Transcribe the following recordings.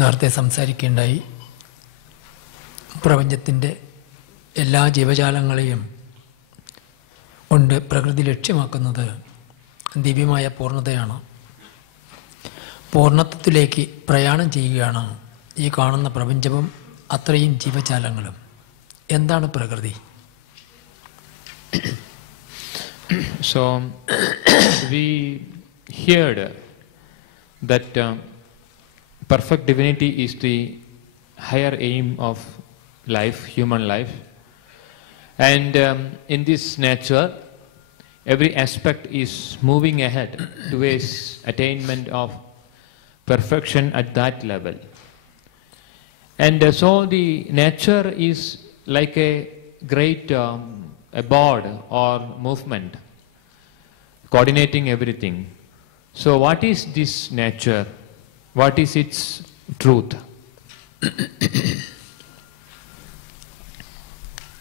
നേരത്തെ സംസാരിക്കുകയുണ്ടായി. പ്രപഞ്ചത്തിൻ്റെ എല്ലാ ജീവജാലങ്ങളെയും കൊണ്ട് പ്രകൃതി ലക്ഷ്യമാക്കുന്നത് ദിവ്യമായ പൂർണ്ണതയാണ്. പൂർണ്ണത്വത്തിലേക്ക് പ്രയാണം ചെയ്യുകയാണ് ഈ കാണുന്ന പ്രപഞ്ചവും അത്രയും ജീവജാലങ്ങളും. എന്താണ് പ്രകൃതി? So we heard that perfect divinity is the higher aim of life, human life, and in this nature every aspect is moving ahead towards attainment of perfection at that level. And so the nature is like a great a board or movement coordinating everything. So what is this nature? What is its truth?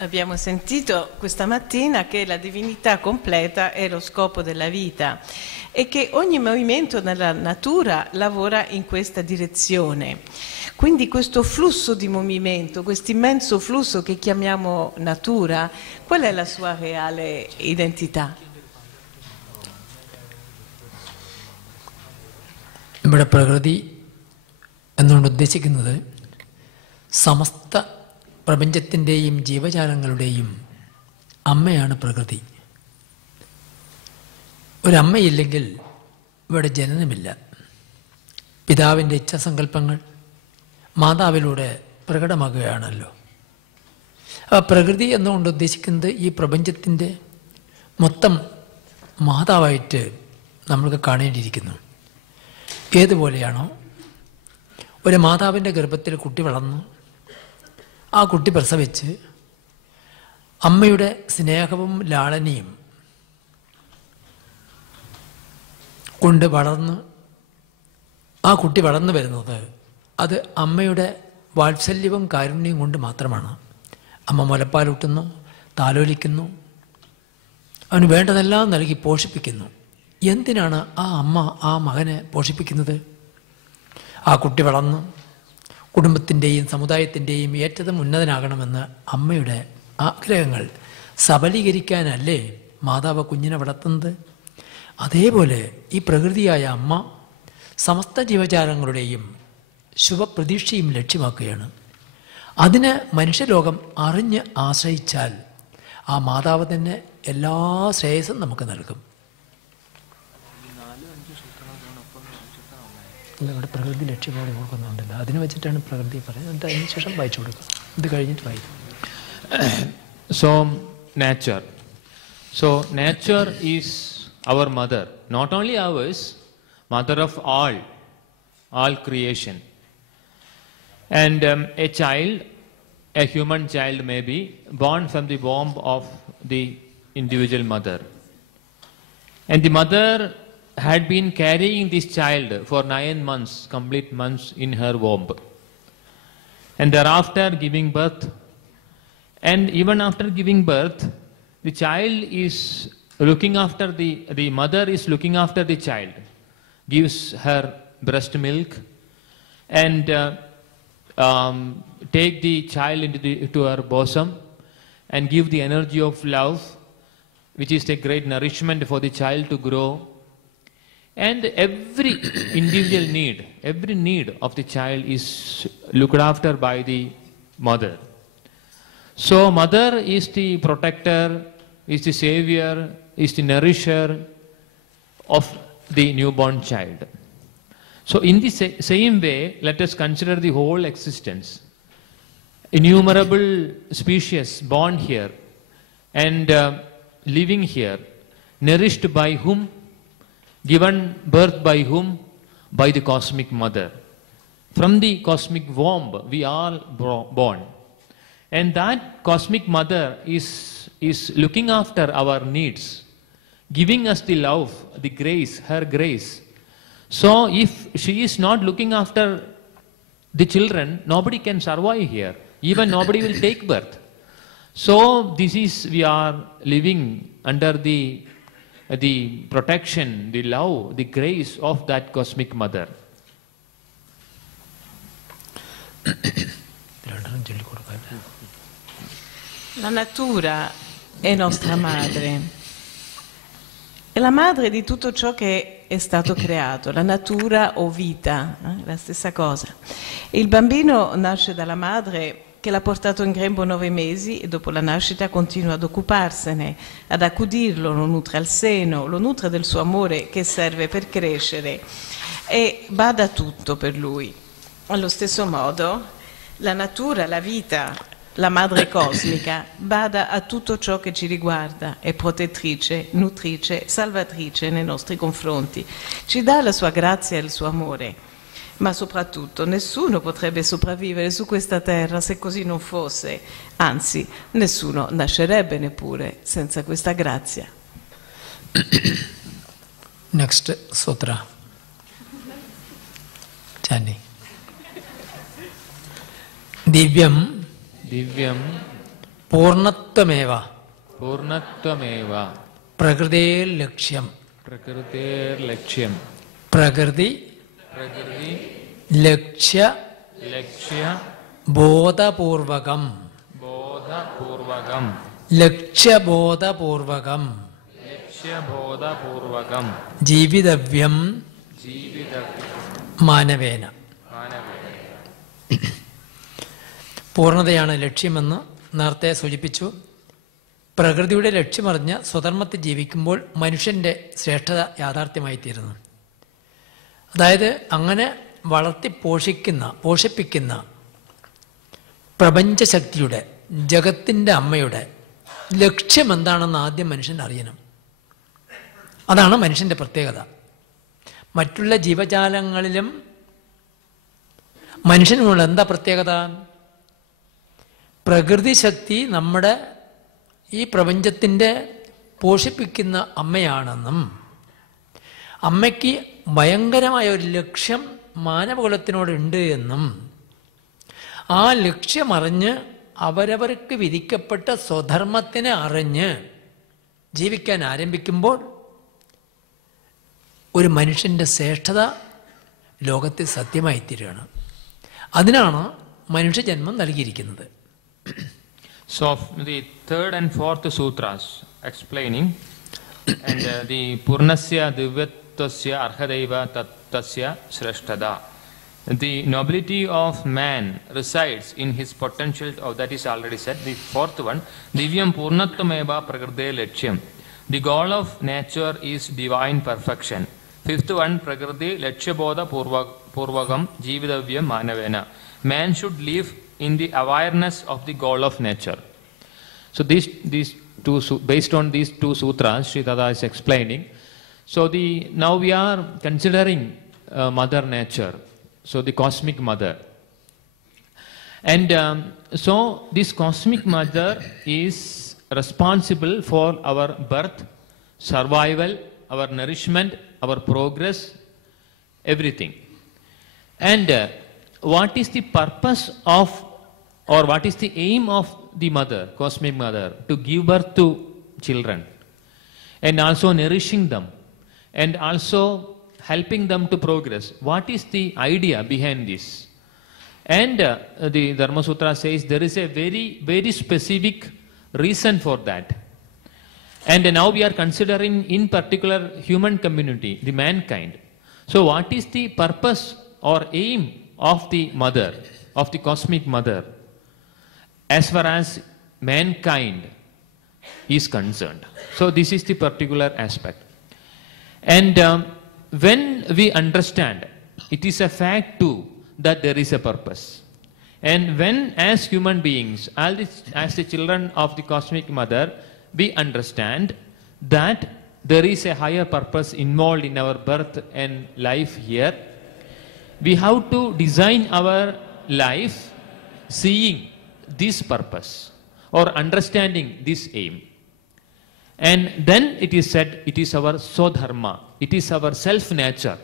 Abbiamo sentito questa mattina che la divinità completa è lo scopo della vita e che ogni movimento nella natura lavora in questa direzione. Quindi questo flusso di movimento, questo immenso flusso che chiamiamo natura, qual è la sua reale identità? ഇവിടെ പ്രകൃതി എന്നുകൊണ്ട് ഉദ്ദേശിക്കുന്നത് സമസ്ത പ്രപഞ്ചത്തിൻ്റെയും ജീവജാലങ്ങളുടെയും അമ്മയാണ് പ്രകൃതി. ഒരമ്മയില്ലെങ്കിൽ ഇവിടെ ജനനമില്ല. പിതാവിൻ്റെ ഇച്ഛാസങ്കല്പങ്ങൾ മാതാവിലൂടെ പ്രകടമാകുകയാണല്ലോ. ആ പ്രകൃതി എന്നുകൊണ്ട് ഉദ്ദേശിക്കുന്നത് ഈ പ്രപഞ്ചത്തിൻ്റെ മൊത്തം മാതാവായിട്ട് നമ്മൾക്ക് കാണേണ്ടിയിരിക്കുന്നു. ഏതുപോലെയാണോ ഒരു മാതാവിൻ്റെ ഗർഭത്തിൽ കുട്ടി വളർന്നു, ആ കുട്ടി പ്രസവിച്ച് അമ്മയുടെ സ്നേഹവും ലാളനയും കൊണ്ട് വളർന്ന് ആ കുട്ടി വളർന്നു വരുന്നത് അത് അമ്മയുടെ വാത്സല്യവും കാരുണ്യവും കൊണ്ട് മാത്രമാണ്. അമ്മ മുലപ്പാലൂട്ടുന്നു, താലോലിക്കുന്നു, അവന് വേണ്ടതെല്ലാം നൽകി പോഷിപ്പിക്കുന്നു. എന്തിനാണ് ആ അമ്മ ആ മകനെ പോഷിപ്പിക്കുന്നത്? ആ കുട്ടി വളർന്ന് കുടുംബത്തിൻ്റെയും സമുദായത്തിൻ്റെയും ഏറ്റവും ഉന്നതനാകണമെന്ന് അമ്മയുടെ ആഗ്രഹങ്ങൾ സബലീകരിക്കാനല്ലേ മാതാവ് കുഞ്ഞിനെ വളർത്തുന്നത്? അതേപോലെ ഈ പ്രകൃതിയായ അമ്മ സമസ്ത ജീവജാലങ്ങളുടെയും ശുഭപ്രതീക്ഷയും ലക്ഷ്യമാക്കുകയാണ്. അതിന് മനുഷ്യലോകം അറിഞ്ഞ് ആശ്രയിച്ചാൽ ആ മാതാവ് തന്നെ എല്ലാ ശ്രേയസ്സും നമുക്ക് നൽകും. ഇവിടെ പ്രകൃതി ലക്ഷ്യബോധം കൊടുക്കുന്നുണ്ടല്ലോ, അതിന് വെച്ചിട്ടാണ് പ്രകൃതി പറയുന്നത്. എന്നിട്ട് അതിന് ശേഷം വായിച്ചു കൊടുക്കുക, ഇത് കഴിഞ്ഞിട്ട് വായിക്കും. So nature is our mother, not only ours, mother of all creation. And a child, a human child may be born from the womb of the individual mother, and the mother had been carrying this child for 9 months, complete months in her womb, and thereafter giving birth. And even after giving birth, the child is looking after the mother is looking after the child, gives her breast milk, and take the child into her bosom and give the energy of love, which is a great nourishment for the child to grow. And every individual need, every need of the child is looked after by the mother. So mother is the protector, is the savior, is the nourisher of the newborn child. So in the same way, let us consider the whole existence. Innumerable species born here and living here, nourished by whom? Given birth by whom? By the cosmic mother. From the cosmic womb we are born. And that cosmic mother is looking after our needs, giving us the love, the grace, her grace. So if she is not looking after the children, nobody can survive here. Even nobody will take birth. So this is, we are living under the protection, the love, the grace of that cosmic mother. രണ്ടെണ്ണം ചൊല്ലിക്കൊടുക്കാൻ. La natura è nostra madre, è la madre di tutto ciò che è stato creato, la natura o vita, la stessa cosa. Il bambino nasce dalla madre che l'ha portato in grembo 9 mesi e dopo la nascita continua ad occuparsene, ad accudirlo, lo nutre al seno, lo nutre del suo amore che serve per crescere e bada tutto per lui. Allo stesso modo, la natura, la vita, la madre cosmica bada a tutto ciò che ci riguarda, è protettrice, nutrice, salvatrice nei nostri confronti, ci dà la sua grazia e il suo amore, ma soprattutto nessuno potrebbe sopravvivere su questa terra se così non fosse, anzi nessuno nascerebbe neppure senza questa grazia. Next sutra. Chani. Divyam Purnattameva Prakriti Laksham Prakriti Lakshya Bodha Purvakam Lakshya Bodha Purvakam Jividavyam Manavena. പൂർണ്ണതയാണ് ലക്ഷ്യമെന്ന് നേരത്തെ സൂചിപ്പിച്ചു. പ്രകൃതിയുടെ ലക്ഷ്യമറിഞ്ഞ് സ്വധർമ്മത്തെ ജീവിക്കുമ്പോൾ മനുഷ്യൻ്റെ ശ്രേഷ്ഠത യാഥാർത്ഥ്യമായിത്തീരുന്നു. അതായത് അങ്ങനെ വളർത്തി പോഷിപ്പിക്കുന്ന പ്രപഞ്ചശക്തിയുടെ, ജഗത്തിൻ്റെ അമ്മയുടെ ലക്ഷ്യം എന്താണെന്ന് ആദ്യം മനുഷ്യൻ അറിയണം. അതാണ് മനുഷ്യൻ്റെ പ്രത്യേകത. മറ്റുള്ള ജീവജാലങ്ങളിലും മനുഷ്യനുള്ള എന്താ പ്രത്യേകത? പ്രകൃതി ശക്തി നമ്മുടെ ഈ പ്രപഞ്ചത്തിൻ്റെ പോഷിപ്പിക്കുന്ന അമ്മയാണെന്നും അമ്മയ്ക്ക് ഭയങ്കരമായ ഒരു ലക്ഷ്യം മാനവകുലത്തിനോടുണ്ട് എന്നും ആ ലക്ഷ്യമറിഞ്ഞ് അവരവർക്ക് വിധിക്കപ്പെട്ട സ്വധർമ്മത്തിനെ അറിഞ്ഞ് ജീവിക്കാൻ ആരംഭിക്കുമ്പോൾ ഒരു മനുഷ്യൻ്റെ ശ്രേഷ്ഠത ലോകത്തിൽ സത്യമായിത്തീരുകയാണ്. അതിനാണ് മനുഷ്യജന്മം നൽകിയിരിക്കുന്നത്. So the third and fourth sutras explaining and the Purnasya Divyattasya Arhadaiva Tattasya Shrashtada. The nobility of man resides in his potential, that is already said. The fourth one, Divyam Purnattameva Prakrite Laksham. The goal of nature is divine perfection. Fifth one, Prakriti Lakshya Purvakam Jividavyam Manavena. Man should live in the awareness of the goal of nature. So these two, based on these two sutras, Sri Tathata is explaining. So now we are considering Mother Nature, so the cosmic mother. And so this cosmic mother is responsible for our birth, survival, our nourishment, our progress, everything. And what is the purpose of, or what is the aim of the mother, cosmic mother? To give birth to children and also nourishing them and also helping them to progress. What is the idea behind this? And the Dharma Sutra says there is a very, very specific reason for that. And now we are considering in particular human community, the mankind. So what is the purpose or aim of the mother, of the cosmic mother, as far as mankind is concerned? So this is the particular aspect. And when we understand, it is a fact too that there is a purpose. And when as human beings, as the children of the cosmic mother, we understand that there is a higher purpose involved in our birth and life here, we have to design our life seeing this purpose or understanding this aim. And then it is said it is our swadharma, it is our self-nature.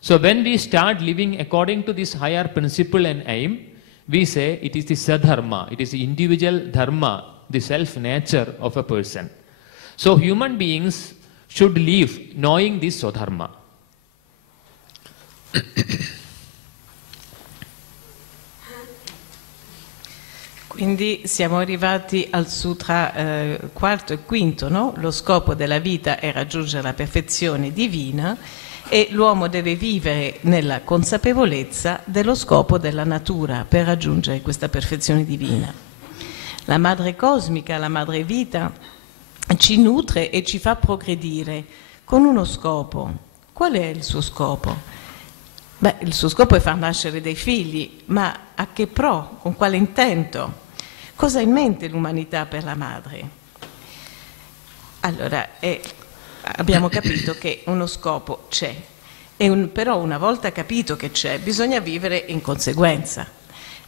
So when we start living according to this higher principle and aim, we say it is the sadharma, it is the individual dharma, the self-nature of a person. So human beings should live knowing this swadharma. Quindi siamo arrivati al sutra quarto e quinto, no? Lo scopo della vita è raggiungere la perfezione divina e l'uomo deve vivere nella consapevolezza dello scopo della natura per raggiungere questa perfezione divina. La madre cosmica, la madre vita, ci nutre e ci fa progredire con uno scopo. Qual è il suo scopo? Beh, il suo scopo è far nascere dei figli, ma a che pro? Con quale intento? Cosa ha in mente l'umanità per la madre? Allora, abbiamo capito che uno scopo c'è, però una volta capito che c'è, bisogna vivere in conseguenza.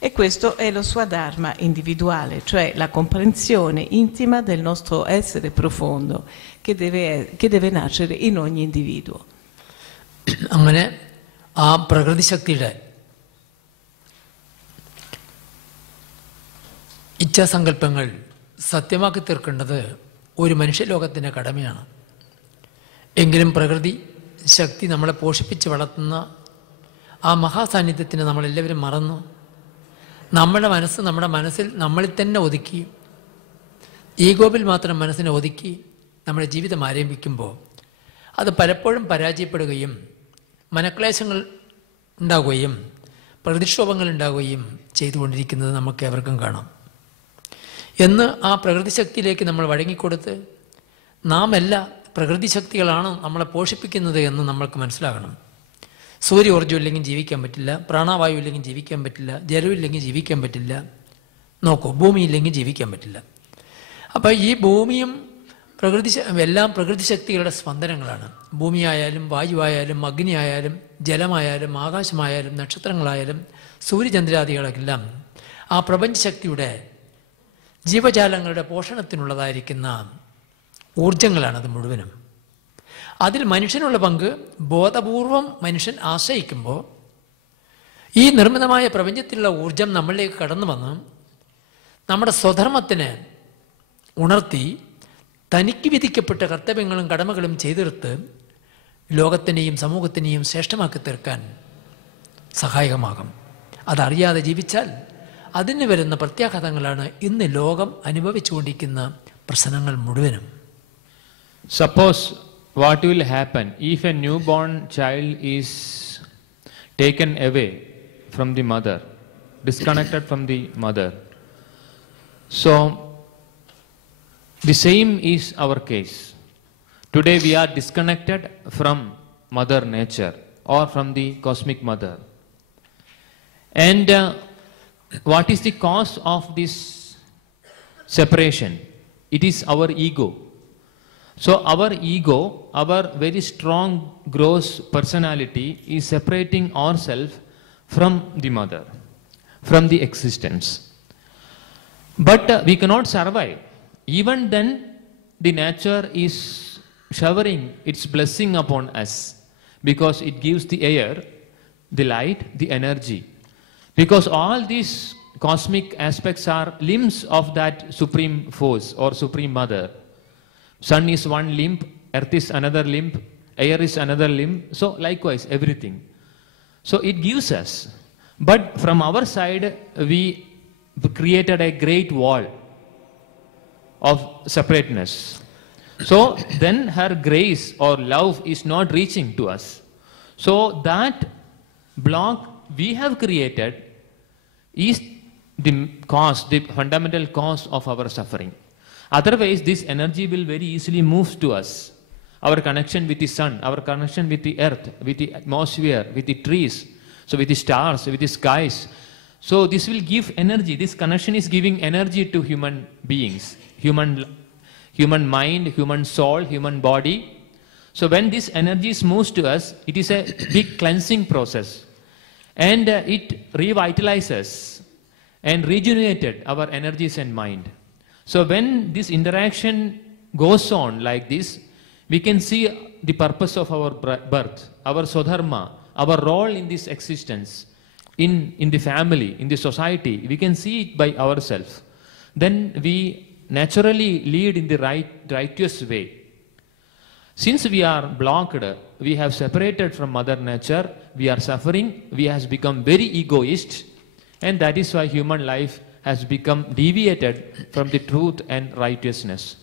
E questo è lo swadharma individuale, cioè la comprensione intima del nostro essere profondo che deve nascere in ogni individuo. അങ്ങനെ ആ പ്രകൃതിശക്തിയുടെ ഇച്ഛാസങ്കല്പങ്ങൾ സത്യമാക്കി തീർക്കേണ്ടത് ഒരു മനുഷ്യലോകത്തിൻ്റെ കടമയാണ്. എങ്കിലും പ്രകൃതി ശക്തി നമ്മളെ പോഷിപ്പിച്ച് വളർത്തുന്ന ആ മഹാസാന്നിധ്യത്തിന് നമ്മളെല്ലാവരും മറന്നു നമ്മുടെ മനസ്സിൽ നമ്മളിൽ തന്നെ ഒതുക്കി ഈഗോവിൽ മാത്രം മനസ്സിനെ ഒതുക്കി നമ്മുടെ ജീവിതം ആരംഭിക്കുമ്പോൾ അത് പലപ്പോഴും പരാജയപ്പെടുകയും മനക്ലേശങ്ങൾ ഉണ്ടാവുകയും പ്രതിക്ഷോഭങ്ങൾ ഉണ്ടാവുകയും ചെയ്തുകൊണ്ടിരിക്കുന്നത് നമുക്ക് എവർക്കും കാണാം. എന്ന് ആ പ്രകൃതിശക്തിയിലേക്ക് നമ്മൾ വഴങ്ങിക്കൊടുത്ത് നാം എല്ലാ പ്രകൃതിശക്തികളാണ് നമ്മളെ പോഷിപ്പിക്കുന്നത് എന്ന് നമ്മൾക്ക് മനസ്സിലാകണം. സൂര്യോർജ്ജം ഇല്ലെങ്കിൽ ജീവിക്കാൻ പറ്റില്ല, പ്രാണവായു ഇല്ലെങ്കിൽ ജീവിക്കാൻ പറ്റില്ല, ജലമില്ലെങ്കിൽ ജീവിക്കാൻ പറ്റില്ല, നോക്കൂ ഭൂമി ഇല്ലെങ്കിൽ ജീവിക്കാൻ പറ്റില്ല. അപ്പോൾ ഈ ഭൂമിയും എല്ലാം പ്രകൃതിശക്തികളുടെ സ്പന്ദനങ്ങളാണ്. ഭൂമിയായാലും വായുവായാലും അഗ്നിയായാലും ജലമായാലും ആകാശമായാലും നക്ഷത്രങ്ങളായാലും സൂര്യചന്ദ്രാദികളെല്ലാം ആ പ്രപഞ്ചശക്തിയുടെ ജീവജാലങ്ങളുടെ പോഷണത്തിനുള്ളതായിരിക്കുന്ന ഊർജങ്ങളാണത് മുഴുവനും. അതിൽ മനുഷ്യനുള്ള പങ്ക് ബോധപൂർവം മനുഷ്യൻ ആശ്രയിക്കുമ്പോൾ ഈ നിർമ്മിതമായ പ്രപഞ്ചത്തിലുള്ള ഊർജം നമ്മളിലേക്ക് കടന്നു വന്ന് നമ്മുടെ സ്വധർമ്മത്തിനെ ഉണർത്തി തനിക്ക് വിധിക്കപ്പെട്ട കർത്തവ്യങ്ങളും കടമകളും ചെയ്തെടുത്ത് ലോകത്തിനെയും സമൂഹത്തിനെയും ശ്രേഷ്ഠമാക്കി തീർക്കാൻ സഹായകമാകും. അതറിയാതെ ജീവിച്ചാൽ അതിന് വരുന്ന പ്രത്യാഘാതങ്ങളാണ് ഇന്ന് ലോകം അനുഭവിച്ചുകൊണ്ടിരിക്കുന്ന പ്രശ്നങ്ങൾ മുഴുവനും. Suppose what will happen if a newborn child is taken away from the mother, disconnected from the mother. So the same is our case. Today we are disconnected from Mother Nature or from the cosmic mother. And what is the cause of this separation? It is our ego. So our ego, our very strong, gross personality is separating ourselves from the mother, from the existence. But we cannot survive. Even then, the nature is showering its blessing upon us because it gives the air, the light, the energy. Because all these cosmic aspects are limbs of that supreme force or supreme mother. Sun is one limb, earth is another limb, air is another limb. So likewise, everything. So it gives us. But from our side, we created a great wall of separateness. So then her grace or love is not reaching to us. So that block we have created is the cause, the fundamental cause of our suffering. Otherwise, this energy will very easily move to us. Our connection with the sun, our connection with the earth, with the atmosphere, with the trees, so with the stars, with the skies. So this will give energy. This connection is giving energy to human beings, human mind, human soul, human body. So when this energy moves to us, it is a big cleansing process. And it revitalizes and rejuvenated our energies and mind. So when this interaction goes on like this, we can see the purpose of our birth, our swadharma, our role in this existence, in the family, in the society. We can see it by ourselves. Then we naturally lead in the righteous way. Since we are blocked, we have separated from Mother Nature, we are suffering, we have become very egoist, and that is why human life has become deviated from the truth and righteousness.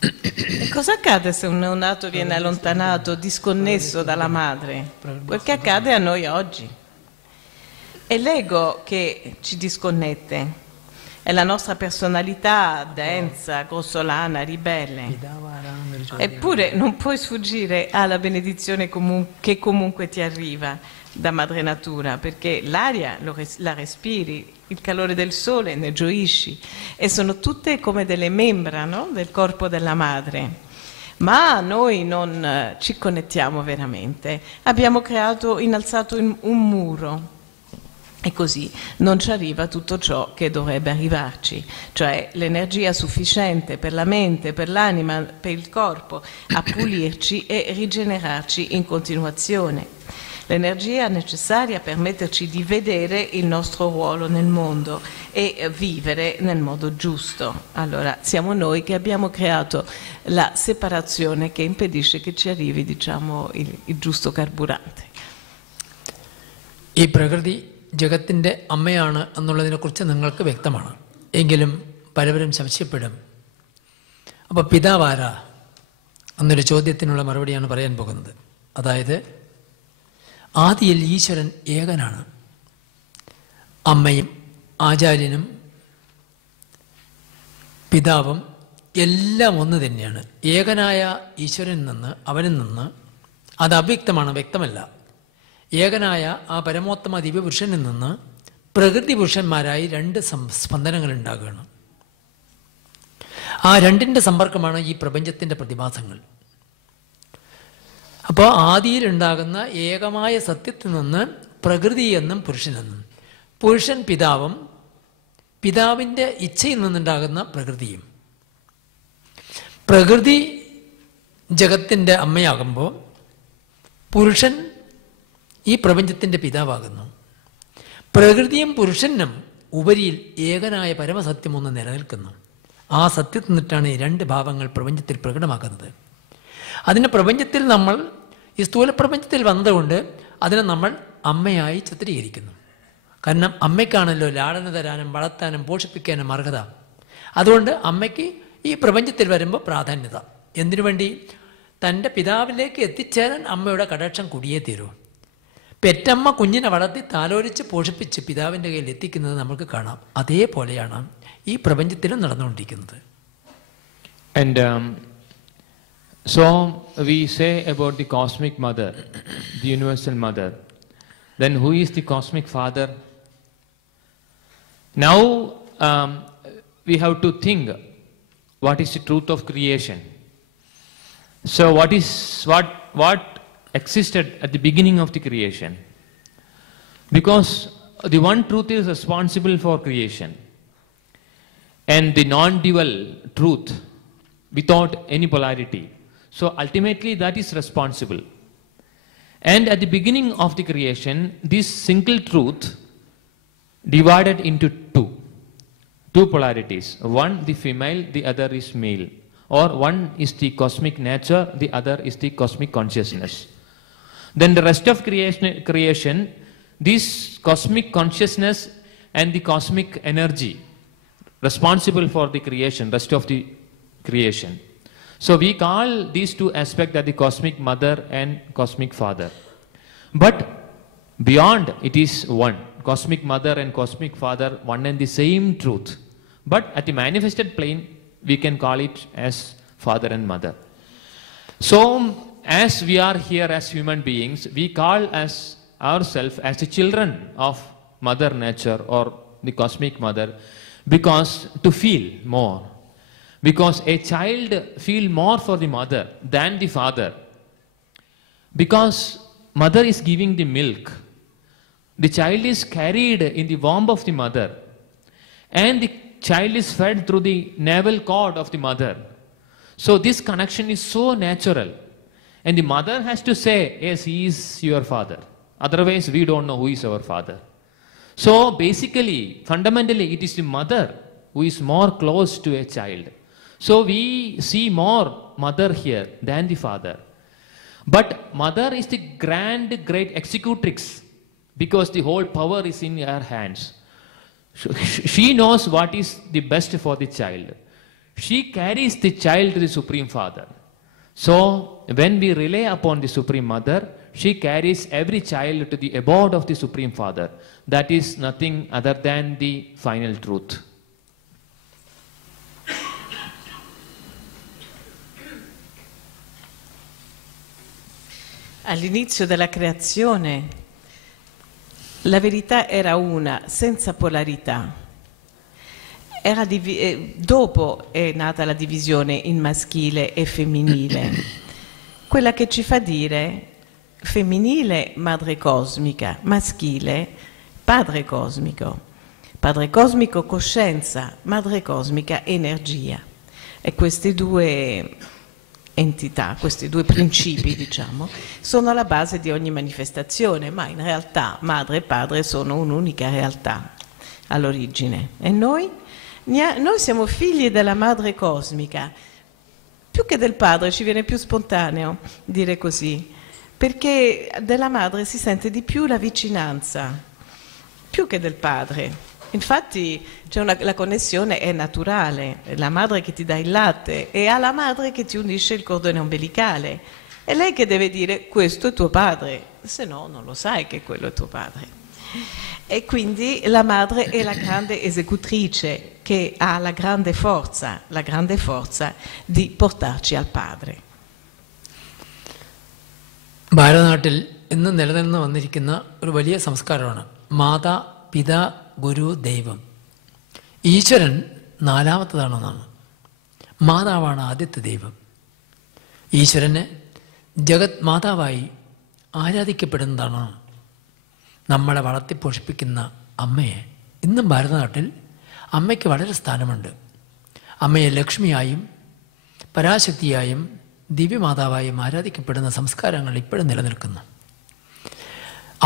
E cosa accade se un neonato viene allontanato, disconnesso dalla madre? Quel che accade a noi oggi. È l'ego che ci disconnette, è la nostra personalità densa, grossolana, ribelle. Eppure non puoi sfuggire alla benedizione che comunque ti arriva da madre natura, perché l'aria la respiri, il calore del sole ne gioisci, e sono tutte come delle membra, no? Del corpo della madre. Ma noi non ci connettiamo veramente, abbiamo innalzato un muro. E così non ci arriva tutto ciò che dovrebbe arrivarci, cioè l'energia sufficiente per la mente, per l'anima, per il corpo, a pulirci e rigenerarci in continuazione. L'energia necessaria per metterci di vedere il nostro ruolo nel mondo e vivere nel modo giusto. Allora, siamo noi che abbiamo creato la separazione che impedisce che ci arrivi, diciamo, il giusto carburante. ഈ പ്രകൃതി ജഗത്തിൻ്റെ അമ്മയാണ് എന്നുള്ളതിനെക്കുറിച്ച് നിങ്ങൾക്ക് വ്യക്തമാണ്. എങ്കിലും പലവരും സംശയപ്പെടും. അപ്പോൾ പിതാവാരാ എന്നൊരു ചോദ്യത്തിനുള്ള മറുപടിയാണ് പറയാൻ പോകുന്നത്. അതായത് ആദിയിൽ ഈശ്വരൻ ഏകനാണ്. അമ്മയും ആചാര്യനും പിതാവും എല്ലാം ഒന്ന് തന്നെയാണ്. ഏകനായ ഈശ്വരനിൽ നിന്ന്, അവനിൽ നിന്ന്, അത് അവ്യക്തമാണ്, വ്യക്തമല്ല. ഏകനായ ആ പരമോത്തമ ദിവ്യപുരുഷനിൽ നിന്ന് പ്രകൃതി പുരുഷന്മാരായി രണ്ട് സ്പന്ദനങ്ങൾ ഉണ്ടാകുകയാണ്. ആ രണ്ടിൻ്റെ സമ്പർക്കമാണ് ഈ പ്രപഞ്ചത്തിൻ്റെ പ്രതിഭാസങ്ങൾ. അപ്പോൾ ആദിയിലുണ്ടാകുന്ന ഏകമായ സത്യത്തിൽ നിന്ന് പ്രകൃതി എന്നും പുരുഷനെന്നും, പുരുഷൻ പിതാവും പിതാവിൻ്റെ ഇച്ഛയിൽ നിന്നുണ്ടാകുന്ന പ്രകൃതിയും. പ്രകൃതി ജഗത്തിൻ്റെ അമ്മയാകുമ്പോൾ പുരുഷൻ ഈ പ്രപഞ്ചത്തിൻ്റെ പിതാവാകുന്നു. പ്രകൃതിയും പുരുഷനും ഉപരിയിൽ ഏകനായ പരമസത്യം ഒന്ന് നിലനിൽക്കുന്നു. ആ സത്യത്തിൽ നിന്നിട്ടാണ് ഈ രണ്ട് ഭാവങ്ങൾ പ്രപഞ്ചത്തിൽ പ്രകടമാക്കുന്നത്. അതിന് പ്രപഞ്ചത്തിൽ നമ്മൾ ഈ സ്ഥൂലപ്രപഞ്ചത്തിൽ വന്നതുകൊണ്ട് അതിനെ നമ്മൾ അമ്മയായി ചിത്രീകരിക്കുന്നു. കാരണം അമ്മയ്ക്കാണല്ലോ ലാളന തരാനും വളർത്താനും പോഷിപ്പിക്കാനും അർഹത. അതുകൊണ്ട് അമ്മയ്ക്ക് ഈ പ്രപഞ്ചത്തിൽ വരുമ്പോൾ പ്രാധാന്യത. എന്തിനു വേണ്ടി? തൻ്റെ പിതാവിലേക്ക് എത്തിച്ചേരാൻ അമ്മയുടെ കടാക്ഷം കൂടിയേ തീരൂ. പെറ്റമ്മ കുഞ്ഞിനെ വളർത്തി താലോലിച്ച് പോഷിപ്പിച്ച് പിതാവിൻ്റെ കയ്യിൽ എത്തിക്കുന്നത് നമുക്ക് കാണാം. അതേപോലെയാണ് ഈ പ്രപഞ്ചത്തിലും നടന്നുകൊണ്ടിരിക്കുന്നത്. And so we say about the cosmic mother, the universal mother. Then who is the cosmic father? Now we have to think what is the truth of creation. So what existed at the beginning of the creation? Because the one truth is responsible for creation, and the non-dual truth without any polarity. So ultimately that is responsible. And at the beginning of the creation, this single truth divided into two polarities. One the female, the other is male. Or one is the cosmic nature, the other is the cosmic consciousness. Then the rest of creation, this cosmic consciousness and the cosmic energy responsible for the creation, rest of the creation. So we call these two aspects as the cosmic mother and cosmic father. But beyond it is one. Cosmic mother and cosmic father, one and the same truth. But at the manifested plane, we can call it as father and mother. So as we are here as human beings, we call as ourselves as the children of mother nature or the cosmic mother, because to feel more. Because a child feels more for the mother than the father. Because mother is giving the milk, the child is carried in the womb of the mother, and the child is fed through the navel cord of the mother. So this connection is so natural. And the mother has to say, yes, he is your father. Otherwise, we don't know who is our father. So basically, fundamentally, it is the mother who is more close to a child. So we see more mother here than the father. But mother is the great executrix, because the whole power is in her hands. She knows what is the best for the child. She carries the child to the Supreme Father. So, when we rely upon the Supreme Mother, she carries every child to the abode of the Supreme Father. That is nothing other than the final truth. All'inizio della creazione la verità era una, senza polarità. Dopo è nata la divisione in maschile e femminile, quella che ci fa dire femminile madre cosmica, maschile padre cosmico coscienza, madre cosmica energia. E queste due entità, questi due principi, diciamo, sono la base di ogni manifestazione, ma in realtà madre e padre sono un'unica realtà all'origine. E noi siamo figli della madre cosmica, più che del padre, ci viene più spontaneo dire così, perché della madre si sente di più la vicinanza, più che del padre. Infatti la connessione è naturale, è la madre che ti dà il latte e alla madre che ti unisce il cordone ombelicale. È lei che deve dire questo è tuo padre, se no non lo sai che quello è tuo padre. E quindi la madre è la grande esecutrice che ha la grande forza di portarci al padre. ഭാരതനാട്ടിൽ ഇന്ന് നിലനിന്ന് വന്നിരിക്കുന്ന ഒരു വലിയ സംസ്കാരമാണ് മാതാ പിതാ ഗുരു ദൈവം. ഈശ്വരൻ നാലാമത്തതാണെന്നാണ്. മാതാവാണ് ആദ്യത്തെ ദൈവം. ഈശ്വരനെ ജഗത് മാതാവായി ആരാധിക്കപ്പെടുന്നതാണ് നമ്മളെ വളർത്തിപ്പോഷിപ്പിക്കുന്ന അമ്മയെ. ഇന്നും ഭാരതനാട്ടിൽ അമ്മയ്ക്ക് വളരെ സ്ഥാനമുണ്ട്. അമ്മയെ ലക്ഷ്മിയായും പരാശക്തിയായും ദിവ്യമാതാവായും ആരാധിക്കപ്പെടുന്ന സംസ്കാരങ്ങൾ ഇപ്പോഴും നിലനിൽക്കുന്നു.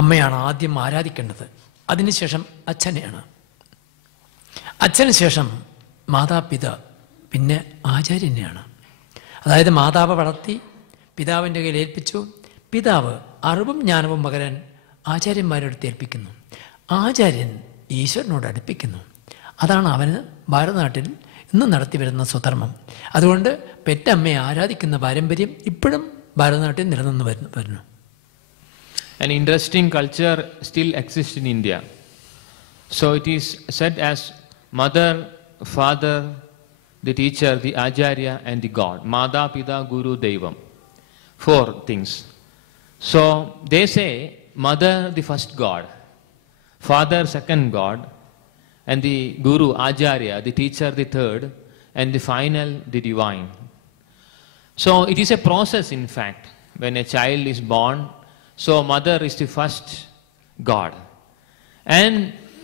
അമ്മയാണ് ആദ്യം ആരാധിക്കേണ്ടത്, അതിനുശേഷം അച്ഛനെയാണ്. അച്ഛന് ശേഷം മാതാപിതാ, പിന്നെ ആചാര്യനെയാണ്. അതായത് മാതാവ് വളർത്തി പിതാവിൻ്റെ കയ്യിൽ ഏൽപ്പിച്ചു, പിതാവ് അറിവും ജ്ഞാനവും പകരാൻ ആചാര്യന്മാരെടുത്ത് ഏൽപ്പിക്കുന്നു, ആചാര്യൻ ഈശ്വരനോട് അടുപ്പിക്കുന്നു. അതാണ് അവന് ഭാരതനാട്ടിൽ ഇന്ന് നടത്തിവരുന്ന സ്വധർമ്മം. അതുകൊണ്ട് പെറ്റമ്മയെ ആരാധിക്കുന്ന പാരമ്പര്യം ഇപ്പോഴും ഭാരതനാട്ടിൽ നിലനിന്ന് വരുന്നു. An interesting culture still exists in India. So it is said as mother, father, the teacher, the acharya and the god. Mada, Pita, Guru, Devam. 4 things. So they say mother the first god, father second god, and the guru, acharya, the teacher the third, and the final the divine. So it is a process, in fact, when a child is born. So mother is the first god, and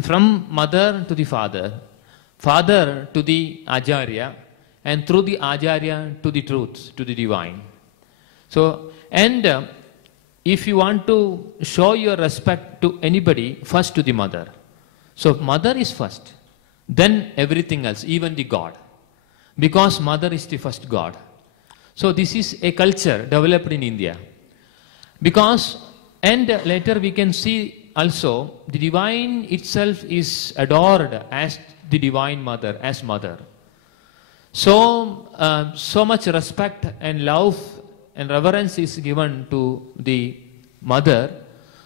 from mother to the father, father to the acharya, and through the acharya to the truth, to the divine. So, and if you want to show your respect to anybody, first to the mother. So mother is first, then everything else, even the God, because mother is the first God. So this is a culture developed in India. Because, and later we can see also, the divine itself is adored as the divine mother, as mother. So, so much respect and love and reverence is given to the mother,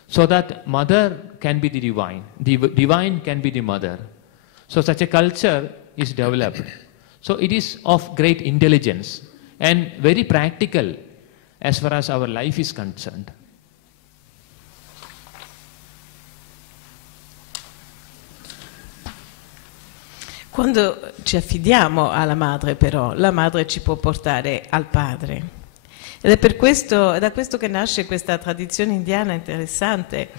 so that mother can be the divine can be the mother. So such a culture is developed. So it is of great intelligence and very practical as far as our life is concerned. Quando ci affidiamo alla madre, però, la madre ci può portare al padre. Ed è da questo che nasce questa tradizione indiana interessante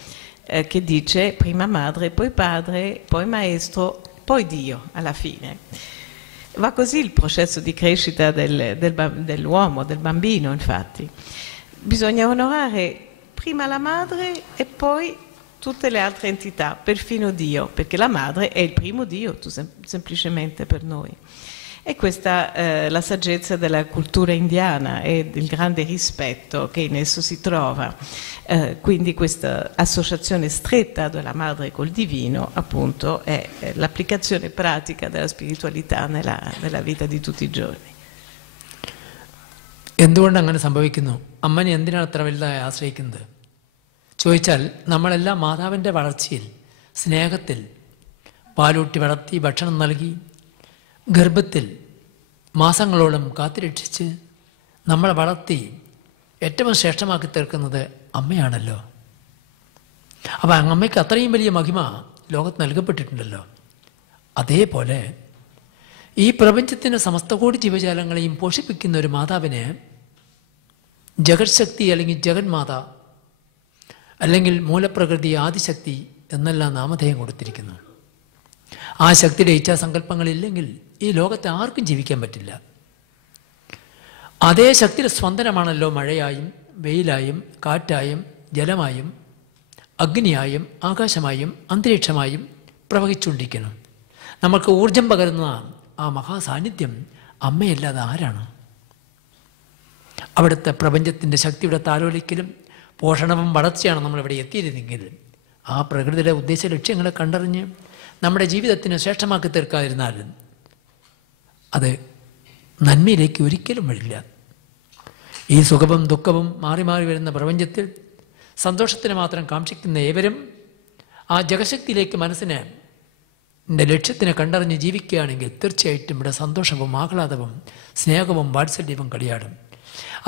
che dice prima madre, poi padre, poi maestro, poi Dio alla fine. Va così il processo di crescita dell'uomo, del bambino, infatti. Bisogna onorare prima la madre e poi tutte le altre entità, perfino Dio, perché la madre è il primo Dio, semplicemente per noi. E questa la saggezza della cultura indiana e il grande rispetto che in esso si trova. Quindi questa associazione stretta della madre col divino appunto è l'applicazione pratica della spiritualità nella vita di tutti i giorni. എന്തുകൊണ്ട് അങ്ങനെ സംഭവിക്കുന്നു? അമ്മനെ എന്തിനാണ് അത്ര വലുതായി ആശ്രയിക്കുന്നത് ചോദിച്ചാൽ, നമ്മളെല്ലാം മാതാവിൻ്റെ വളർച്ചയിൽ, സ്നേഹത്തിൽ, പാലൂട്ടി വളർത്തി ഭക്ഷണം നൽകി ഗർഭത്തിൽ മാസങ്ങളോളം കാത്തുരക്ഷിച്ച് നമ്മളെ വളർത്തി ഏറ്റവും ശ്രേഷ്ഠമാക്കി തീർക്കുന്നത് അമ്മയാണല്ലോ. അപ്പം അമ്മയ്ക്ക് അത്രയും വലിയ മഹിമ ലോകത്ത് നൽകപ്പെട്ടിട്ടുണ്ടല്ലോ. അതേപോലെ ഈ പ്രപഞ്ചത്തിൻ്റെ സമസ്ത കോടി ജീവജാലങ്ങളെയും പോഷിപ്പിക്കുന്ന ഒരു മാതാവിന് ജഗത് ശക്തി അല്ലെങ്കിൽ ജഗന്മാത അല്ലെങ്കിൽ മൂലപ്രകൃതി ആദിശക്തി എന്നെല്ലാം നാമധേയം കൊടുത്തിരിക്കുന്നു. ആ ശക്തിയുടെ ഇച്ഛാസങ്കല്പങ്ങളില്ലെങ്കിൽ ഈ ലോകത്തെ ആർക്കും ജീവിക്കാൻ പറ്റില്ല. അതേ ശക്തിയുടെ സ്പന്ദനമാണല്ലോ മഴയായും വെയിലായും കാറ്റായും ജലമായും അഗ്നിയായും ആകാശമായും അന്തരീക്ഷമായും പ്രവഹിച്ചുകൊണ്ടിരിക്കുന്നു. നമുക്ക് ഊർജം പകരുന്ന ആ മഹാസാന്നിധ്യം അമ്മയല്ലാതെ ആരാണ്? അവിടുത്തെ പ്രപഞ്ചത്തിൻ്റെ ശക്തിയുടെ താലോലിക്കലും പോഷണവും വളർച്ചയാണ് നമ്മളിവിടെ എത്തിയിരുന്നെങ്കിൽ ആ പ്രകൃതിയുടെ ഉദ്ദേശ ലക്ഷ്യങ്ങളെ കണ്ടറിഞ്ഞ് നമ്മുടെ ജീവിതത്തിന് ശ്രേഷ്ഠമാക്കി തീർക്കാതിരുന്നാൽ അത് നന്മയിലേക്ക് ഒരിക്കലും വരില്ല. ഈ സുഖവും ദുഃഖവും മാറി മാറി വരുന്ന പ്രപഞ്ചത്തിൽ സന്തോഷത്തിന് മാത്രം കാക്ഷിക്കുന്ന ഏവരും ആ ജഗശക്തിയിലേക്ക് മനസ്സിനെ ലക്ഷ്യത്തിനെ കണ്ടറിഞ്ഞ് ജീവിക്കുകയാണെങ്കിൽ തീർച്ചയായിട്ടും ഇവിടെ സന്തോഷവും ആഹ്ലാദവും സ്നേഹവും വാത്സല്യവും കളിയാടും.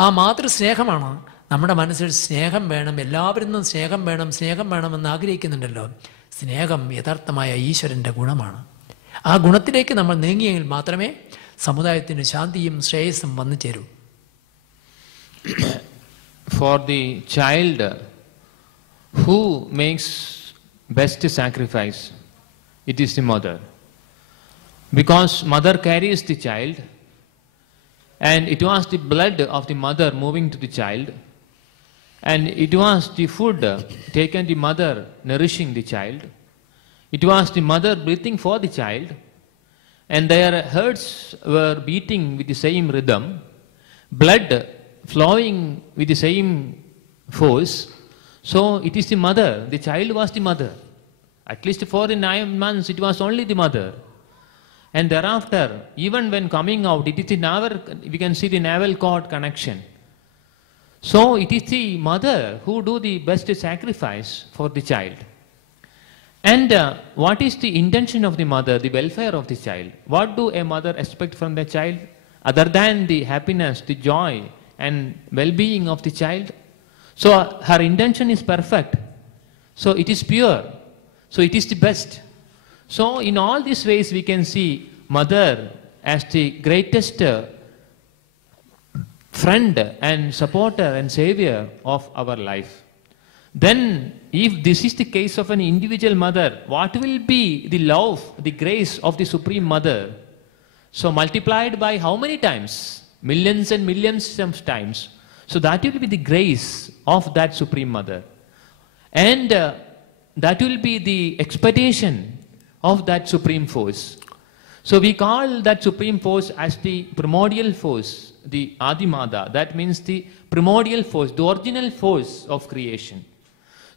ആ മാതൃസ്നേഹമാണ് നമ്മുടെ മനസ്സിൽ സ്നേഹം വേണം, എല്ലാവരിൽ നിന്നും സ്നേഹം വേണം, സ്നേഹം വേണമെന്ന് ആഗ്രഹിക്കുന്നുണ്ടല്ലോ. സ്നേഹം യഥാർത്ഥമായ ഈശ്വരൻ്റെ ഗുണമാണ്. ആ ഗുണത്തിലേക്ക് നമ്മൾ നീങ്ങിയെങ്കിൽ മാത്രമേ സമുദായത്തിന് ശാന്തിയും ശ്രേയസ്സും വന്നു ചേരൂ. For the child who makes best sacrifice, it is the mother. Because mother carries the child, and it was the blood of the mother moving to the child, and it was the food taken the mother nourishing the child. It was the mother breathing for the child, and their hearts were beating with the same rhythm, blood flowing with the same force. So it is the mother, the child was the mother. At least for the 9 months it was only the mother. And thereafter, even when coming out, it is the navel, we can see the navel cord connection. So it is the mother who do the best sacrifice for the child. And what is the intention of the mother, the welfare of the child? What do a mother expect from the child other than the happiness, the joy and well-being of the child? So her intention is perfect. So it is pure. So it is the best. So in all these ways we can see mother as the greatest friend and supporter and savior of our life. Then if this is the case of an individual mother, what will be the love, the grace of the Supreme Mother? So multiplied by how many times? Millions and millions of times. So that will be the grace of that Supreme Mother. And that will be the expectation of that supreme force. So we call that supreme force as the primordial force, the Adimada. That means the primordial force, the original force of creation.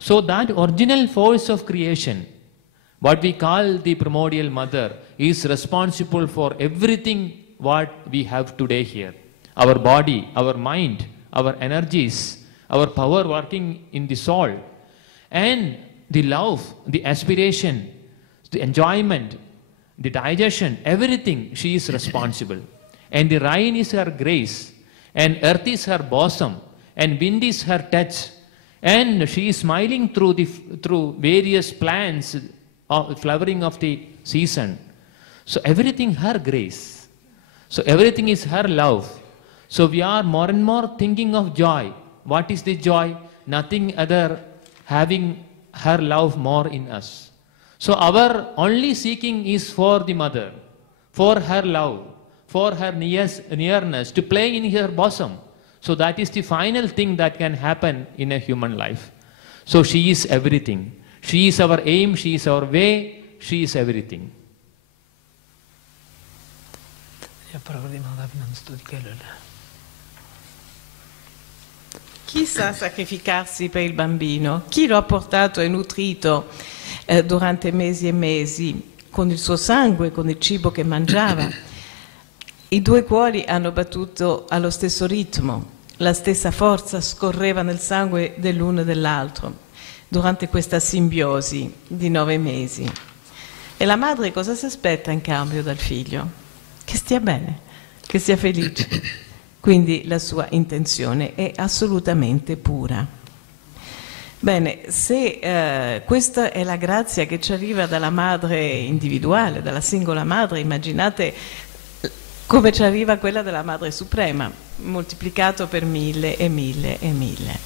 So that original force of creation, what we call the primordial mother, is responsible for everything what we have today here. Our body, our mind, our energies, our power working in the soul, and the love, the aspiration, the enjoyment, the digestion, everything, she is responsible. And the rain is her grace, and earth is her bosom, and wind is her touch, and she is smiling through various plants of flowering of the season. So everything her grace. So everything is her love. So we are more and more thinking of joy. What is the joy? Nothing other having her love more in us. So our only seeking is for the mother, for her love, for her nearness, to play in her bosom. So that is the final thing that can happen in a human life. So she is everything. She is our aim, she is our way, she is everything. പ്രകൃതി മാതാവിനൊന്ന് സ്തുതിക്കല്ലോ. Chi sa sacrificarsi per il bambino? Chi lo ha portato e nutrito durante mesi e mesi con il suo sangue, con il cibo che mangiava? I due cuori hanno battuto allo stesso ritmo, la stessa forza scorreva nel sangue dell'uno e dell'altro durante questa simbiosi di 9 mesi. E la madre cosa si aspetta in cambio dal figlio? Che stia bene, che sia felice. Quindi la sua intenzione è assolutamente pura. Bene, se questa è la grazia che ci arriva dalla madre individuale, dalla singola madre, immaginate come ci arriva quella della Madre Suprema, moltiplicato per 1000 e 1000 e 1000.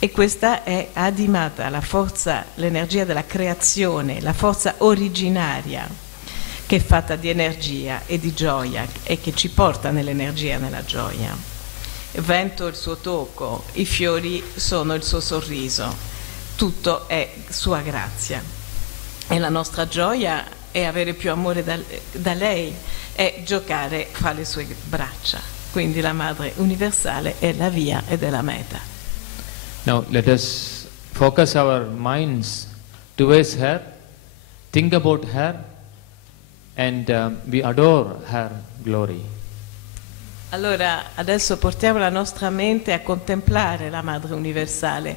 E questa è adimata, la forza, l'energia della creazione, la forza originaria, che è fatta di energia e di gioia e che ci porta nell'energia e nella gioia. Il vento, il suo tocco, i fiori sono il suo sorriso, tutto è sua grazia. E la nostra gioia è avere più amore da lei, è giocare fra le sue braccia. Quindi la Madre universale è la via ed è la meta. Now let us focus our minds towards her, think about her, and we adore her glory. Allora adesso portiamo la nostra mente a contemplare la Madre universale,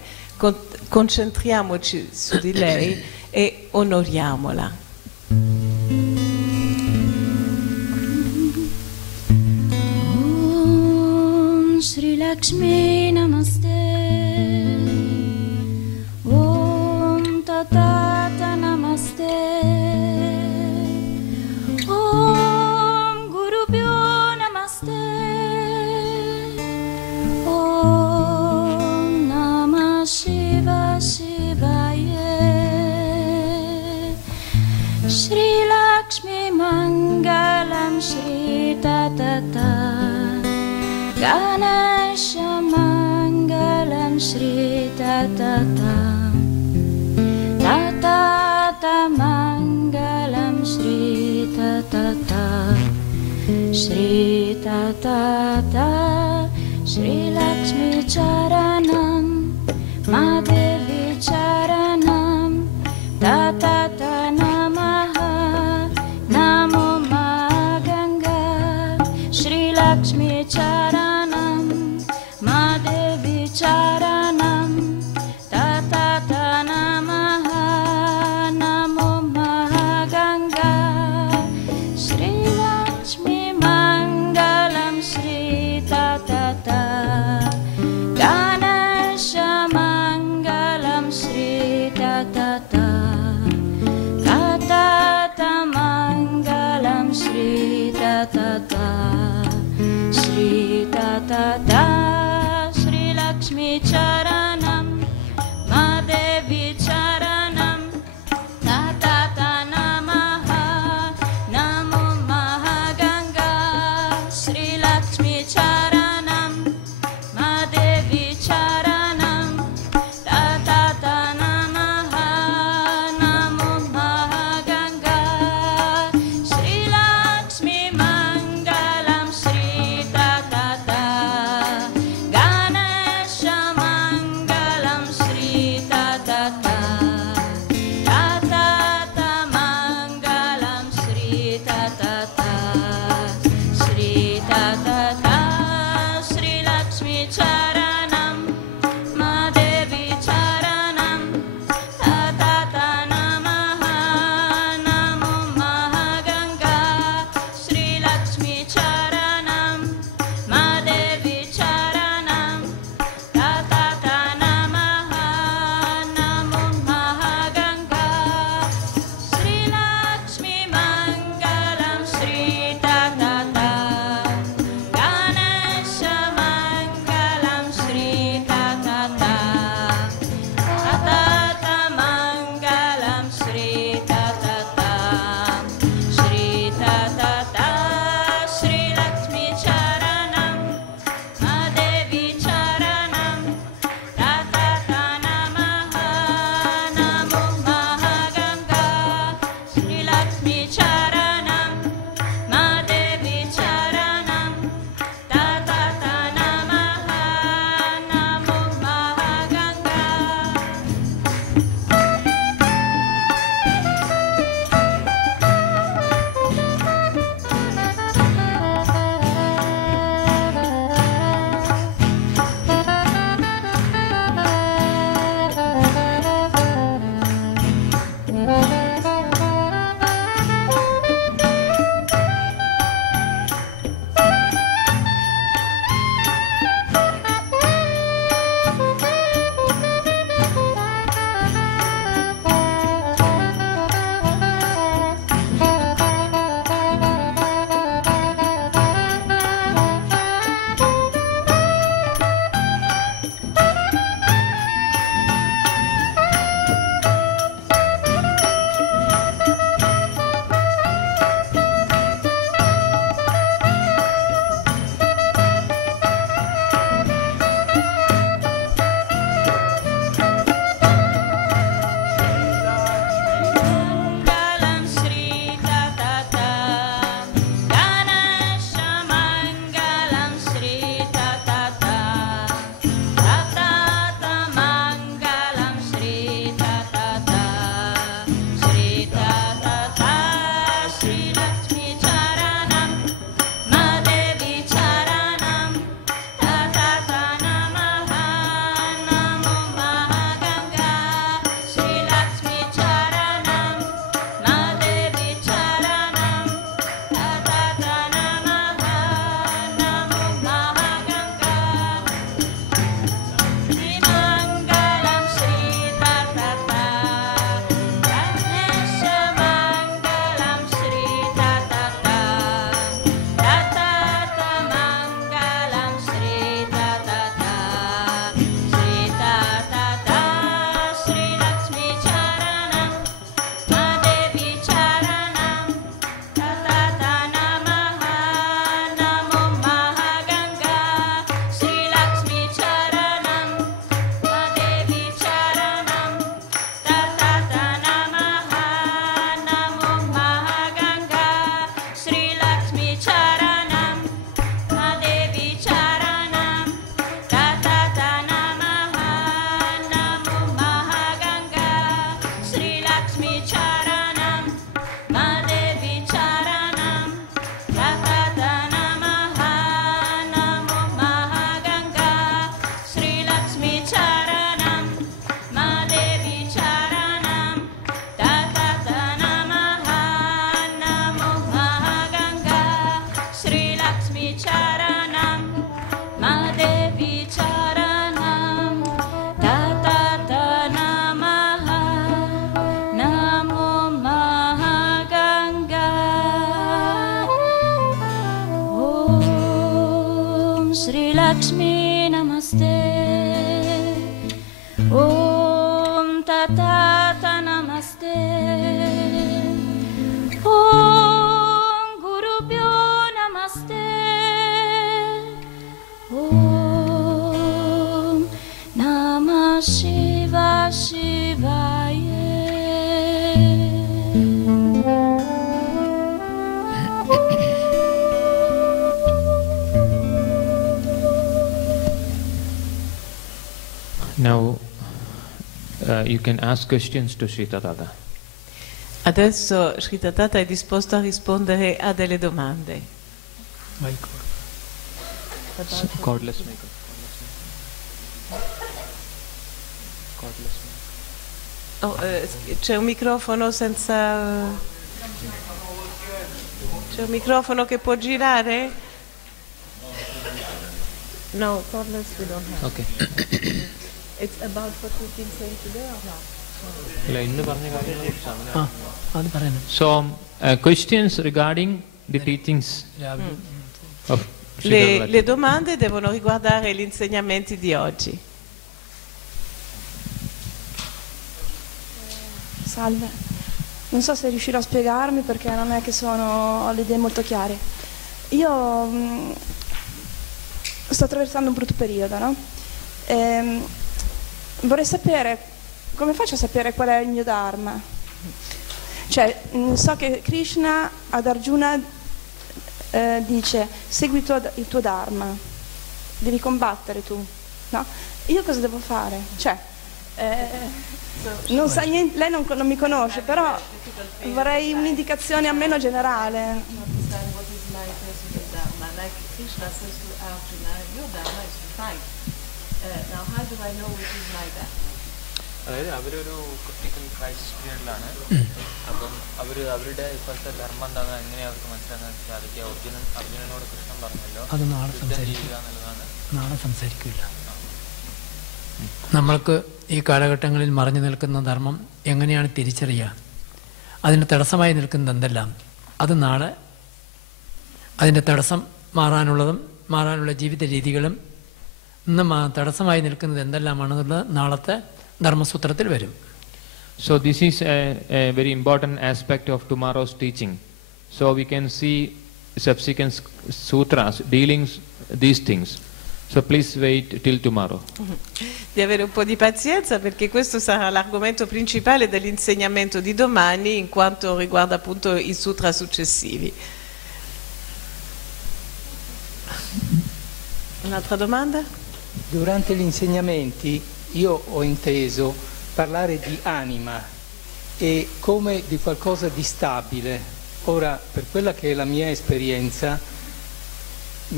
concentriamoci su di lei e onoriamola. Om Shri Lakshmi Namaste. Om Tathata Namaste. Om Gurubhyo Namaste. Om Namah Shiva Shivaya. Shri Lakshmi Mangalam Shri Tathata. Ganesha Mangalam Shri Tathata. Tathata Mangalam Shri Tathata. Shri Tathata. Shri Lakshmi Charanam. Madevi Charanam. Tathata Namaha. Namo Maganga. Shri Lakshmi Charanam. Madevi Charanam. Tathata Namaha. Namo Mahaganga. Shri Lakshmi Mangalam Shri Tathata. Ganesha Mangalam Shri Tathata. Tathata Mangalam Shri Tathata. Shri Tathata. Shri Lakshmi Charanam. Madevi Charanam. Tathata Namaha. Namo Mahaganga. Shri Lakshmi Charanam. Madevi Charanam. Tathata Namaha. Namo Mahaganga. Shri Lakshmi Mangalam Shri Tathata. Ganesha Lakshmi Namaste. Om Tathata Namaste. Om Gurubhyo Namaste. Om Namah Shiva Shivaya. Now you can ask questions to Sri Tathata. Adesso Sri Tathata è disposto a rispondere a delle domande. Cordless maker. Oh, c'è un microfono senza... C'è un microfono che può girare? No, cordless we don't have. Okay. It's about what we've been saying today or not? So, questions regarding the teachings of Sri Tathata. Le domande devono riguardare gli insegnamenti di oggi. Salve, non so se riuscirò a spiegarmi perché non è che ho le idee molto chiare. Io sto attraversando un brutto periodo, no? Vorrei sapere, come faccio a sapere qual è il mio Dharma? Cioè, so che Krishna ad Arjuna dice, segui il tuo Dharma, devi combattere tu, no? Io cosa devo fare? Cioè, non sa niente, lei non mi conosce, però vorrei un'indicazione almeno generale. അതായത് അവരൊരു critical crisis പീരീഡിലാണ്. അപ്പം അവരുടെ ഇപ്പോഴത്തെ ധർമ്മം എന്താണെന്ന് എങ്ങനെയാണ് അവർക്ക് മനസ്സിലാക്കാൻ സാധിക്കുക? അർജുനനോട് കൃഷ്ണൻ പറഞ്ഞല്ലോ യുദ്ധം ചെയ്യുക എന്നുള്ളതാണ്. നാളെ സംസാരിക്കില്ല. നമ്മൾക്ക് ഈ കാലഘട്ടങ്ങളിൽ മറഞ്ഞു നിൽക്കുന്ന ധർമ്മം എങ്ങനെയാണ് തിരിച്ചറിയുക, അതിന് തടസ്സമായി നിൽക്കുന്നത് എന്തെല്ലാം, അത് നാളെ അതിൻ്റെ തടസ്സം മാറാനുള്ള ജീവിത രീതികളും ഇന്ന് തടസ്സമായി നിൽക്കുന്നത് എന്തെല്ലാമാണെന്നുള്ളത് നാളത്തെ ധർമ്മസൂത്രത്തിൽ വരും. So this is a very important aspect of tomorrow's teaching. So we can see subsequent sutras dealing these things. So please wait till tomorrow. Di avere un po' di pazienza perché questo sarà l'argomento principale dell'insegnamento di domani in quanto riguarda appunto i sutra successivi. Un'altra domanda? Durante gli insegnamenti io ho inteso parlare di anima e come di qualcosa di stabile. Ora, per quella che è la mia esperienza,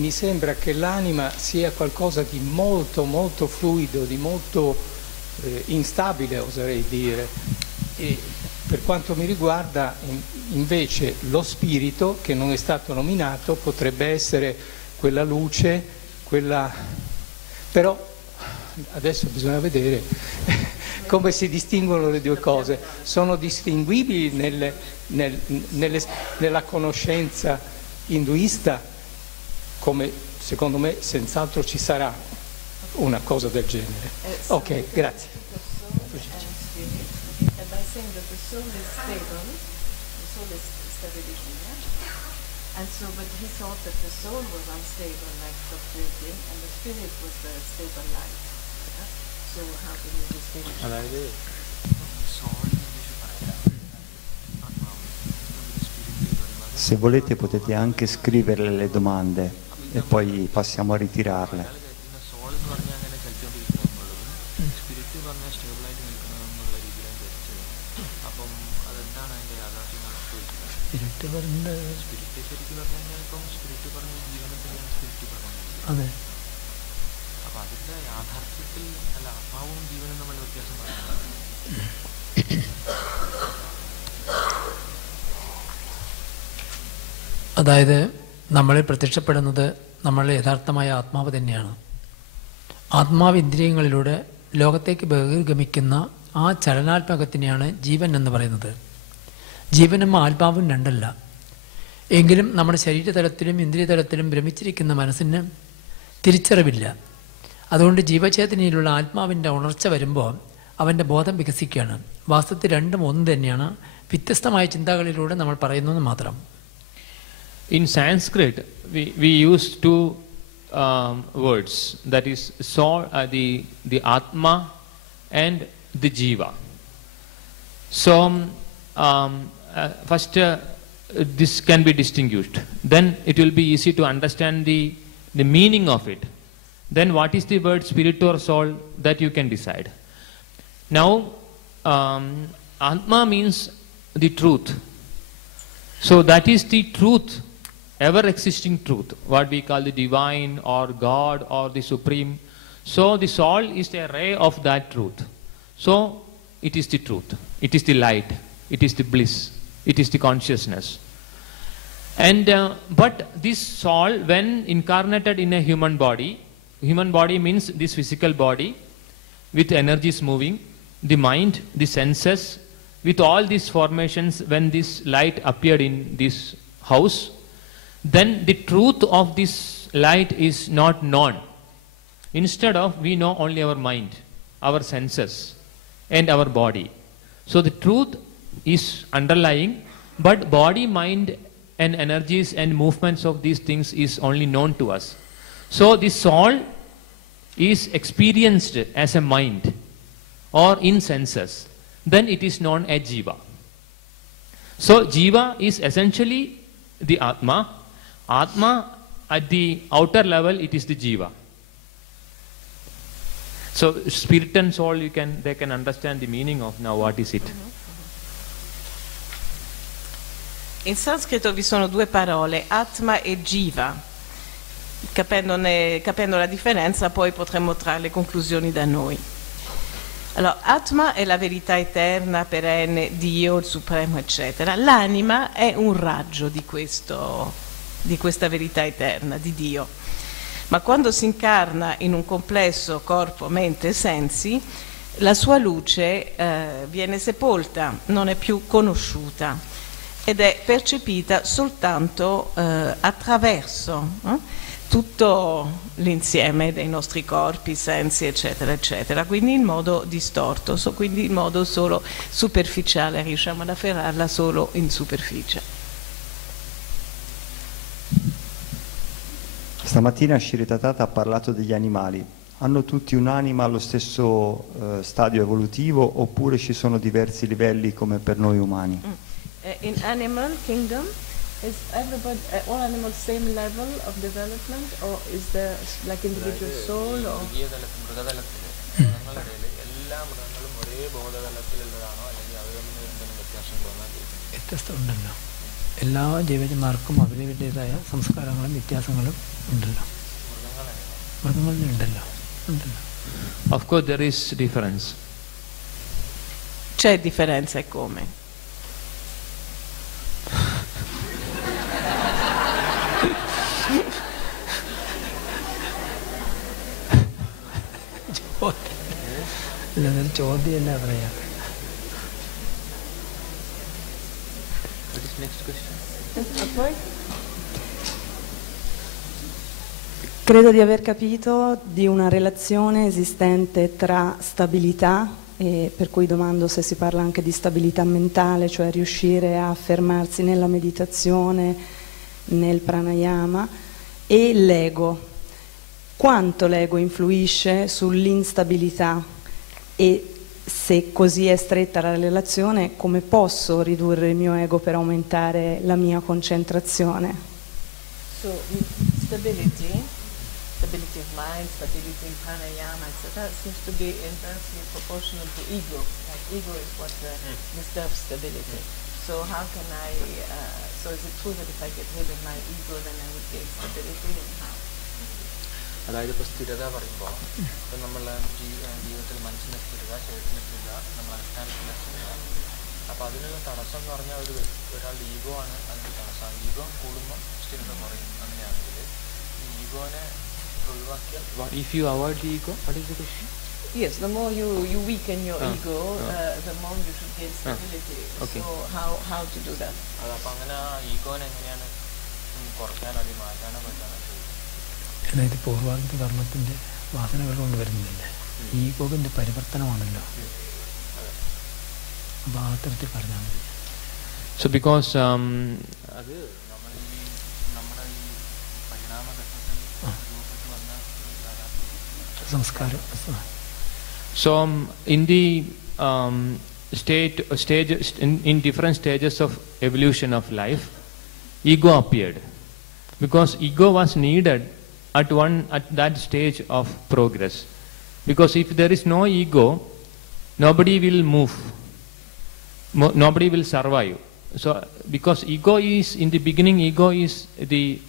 mi sembra che l'anima sia qualcosa di molto, molto fluido, di molto instabile, oserei dire. E per quanto mi riguarda, invece, lo spirito, che non è stato nominato, potrebbe essere quella luce, quella... Però adesso bisogna vedere come si distinguono le due cose. Sono distinguibili nella conoscenza induista, come secondo me senz'altro ci sarà una cosa del genere. Ok, grazie. And so, but he thought that the soul was unstable, like fluctuating, and the spirit was the stable light. So how can you distinguish? അതായത് Se volete potete anche scriverle le domande e poi passiamo a ritirarle. അതെ. അതായത് നമ്മളിൽ പ്രത്യക്ഷപ്പെടുന്നത് നമ്മളുടെ യഥാർത്ഥമായ ആത്മാവ് തന്നെയാണ്. ആത്മാവ് ഇന്ദ്രിയങ്ങളിലൂടെ ലോകത്തേക്ക് ബഹിർഗമിക്കുന്ന ആ ചലനാത്മകത്തിനെയാണ് ജീവൻ എന്ന് പറയുന്നത്. ജീവനും ആത്മാവും രണ്ടല്ല. എങ്കിലും നമ്മുടെ ശരീരതലത്തിലും ഇന്ദ്രിയതലത്തിലും ഭ്രമിച്ചിരിക്കുന്ന മനസ്സിന് തിരിച്ചറിവില്ല. അതുകൊണ്ട് ജീവചേതനയിലുള്ള ആത്മാവിൻ്റെ ഉണർച്ച വരുമ്പോൾ അവൻ്റെ ബോധം വികസിക്കുകയാണ്. വാസ്തവത്തിൽ രണ്ടും ഒന്ന് തന്നെയാണ്, വ്യത്യസ്തമായ ചിന്തകളിലൂടെ നമ്മൾ പറയുന്നു മാത്രം. In Sanskrit, we use two words, that is soul, the Atma and the Jiva. So first this can be distinguished. Then it will be easy to understand the meaning of it. Then what is the word spirit or soul, that you can decide. Now Atma means the truth. So that is the truth, ever existing truth, what we call the divine or God or the supreme. So the soul is a ray of that truth. So it is the truth, it is the light, it is the bliss, it is the consciousness. And but this soul, when incarnated in a human body means this physical body with energies moving, the mind, the senses, with all these formations, when this light appeared in this house, then the truth of this light is not known. Instead of, we know only our mind, our senses and our body. So the truth is underlying, but body, mind and energies and movements of these things is only known to us. So the soul is experienced as a mind or in senses, then it is known as Jiva. So Jiva is essentially the Atma. Atma, at the outer level, it is the Jiva. So spirit and soul, they can understand the meaning of now what is it. In sanscrito vi sono due parole, Atma e Jiva. Capendo la differenza poi potremmo trarre le conclusioni da noi. Allora, Atma è la verità eterna, perenne, Dio, il Supremo, eccetera. L'anima è un raggio di questa verità eterna, di Dio. Ma quando si incarna in un complesso corpo, mente e sensi, la sua luce viene sepolta, non è più conosciuta ed è percepita soltanto attraverso tutto l'insieme dei nostri corpi, sensi, eccetera, eccetera, quindi in modo distorto, quindi in modo solo superficiale, riusciamo ad afferrarla solo in superficie. Stamattina Shri Tathata ha parlato degli animali. Hanno tutti un'anima allo stesso stadio evolutivo oppure ci sono diversi livelli come per noi umani? In animal kingdom, is everybody, all animals same level of development, or is there like individual soul? Or? വ്യത്യസ്തമുണ്ടല്ലോ, എല്ലാ ജീവന്മാർക്കും അവരവരുടേതായ സംസ്കാരങ്ങളും വ്യത്യാസങ്ങളും ഉണ്ടല്ലോ, മൃഗങ്ങളിലുണ്ടല്ലോ. Of course there is difference. C'è differenza e come? ചോദ്യമല്ല പറയാ. Credo di aver capito di una relazione esistente tra stabilità, e per cui domando se si parla anche di stabilità mentale, cioè riuscire a fermarsi nella meditazione, nel pranayama, e l'ego. Quanto l'ego influisce sull'instabilità e se così è stretta la relazione, come posso ridurre il mio ego per aumentare la mia concentrazione? So, stability of mind, stability in pranayama, etc., seems to be inversely proportional to ego. Like ego is what disturbs stability. So how can I, so is it true that if I get rid of my ego, then I would gain stability, and how? അതായത് ഇപ്പോൾ സ്ഥിരത പറയുമ്പോൾ ഇപ്പം നമ്മൾ ജീവിതത്തിൽ മനസ്സിൻ്റെ സ്ഥിരത, ശരീരത്തിൻ്റെ സ്ഥിരത, നമ്മൾ അനുഷ്ഠാനത്തിൻ്റെ സ്ഥിരത, അപ്പോൾ അതിനുള്ള തടസ്സം എന്ന് പറഞ്ഞാൽ ഒരാളുടെ ഈഗോ ആണ് അതിൻ്റെ തടസ്സം. ഈഗോ കൂടുമ്പോൾ സ്ഥിരത കുറയും. അങ്ങനെയാണെങ്കിൽ ഈ ഈഗോനെ ഒഴിവാക്കിയാൽ, if you avoid the ego, what is the question? Yes, the more you weaken your ego, the more you should gain stability. Okay. So how to do that? അതപ്പോൾ അങ്ങനെ ഈഗോനെ എങ്ങനെയാണ് കുറയ്ക്കാനോ അല്ലെങ്കിൽ മാറ്റാനോ പറ്റാനോ? അതായത് പൂർവാധിക കർമ്മത്തിൻ്റെ വാസനകൾ കൊണ്ട് വരുന്നില്ലേ, ഈഗോവിൻ്റെ പരിവർത്തനമാണല്ലോ. അപ്പോൾ ആ തരത്തിൽ പറഞ്ഞാൽ മതി. So because സംസ്കാരം. So in the in different stages of evolution of life, ego appeared because ego was needed at that stage of progress. Because if there is no ego, nobody will move, nobody will survive. So because ego is in the beginning, ego is the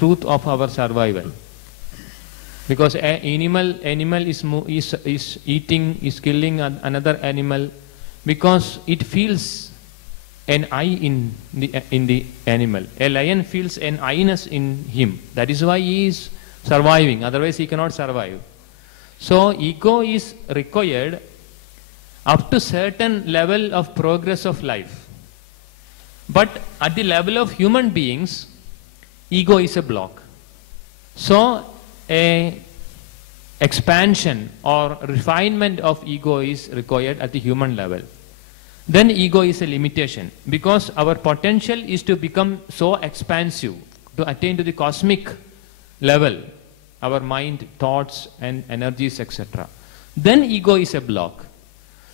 truth of our survival. Because an animal is eating, is killing another animal because it feels an I in the animal. A lion feels an I-ness in him. That is why he is surviving. Otherwise he cannot survive. So ego is required up to certain level of progress of life. But at the level of human beings, ego is a block. So a expansion or refinement of ego is required at the human level. Then ego is a limitation because our potential is to become so expansive, to attain to the cosmic level, our mind, thoughts and energies, etc. Then ego is a block.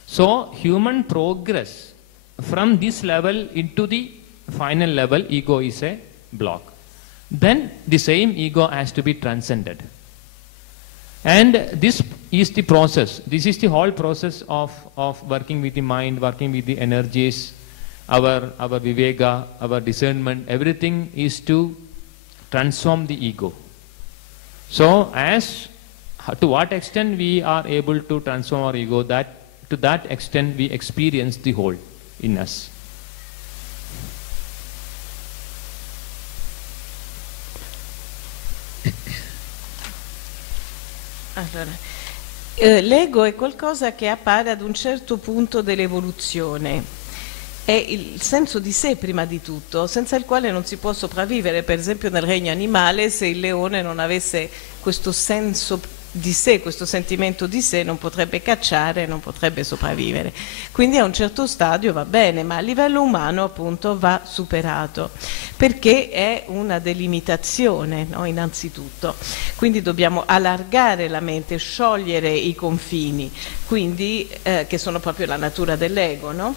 So human progress from this level into the final level, ego is a block. Then the same ego has to be transcended. And this is the process. This is the whole process of working with the mind, working with the energies, our viveka, our discernment. Everything is to transform the ego. So to what extent we are able to transform our ego, to that extent we experience the whole in us. Allora, l'ego è qualcosa che appare ad un certo punto dell'evoluzione, è il senso di sé prima di tutto, senza il quale non si può sopravvivere. Per esempio nel regno animale, se il leone non avesse questo senso di sé, questo sentimento di sé, non potrebbe cacciare, non potrebbe sopravvivere. Quindi a un certo stadio va bene, ma a livello umano appunto va superato, perché è una delimitazione, no? Innanzitutto. Quindi dobbiamo allargare la mente, sciogliere i confini, quindi, che sono proprio la natura dell'ego, no?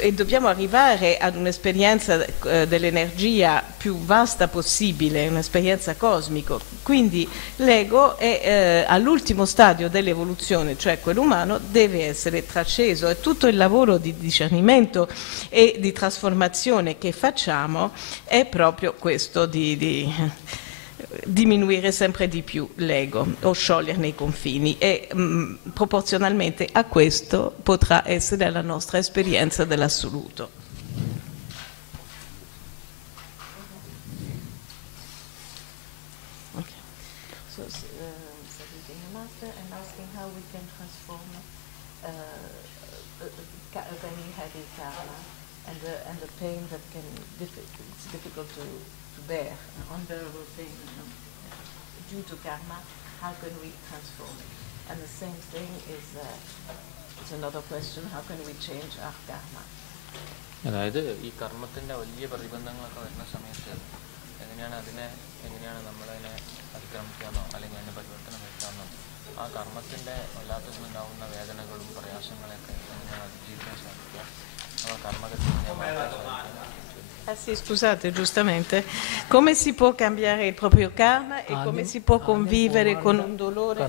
E dobbiamo arrivare ad un'esperienza dell'energia più vasta possibile, un'esperienza cosmica. Quindi l'ego è all'ultimo stadio dell'evoluzione, cioè quello umano, deve essere trasceso, e tutto il lavoro di discernimento e di trasformazione che facciamo è proprio questo, di diminuire sempre di più l'ego o scioglierne i confini, e proporzionalmente a questo potrà essere la nostra esperienza dell'assoluto. Okay. So, saluting the master and asking how we can transform any heavy karma and the pain that it's difficult to bear, unbearable pain due to karma. How can we transform it? And the same thing is another question: how can we change our karma? അതായത് ഈ കർമ്മത്തിൻ്റെ വലിയ പ്രതിബന്ധങ്ങളൊക്കെ വരുന്ന സമയത്ത് എങ്ങനെയാണ് നമ്മളതിനെ അതിക്രമിക്കാമെന്നോ അല്ലെങ്കിൽ അതിനെ പരിവർത്തനം വരുത്താമെന്നോ, ആ കർമ്മത്തിൻ്റെ വല്ലാത്തതിലുണ്ടാകുന്ന വേദനകളും പ്രയാസങ്ങളൊക്കെ എങ്ങനെയാണ് അതിജീവിക്കാൻ സാധിക്കുക, ആ കർമ്മത്തിൽ Sì, scusate, giustamente, come si può cambiare il proprio karma e come si può convivere con un dolore?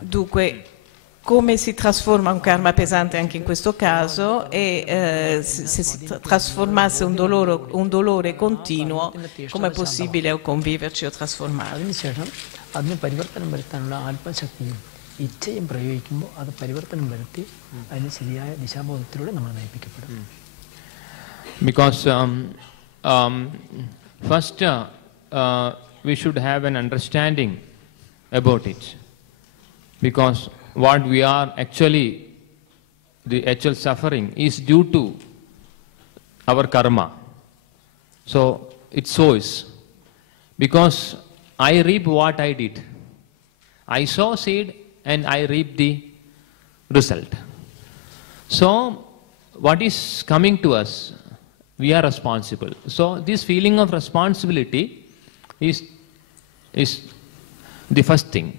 Dunque, come si trasforma un karma pesante anche in questo caso, e se si trasformasse un dolore continuo, come è possibile o conviverci o trasformarlo? അതിന് പരിവർത്തനം വരുത്താനുള്ള ആത്മശക്തിയും ഇച്ഛയും പ്രയോഗിക്കുമ്പോൾ അത് പരിവർത്തനം വരുത്തി അതിന് ശരിയായ ദിശാബോധത്തിലൂടെ നമ്മൾ നയിപ്പിക്കപ്പെടും. Because first we should have an understanding about it, because what we are actually, the actual suffering is due to our karma. So its source, Because I reap what I did. I sow seed and I reap the result. So, what is coming to us? We are responsible. So, this feeling of responsibility is the first thing.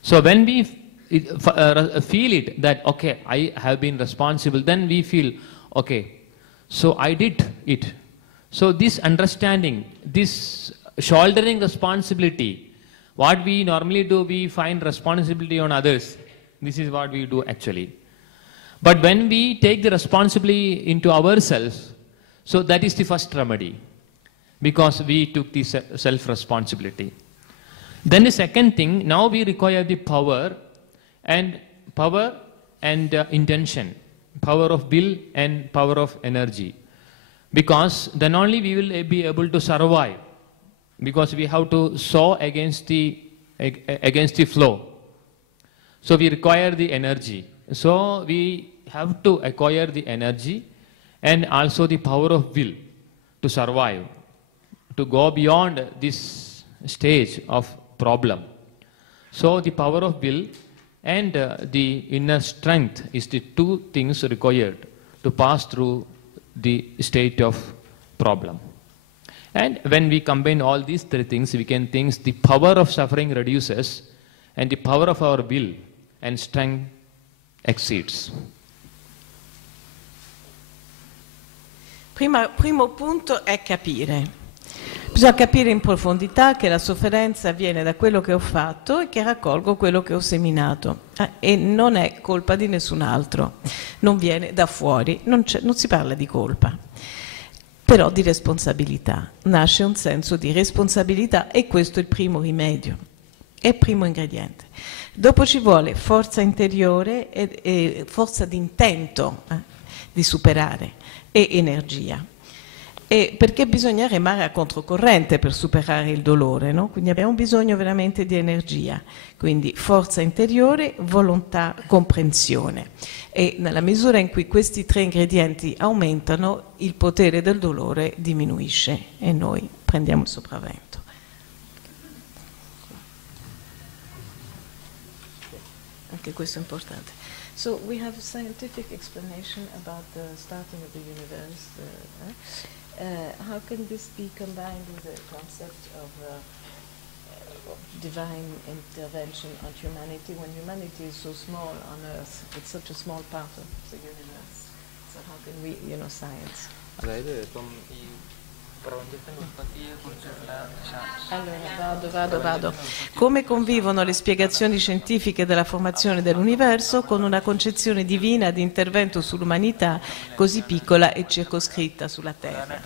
So, when we feel it that, okay, I have been responsible, then we feel, okay, so I did it. So, this understanding, this shouldering responsibility, what we normally do, we find responsibility on others. This is what we do actually. But when we take the responsibility into ourselves, so that is the first remedy, because we took the self-responsibility. Then the second thing, now we require the power and intention, power of will and power of energy, because then only we will be able to survive, because we have to sow against the flow. So we require the energy. So we have to acquire the energy and also the power of will to survive, to go beyond this stage of problem. So the power of will and the inner strength is the two things required to pass through the state of problem. And when we combine all these three things, we can think the power of suffering reduces and the power of our will and strength exceeds. Primo punto è capire. Bisogna capire in profondità che la sofferenza viene da quello che ho fatto e che raccolgo quello che ho seminato. E non è colpa di nessun altro, non viene da fuori, non si parla di colpa, però di responsabilità. Nasce un senso di responsabilità e questo è il primo rimedio, è il primo ingrediente. Dopo ci vuole forza interiore e forza di intento di superare e energia. Perché bisogna remare a controcorrente per superare il dolore, no? Quindi abbiamo bisogno veramente di energia, quindi forza interiore, volontà, comprensione. E nella misura in cui questi tre ingredienti aumentano, il potere del dolore diminuisce e noi prendiamo il sopravvento. Anche questo è importante. So we have a scientific explanation about the starting of the universe. How can this be combined with the concept of divine intervention on humanity when humanity is so small on Earth? It's such a small part of the universe. So how can we, science? Allora, vado. Come convivono le spiegazioni scientifiche della formazione dell'universo con una concezione divina di intervento sull'umanità così piccola e circoscritta sulla Terra?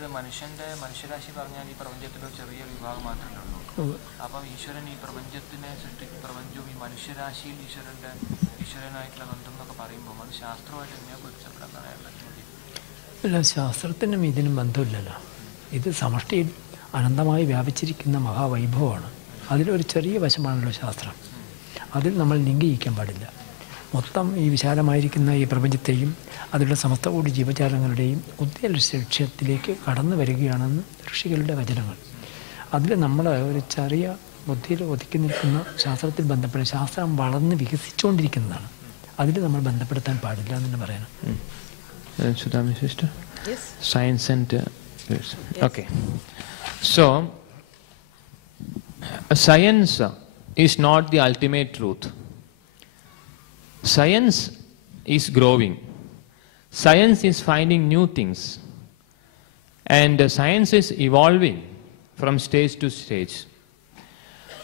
ശാസ്ത്രത്തിനും ഇതിനും ബന്ധമില്ലല്ലോ. ഇത് സമഷ്ടിയിൽ അനന്തമായി വ്യാപിച്ചിരിക്കുന്ന മഹാവൈഭവമാണ്. അതിലൊരു ചെറിയ വശമാണല്ലോ ശാസ്ത്രം. അതിൽ നമ്മൾ ലിംഗിക്കാൻ പാടില്ല. മൊത്തം ഈ വിശാലമായിരിക്കുന്ന ഈ പ്രപഞ്ചത്തെയും അതിലുള്ള സമസ്ത കൂടി ജീവജാലങ്ങളുടെയും ഉദ്യ ലക്ഷ്യത്തിലേക്ക് കടന്നു വരികയാണെന്ന് ഋഷികളുടെ വചനങ്ങൾ. അതിൽ നമ്മൾ ഒരു ചെറിയ ബുദ്ധിയിൽ ഒതുക്കി നിൽക്കുന്ന ശാസ്ത്രത്തിൽ ബന്ധപ്പെട്ട ശാസ്ത്രം വളർന്ന് വികസിച്ചുകൊണ്ടിരിക്കുന്നതാണ്. അതിൽ നമ്മൾ ബന്ധപ്പെടുത്താൻ പാടില്ല എന്ന് പറയണം. Sudami sister? Yes. Science and yes. Okay. So, science is not the ultimate truth. Science is growing. Science is finding new things. And science is evolving from stage to stage.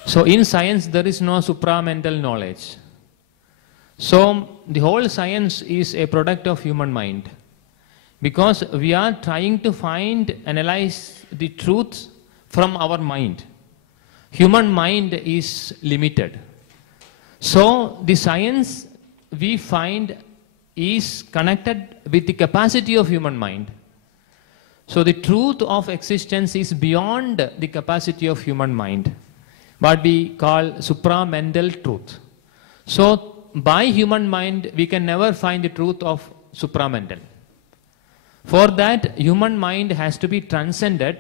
So, in science there is no supramental knowledge. So, the whole science is a product of human mind. Because we are trying to analyze the truth from our mind. Human mind is limited. So the science we find is connected with the capacity of human mind. So the truth of existence is beyond the capacity of human mind, what we call supramental truth. So by human mind we can never find the truth of supramental. For that, human mind has to be transcended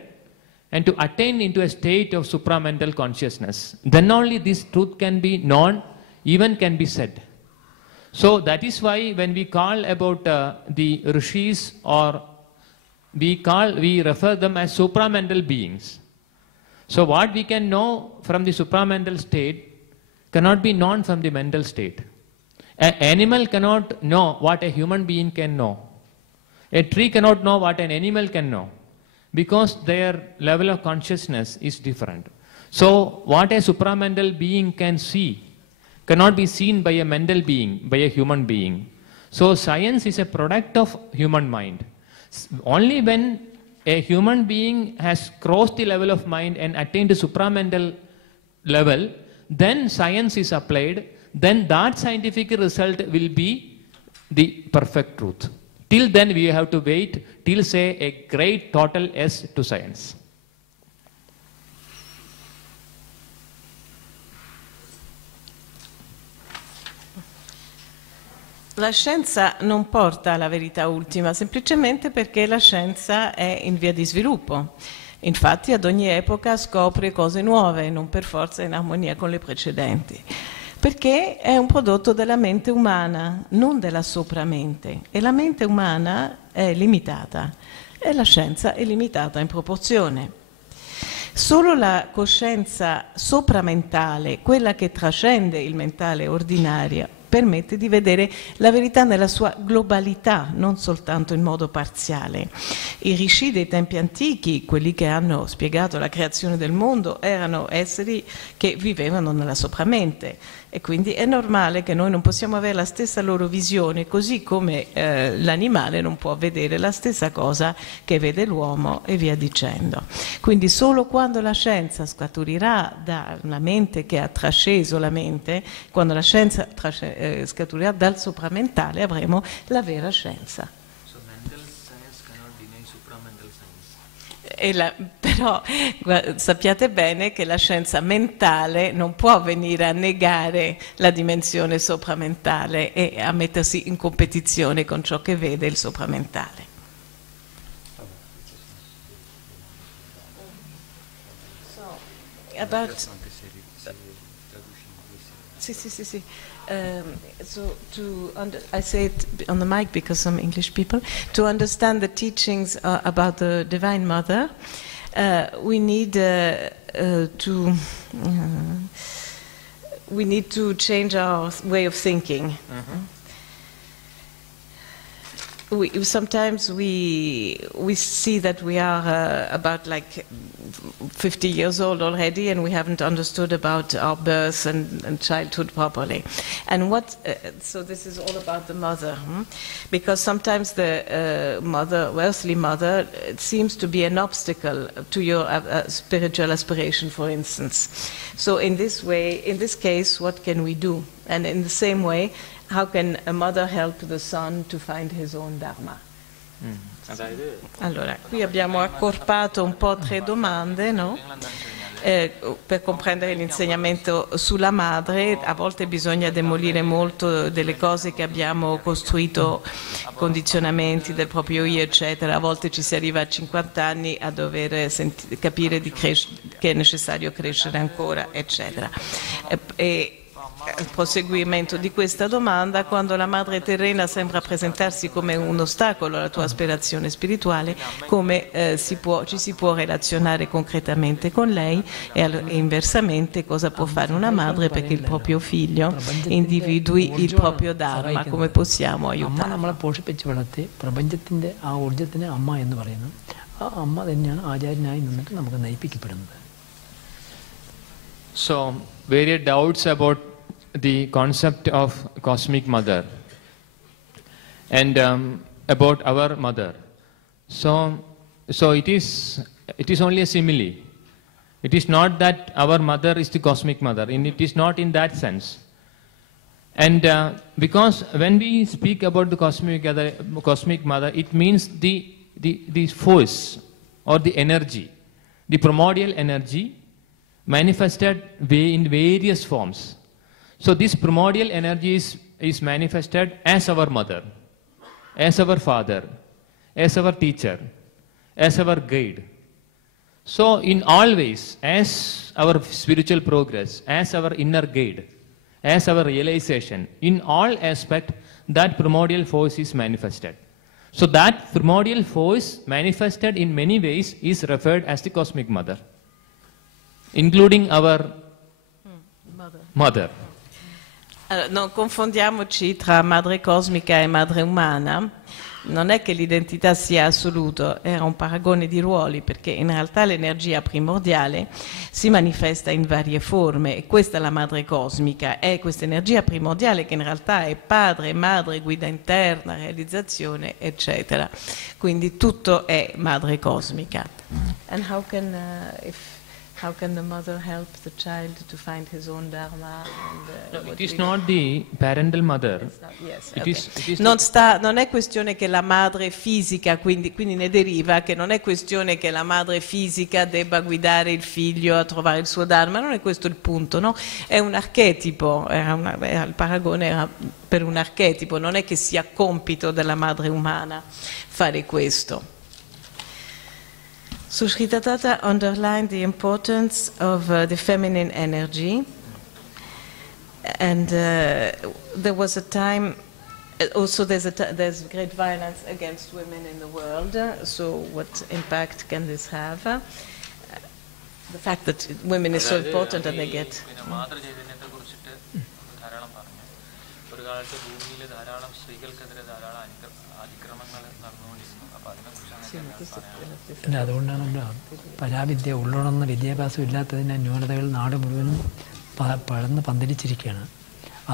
and to attain into a state of supramental consciousness. Then only this truth can be known, even can be said. So that is why when we call about the rishis, or we refer them as supramental beings. So what we can know from the supramental state cannot be known from the mental state. An animal cannot know what a human being can know. A tree cannot know what an animal can know, because their level of consciousness is different. So what a supramental being can see cannot be seen by a mental being, by a human being. So science is a product of human mind. Only when a human being has crossed the level of mind and attained the supramental level, then science is applied, then that scientific result will be the perfect truth. Till then we have to wait till, say, a great total yes to science. La scienza non porta alla verità ultima, semplicemente perché la scienza è in via di sviluppo. Infatti ad ogni epoca scopre cose nuove, non per forza in armonia con le precedenti, perché è un prodotto della mente umana, non della sopramente. E la mente umana è limitata e la scienza è limitata in proporzione. Solo la coscienza sopramentale, quella che trascende il mentale ordinario, permette di vedere la verità nella sua globalità, non soltanto in modo parziale. I rishi dei tempi antichi, quelli che hanno spiegato la creazione del mondo, erano esseri che vivevano nella sopramente, e quindi è normale che noi non possiamo avere la stessa loro visione, così come l'animale non può vedere la stessa cosa che vede l'uomo, e via dicendo. Quindi solo quando la scienza scaturirà da una mente che ha trasceso la mente, quando la scienza scaturirà dal sopramentale, avremo la vera scienza. So mental science cannot deny supramental science. Però sappiate bene che la scienza mentale non può venire a negare la dimensione sopramentale e a mettersi in competizione con ciò che vede il sopramentale. Sì. So I say it on the mic because some English people, to understand the teachings about the Divine Mother, we need to change our way of thinking. Sometimes we see that we are about like 50 years old already, and we haven't understood about our birth and childhood properly. And so this is all about the mother, because sometimes the earthly mother, it seems to be an obstacle to your spiritual aspiration, for instance. So in this case, what can we do? And in the same way, how can a mother help the son to find his own dharma? Allora, qui abbiamo accorpato un po' 3 domande, no? Per comprendere l'insegnamento sulla madre. A volte bisogna demolire molto delle cose che abbiamo costruito, condizionamenti del proprio io, eccetera. A volte ci si arriva a 50 anni a dover capire che è necessario crescere ancora, eccetera. Al proseguimento di questa domanda, quando la madre terrena sembra presentarsi come un ostacolo alla tua aspirazione spirituale, come ci si può relazionare concretamente con lei, e inversamente cosa può fare una madre perché il proprio figlio individui il proprio dharma, come possiamo aiutarlo? So, various doubts about the concept of cosmic mother and about our mother. So it is only a simile. It is not that our mother is the cosmic mother, and it is not in that sense. And because when we speak about the cosmic mother, it means the force or the energy, the primordial energy manifested in various forms. So this primordial energy is manifested as our mother, as our father, as our teacher, as our guide. So in all ways, as our spiritual progress, as our inner guide, as our realization, in all aspect, that primordial force is manifested. So that primordial force manifested in many ways is referred as the cosmic mother, including our mother. Allora, non confondiamoci tra madre cosmica e madre umana. Non è che l'identità sia assoluta, era un paragone di ruoli, perché in realtà l'energia primordiale si manifesta in varie forme e questa è la madre cosmica, è questa energia primordiale che in realtà è padre, madre, guida interna, realizzazione, eccetera. Quindi tutto è madre cosmica. And how can the mother help the child to find his own dharma? And, No, it is not the parental mother. Yes, It okay. is Non è questione che la madre fisica, quindi ne deriva che non è questione che la madre fisica debba guidare il figlio a trovare il suo dharma, non è questo il punto, no? È un archetipo, il paragone era per un archetipo, non è che sia compito della madre umana fare questo. So Sri Tathata underlined the importance of the feminine energy, and there was a time. Also, there's great violence against women in the world. So, what impact can this have? The fact that women is so important, and they get. അല്ല അതുകൊണ്ടാണല്ലോ പരാവിദ്യ ഉള്ളുണർന്ന വിദ്യാഭ്യാസം ഇല്ലാത്തതിൻ്റെ ന്യൂനതകൾ നാട് മുഴുവനും പഴന്ന് പന്തലിച്ചിരിക്കുകയാണ്.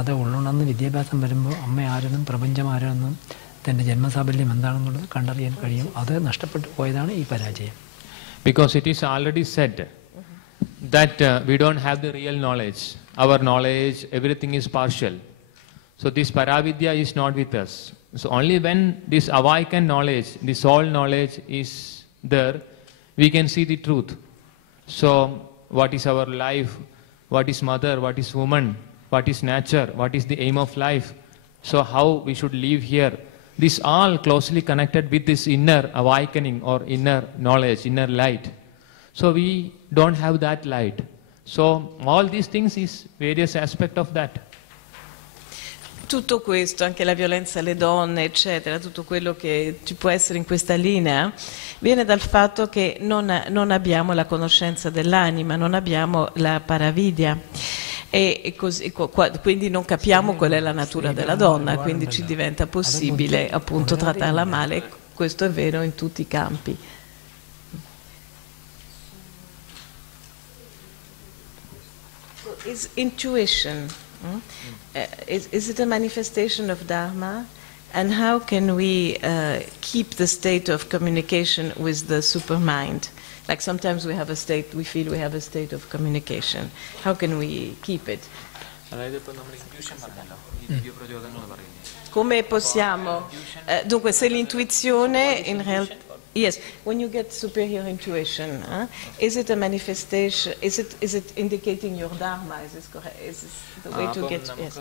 അത് ഉള്ളുണർന്ന് വിദ്യാഭ്യാസം വരുമ്പോൾ അമ്മ ആരെന്നും പ്രപഞ്ചം ആരെന്നും തൻ്റെ ജന്മസാഫല്യം എന്താണെന്നുള്ളത് കണ്ടറിയാൻ കഴിയും. അത് നഷ്ടപ്പെട്ടു പോയതാണ് ഈ പരാജയം. Because it is already said that we don't have the real knowledge. Our knowledge, everything is partial. So this paravidya is not with us. So only when this awakened knowledge, this all knowledge is there, we can see the truth. So what is our life, what is mother, what is woman, what is nature, what is the aim of life, so how we should live here. This all closely connected with this inner awakening or inner knowledge, inner light. So we don't have that light. So all these things is various aspects of that. Tutto questo, anche la violenza alle donne, eccetera, tutto quello che ci può essere in questa linea, viene dal fatto che non abbiamo la conoscenza dell'anima, non abbiamo la paravidya. Quindi non capiamo qual è la natura della donna, quindi ci diventa possibile appunto trattarla male. Questo è vero in tutti i campi. Is intuition, is it a manifestation of Dharma? And how can we keep the state of communication with the supermind? Like sometimes we have a state, we feel we have a state of communication. How can we keep it? Come possiamo? Dunque, se l'intuizione in realtà... Yes, when you get superior intuition, is it a manifestation? Is it indicating your dharma? Is this correct? Is this the way to get? Yes.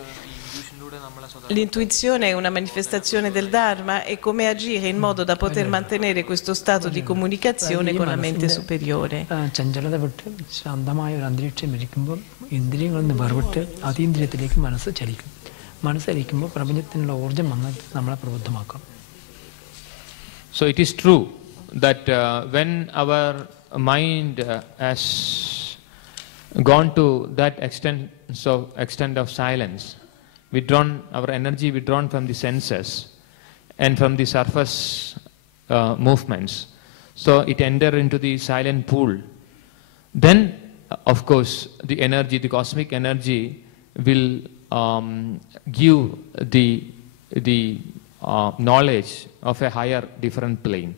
L'intuizione è una manifestazione del dharma e come agire in modo da poter mantenere questo stato di comunicazione con la mente superiore. ചഞ്ചലത വിട്ട് ശാന്തമായ ഒരു അന്തരീക്ഷം ഇരിക്കുമ്പോൾ ഇന്ദ്രിയങ്ങളിൽ നിന്ന് വേർവിട്ട് അതീന്ദ്രിയത്തിലേക്ക് മനസ്സ് ചലിക്കും. മനസ്സരിക്കുമ്പോൾ പ്രപഞ്ചത്തിനുള്ള ഊർജ്ജം വന്ന് നമ്മളെ പ്രബുദ്ധമാക്കും. So it is true that when our mind has gone to that extent of silence, our energy withdrawn from the senses and from the surface movements, so it enter into the silent pool, then of course the energy, the cosmic energy will give the knowledge of a higher, different plane.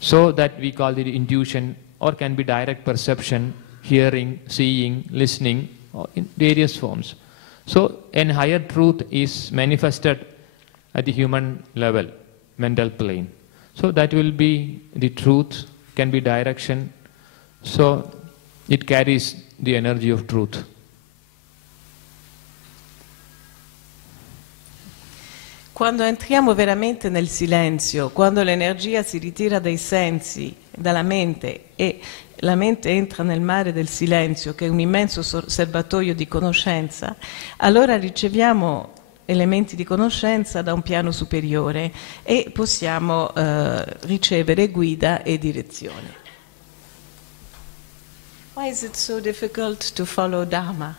So that we call it intuition, or can be direct perception, hearing, seeing, listening, or in various forms. So a higher truth is manifested at the human level, mental plane. So that will be the truth, can be direction. So it carries the energy of truth. Quando entriamo veramente nel silenzio, quando l'energia si ritira dai sensi dalla mente e la mente entra nel mare del silenzio, che è un immenso serbatoio di conoscenza, allora riceviamo elementi di conoscenza da un piano superiore e possiamo ricevere guida e direzione. Why is it so difficult to follow Dharma?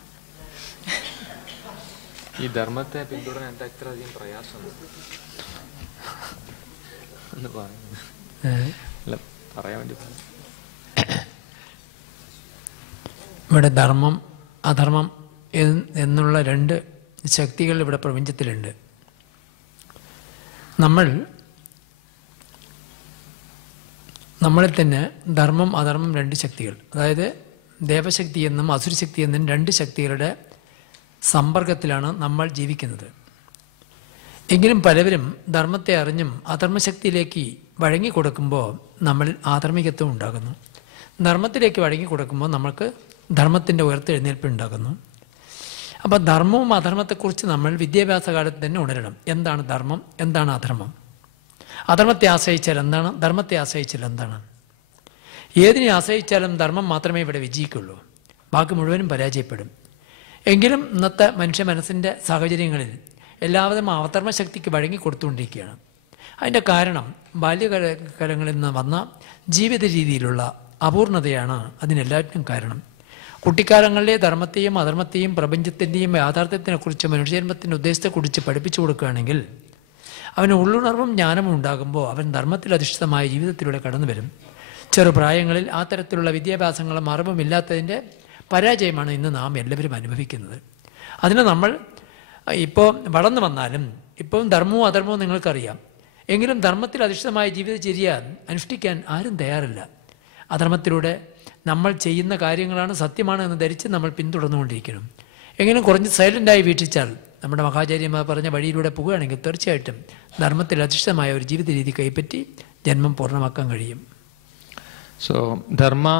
ഈ ധർമ്മത്തെ പിന്തുടരാൻ എന്താ ഇത്ര അധികം പ്രയാസം എന്ന് പറയുന്നത് പറയാൻ വേണ്ടി ഇവിടെ ധർമ്മം അധർമ്മം എന്നുള്ള രണ്ട് ശക്തികൾ ഇവിടെ പ്രപഞ്ചത്തിലുണ്ട്. നമ്മളിൽ തന്നെ ധർമ്മം അധർമ്മം രണ്ട് ശക്തികൾ, അതായത് ദേവശക്തി എന്നും അസുരശക്തി എന്നും രണ്ട് ശക്തികളുടെ സമ്പർക്കത്തിലാണ് നമ്മൾ ജീവിക്കുന്നത്. എങ്കിലും പലവരും ധർമ്മത്തെ അറിഞ്ഞും അധർമ്മശക്തിയിലേക്ക് വഴങ്ങിക്കൊടുക്കുമ്പോൾ നമ്മളിൽ ആധർമ്മികത്വം ഉണ്ടാകുന്നു. ധർമ്മത്തിലേക്ക് വഴങ്ങിക്കൊടുക്കുമ്പോൾ നമ്മൾക്ക് ധർമ്മത്തിൻ്റെ ഉയർത്തെഴുന്നേൽപ്പ് ഉണ്ടാകുന്നു. അപ്പോൾ ധർമ്മവും അധർമ്മത്തെക്കുറിച്ച് നമ്മൾ വിദ്യാഭ്യാസ കാലത്ത് തന്നെ ഉണരണം. എന്താണ് ധർമ്മം, എന്താണ് അധർമ്മം, അധർമ്മത്തെ ആശ്രയിച്ചാൽ എന്താണ്, ധർമ്മത്തെ ആശ്രയിച്ചാൽ എന്താണ്. ഏതിനെ ആശ്രയിച്ചാലും ധർമ്മം മാത്രമേ ഇവിടെ വിജയിക്കുള്ളൂ, ബാക്കി മുഴുവനും പരാജയപ്പെടും. എങ്കിലും ഇന്നത്തെ മനുഷ്യ മനസ്സിൻ്റെ സാഹചര്യങ്ങളിൽ എല്ലാവരും അധർമ്മശക്തിക്ക് വഴങ്ങിക്കൊടുത്തുകൊണ്ടിരിക്കുകയാണ്. അതിൻ്റെ കാരണം ബാല്യകാലങ്ങളിൽ നിന്ന് വന്ന ജീവിത രീതിയിലുള്ള അപൂർണതയാണ് അതിനെല്ലാറ്റിനും കാരണം. കുട്ടിക്കാലങ്ങളിലെ ധർമ്മത്തെയും അധർമ്മത്തെയും പ്രപഞ്ചത്തിൻ്റെയും യാഥാർത്ഥ്യത്തിനെക്കുറിച്ച് മനുഷ്യജന്മത്തിൻ്റെ ഉദ്ദേശത്തെക്കുറിച്ച് പഠിപ്പിച്ചു കൊടുക്കുകയാണെങ്കിൽ അവന് ഉള്ളുണർവും ജ്ഞാനവും ഉണ്ടാകുമ്പോൾ അവൻ ധർമ്മത്തിൽ അധിഷ്ഠിതമായ ജീവിതത്തിലൂടെ കടന്നു വരും. ചെറുപ്രായങ്ങളിൽ ആ തരത്തിലുള്ള വിദ്യാഭ്യാസങ്ങളും അറിവും ഇല്ലാത്തതിൻ്റെ പരാജയമാണ് ഇന്ന് നാം എല്ലാവരും അനുഭവിക്കുന്നത്. അതിന് നമ്മൾ ഇപ്പോൾ വളർന്നു വന്നാലും ഇപ്പം ധർമ്മവും അധർമ്മവും നിങ്ങൾക്കറിയാം. എങ്കിലും ധർമ്മത്തിൽ അധിഷ്ഠിതമായ ജീവിതചര്യ അനുഷ്ഠിക്കാൻ ആരും തയ്യാറില്ല. അധർമ്മത്തിലൂടെ നമ്മൾ ചെയ്യുന്ന കാര്യങ്ങളാണ് സത്യമാണ് എന്ന് ധരിച്ച് നമ്മൾ പിന്തുടർന്നുകൊണ്ടിരിക്കണം. എങ്കിലും കുറഞ്ഞ് സൈലൻ്റായി വീക്ഷിച്ചാൽ നമ്മുടെ മഹാചാര്യന്മാർ പറഞ്ഞ വഴിയിലൂടെ പോകുകയാണെങ്കിൽ തീർച്ചയായിട്ടും ധർമ്മത്തിൽ അധിഷ്ഠിതമായ ഒരു ജീവിത രീതി കൈപ്പറ്റി ജന്മം പൂർണ്ണമാക്കാൻ കഴിയും. So dharma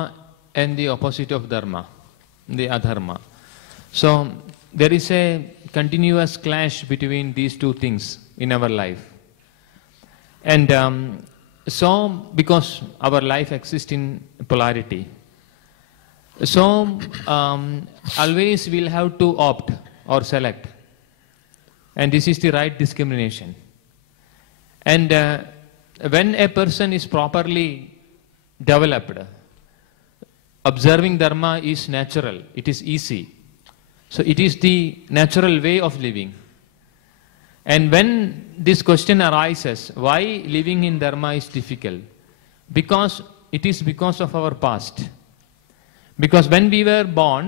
and the opposite of dharma, the adharma. So there is a continuous clash between these two things in our life. And so because our life exists in polarity, so always we'll have to opt or select. And this is the right discrimination. And when a person is properly developed, observing dharma is natural, it is easy. So it is the natural way of living. And when this question arises, why living in dharma is difficult? Because it is because of our past. Because when we were born,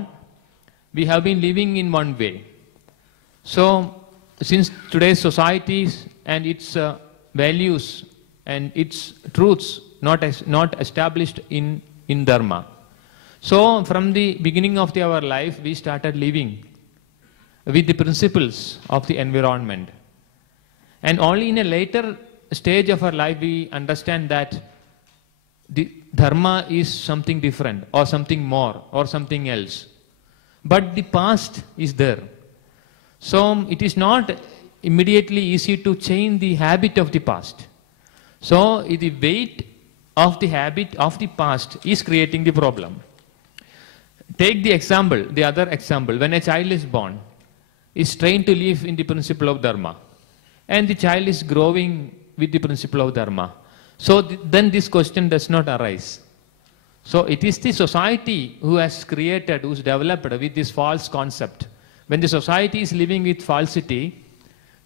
we have been living in one way. So since today's societies and its values and its truths not established in dharma. So from the beginning of our life, we started living with the principles of the environment. And only in a later stage of our life, we understand that the dharma is something different or something more or something else. But the past is there. So it is not immediately easy to change the habit of the past. So the weight of the habit of the past is creating the problem. Take the example, the other example, when a child is born, is trained to live in the principle of dharma, and the child is growing with the principle of dharma. So then this question does not arise. So it is the society who has created, who has developed with this false concept. When the society is living with falsity,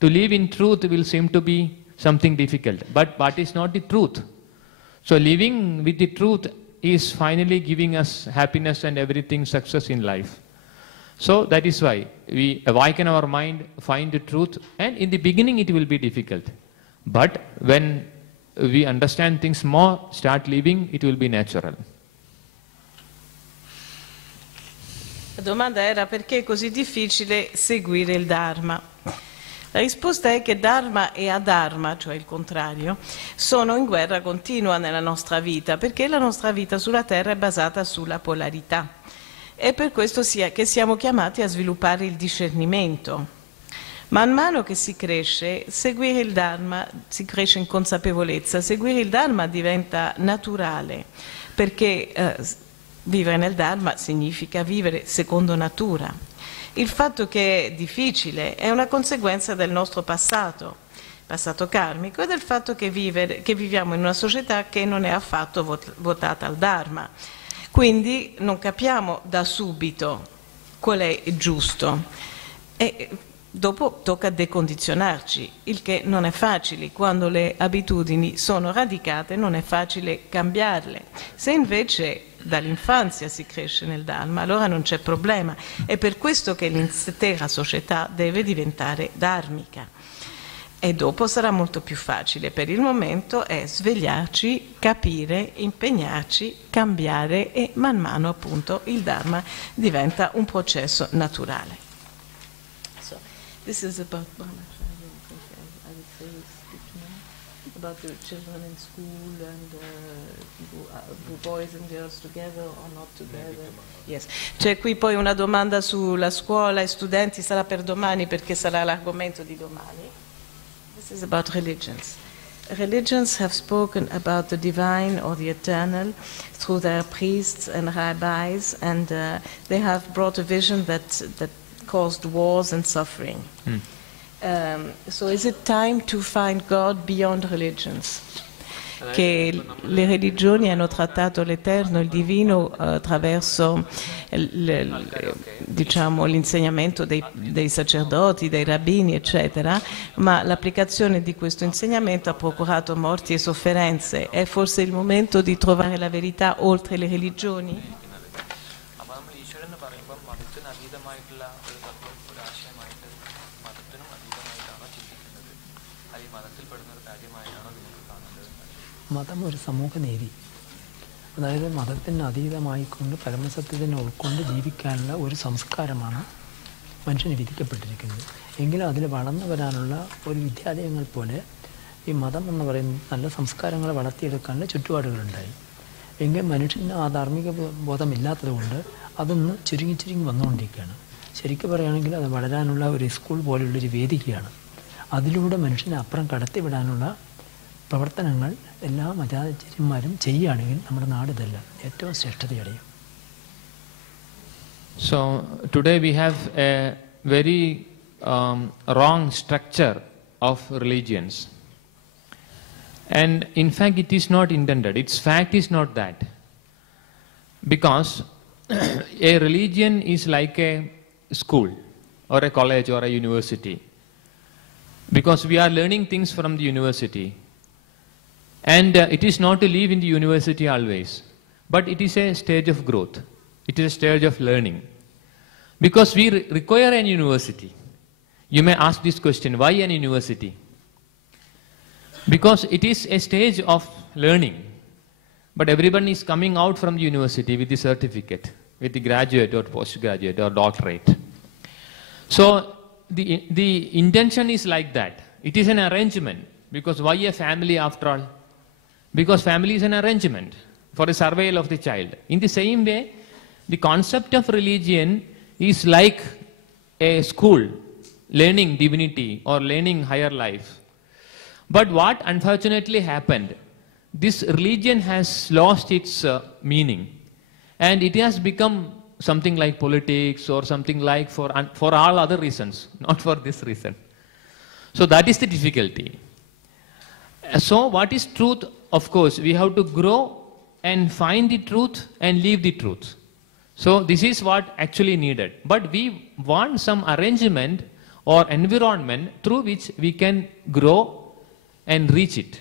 to live in truth will seem to be something difficult. But what is not the truth? So living with the truth is finally giving us happiness and everything, success in life. So that is why we awaken our mind, find the truth, and in the beginning it will be difficult. But when we understand things more, start living, it will be natural. La domanda era perché è così difficile seguire il Dharma. La risposta è che Dharma e Adharma, cioè il contrario, sono in guerra continua nella nostra vita, perché la nostra vita sulla Terra è basata sulla polarità. È per questo che siamo chiamati a sviluppare il discernimento. Man mano che si cresce, seguire il Dharma, si cresce in consapevolezza, seguire il Dharma diventa naturale, perché vivere nel Dharma significa vivere secondo natura. Il fatto che è difficile è una conseguenza del nostro passato karmico, e del fatto che viviamo in una società che non è affatto votata al Dharma. Quindi non capiamo da subito qual è il giusto. E dopo tocca decondizionarci, il che non è facile. Quando le abitudini sono radicate non è facile cambiarle. Se invece dall'infanzia si cresce nel Dharma, allora non c'è problema. È per questo che l'intera società deve diventare dharmica. E dopo sarà molto più facile. Per il momento è svegliarci, capire, impegnarci, cambiare, e man mano appunto il Dharma diventa un processo naturale. So, this is about about the children in school and boys and girls together or not together. Yes. C'è qui poi una domanda sulla scuola e studenti, sarà per domani perché sarà l'argomento di domani. This is about religions. Religions have spoken about the divine or the eternal through their priests and rabbis, and they have brought a vision that caused wars and suffering. So is it time to find God beyond religions? Che le religioni hanno trattato l'Eterno, il Divino, attraverso l'insegnamento dei sacerdoti, dei rabbini, eccetera, ma l'applicazione di questo insegnamento ha procurato morti e sofferenze. È forse il momento di trovare la verità oltre le religioni? മതം ഒരു സമൂഹനീതി, അതായത് മതത്തിന് അതീതമായിക്കൊണ്ട് പരമസത്യത്തിനെ ഉൾക്കൊണ്ട് ജീവിക്കാനുള്ള ഒരു സംസ്കാരമാണ് മനുഷ്യന് വിധിക്കപ്പെട്ടിരിക്കുന്നത്. എങ്കിലും അതിൽ വളർന്നു വരാനുള്ള ഒരു വിദ്യാലയങ്ങൾ പോലെ ഈ മതം എന്ന് പറയുന്ന നല്ല സംസ്കാരങ്ങളെ വളർത്തിയെടുക്കാനുള്ള ചുറ്റുപാടുകളുണ്ടായി. എങ്കിലും മനുഷ്യന് ആ ധാർമ്മിക ബോധമില്ലാത്തതുകൊണ്ട് അതൊന്ന് ചുരുങ്ങി വന്നുകൊണ്ടിരിക്കുകയാണ്. ശരിക്കും പറയുകയാണെങ്കിൽ അത് വളരാനുള്ള ഒരു സ്കൂൾ പോലുള്ളൊരു വേദികയാണ്. അതിലൂടെ മനുഷ്യനെ അപ്പുറം കടത്തിവിടാനുള്ള പ്രവർത്തനങ്ങൾ എല്ലാ മതാചാര്യന്മാരും ചെയ്യുകയാണെങ്കിൽ നമ്മുടെ നാട് ഇതല്ല ഏറ്റവും ശ്രേഷ്ഠതയടയും. So today we have a very wrong structure of religions, and in fact it is not intended. Its fact is not that, because a religion is like a school or a college or a university, because we are learning things from the university. And it is not to live in the university always, but it is a stage of growth. It is a stage of learning. Because we require an university. You may ask this question, why an university? Because it is a stage of learning. But everyone is coming out from the university with the certificate, with the graduate or postgraduate or doctorate. So the intention is like that. It is an arrangement. Because why a family after all? Because family is an arrangement for the survival of the child. In the same way, the concept of religion is like a school, learning divinity or learning higher life. But what unfortunately happened, this religion has lost its meaning, and it has become something like politics or something like for all other reasons, not for this reason. So that is the difficulty. So what is truth? Of course, we have to grow and find the truth and live the truth. So this is what actually needed. But we want some arrangement or environment through which we can grow and reach it.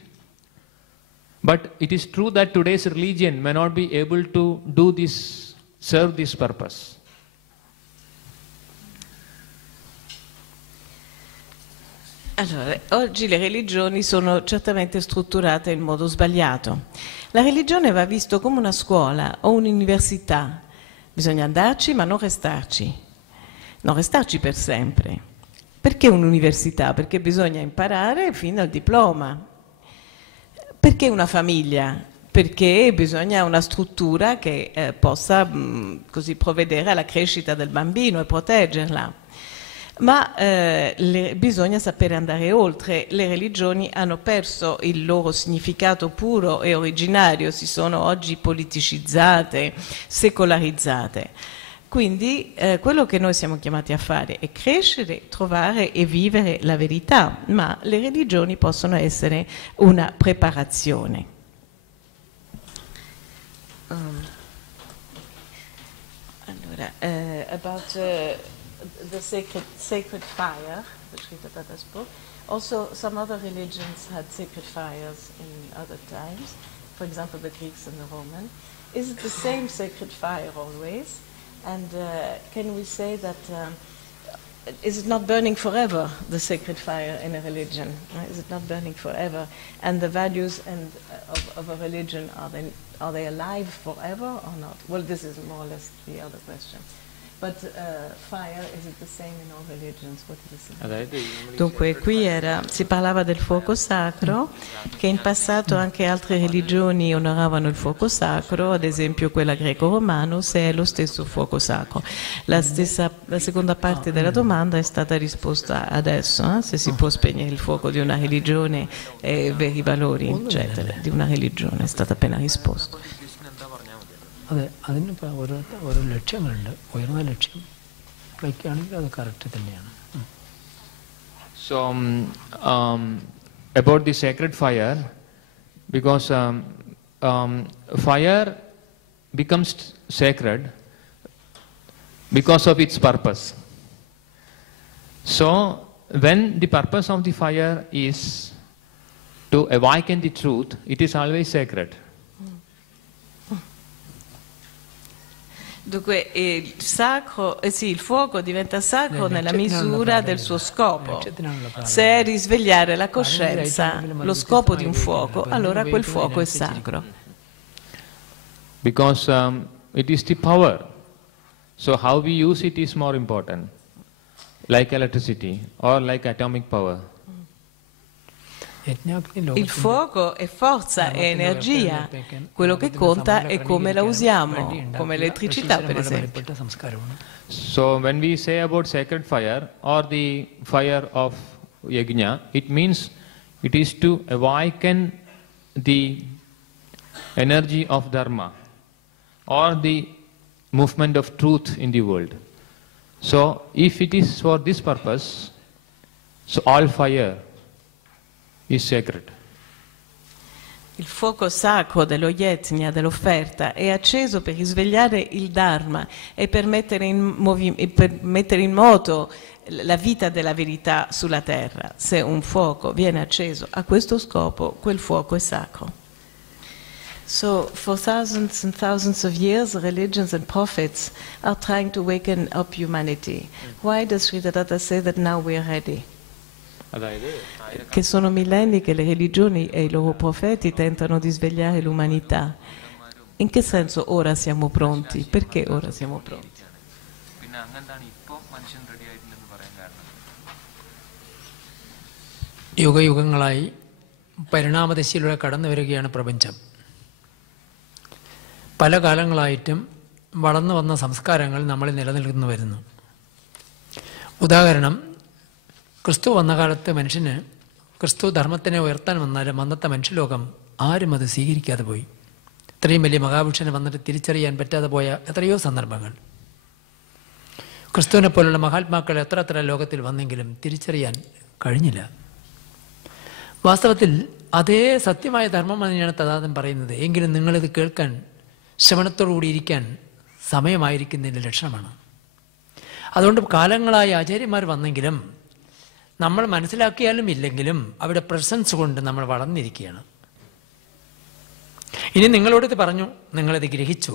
But it is true that today's religion may not be able to do this, serve this purpose. Allora, oggi le religioni sono certamente strutturate in modo sbagliato. La religione va vista come una scuola o un'università. Bisogna andarci ma non restarci per sempre. Perché un'università? Perché bisogna imparare fino al diploma. Perché una famiglia? Perché bisogna una struttura che possa così provvedere alla crescita del bambino e proteggerla. Ma bisogna sapere andare oltre. Le religioni hanno perso il loro significato puro e originario, si sono oggi politicizzate, secolarizzate. Quindi quello che noi siamo chiamati a fare è crescere, trovare e vivere la verità, ma le religioni possono essere una preparazione. Allora, about the sacred fire, the Sri Tathata's book. Also, some other religions had sacred fires in other times. For example, the Greeks and the Romans. Is it the same sacred fire always? And can we say that is it not burning forever, the sacred fire in a religion? Is it not burning forever? And the values of a religion, are they alive forever or not? Well, this is more or less the other question. But fire, is it the same in all religions? What is it? Dunque, qui si parlava del fuoco sacro, che in passato anche altre religioni onoravano il fuoco sacro, ad esempio quella greco-romana, se è lo stesso fuoco sacro. La seconda parte della domanda è stata risposta adesso, se si può spegnere il fuoco di una religione e veri valori, eccetera, di una religione, è stata appena risposta. അതെ അതിനിപ്പോൾ ഓരോ ലക്ഷ്യങ്ങളുണ്ട് ഉയർന്ന ലക്ഷ്യം വയ്ക്കുകയാണെങ്കിൽ അത് correct തന്നെയാണ്. So about the sacred fire, because fire becomes sacred because of its purpose. So when the purpose of the fire is to awaken the truth, it is always sacred. Dunque il fuoco diventa sacro nella misura del suo scopo. Se è risvegliare la coscienza, lo scopo di un fuoco, allora quel fuoco è sacro. Because it is the power. So how we use it is more important. Like electricity or like atomic power. Il fuoco è forza, è energia, quello che conta è come la usiamo, come l'elettricità per esempio. So when we say about sacred fire or the fire of yajna, it means it is to awaken the energy of dharma or the movement of truth in the world. So if it is for this purpose, so all fire is sacred. Il fuoco sacro dello yajna, dell'offerta, è acceso per risvegliare il Dharma e per mettere in moto la vita della verità sulla terra. Se un fuoco viene acceso a questo scopo, quel fuoco è sacro. So for thousands and thousands of years, religions and prophets are trying to waken up humanity. Why does Sri Tathata say that now we are ready? Che sono millenni che le religioni e i loro profeti tentano di svegliare l'umanità. In che senso ora siamo pronti? Perché ora siamo pronti? യുഗയുഗങ്ങളായി പരിണാമദശയിലൂടെ കടന്നു വരികയാണ് പ്രപഞ്ചം. പല കാലങ്ങളായിട്ടും വളർന്നു വന്ന സംസ്കാരങ്ങൾ നമ്മളിൽ നിലനിൽക്കുന്നു വരുന്നു. ഉദാഹരണം, ക്രിസ്തു വന്ന കാലത്ത് മനുഷ്യന് ക്രിസ്തു ധർമ്മത്തിനെ ഉയർത്താൻ വന്നാലും അന്നത്തെ മനുഷ്യലോകം ആരും അത് സ്വീകരിക്കാതെ പോയി. ഇത്രയും വലിയ മഹാപുരുഷനെ വന്നിട്ട് തിരിച്ചറിയാൻ പറ്റാതെ പോയ എത്രയോ സന്ദർഭങ്ങൾ. ക്രിസ്തുവിനെ പോലുള്ള മഹാത്മാക്കൾ എത്ര ലോകത്തിൽ വന്നെങ്കിലും തിരിച്ചറിയാൻ കഴിഞ്ഞില്ല. വാസ്തവത്തിൽ അതേ സത്യമായ ധർമ്മം തന്നെയാണ് തഥാതൻ പറയുന്നത്. എങ്കിലും നിങ്ങളിത് കേൾക്കാൻ ശ്രവണത്തോടുകൂടി ഇരിക്കാൻ സമയമായിരിക്കുന്നതിൻ്റെ ലക്ഷണമാണ്. അതുകൊണ്ട് കാലങ്ങളായ ആചാര്യന്മാർ വന്നെങ്കിലും നമ്മൾ മനസ്സിലാക്കിയാലും ഇല്ലെങ്കിലും അവിടെ പ്രസൻസ് കൊണ്ട് നമ്മൾ വളർന്നിരിക്കുകയാണ്. ഇനി നിങ്ങളോടിത് പറഞ്ഞു, നിങ്ങളിത് ഗ്രഹിച്ചു.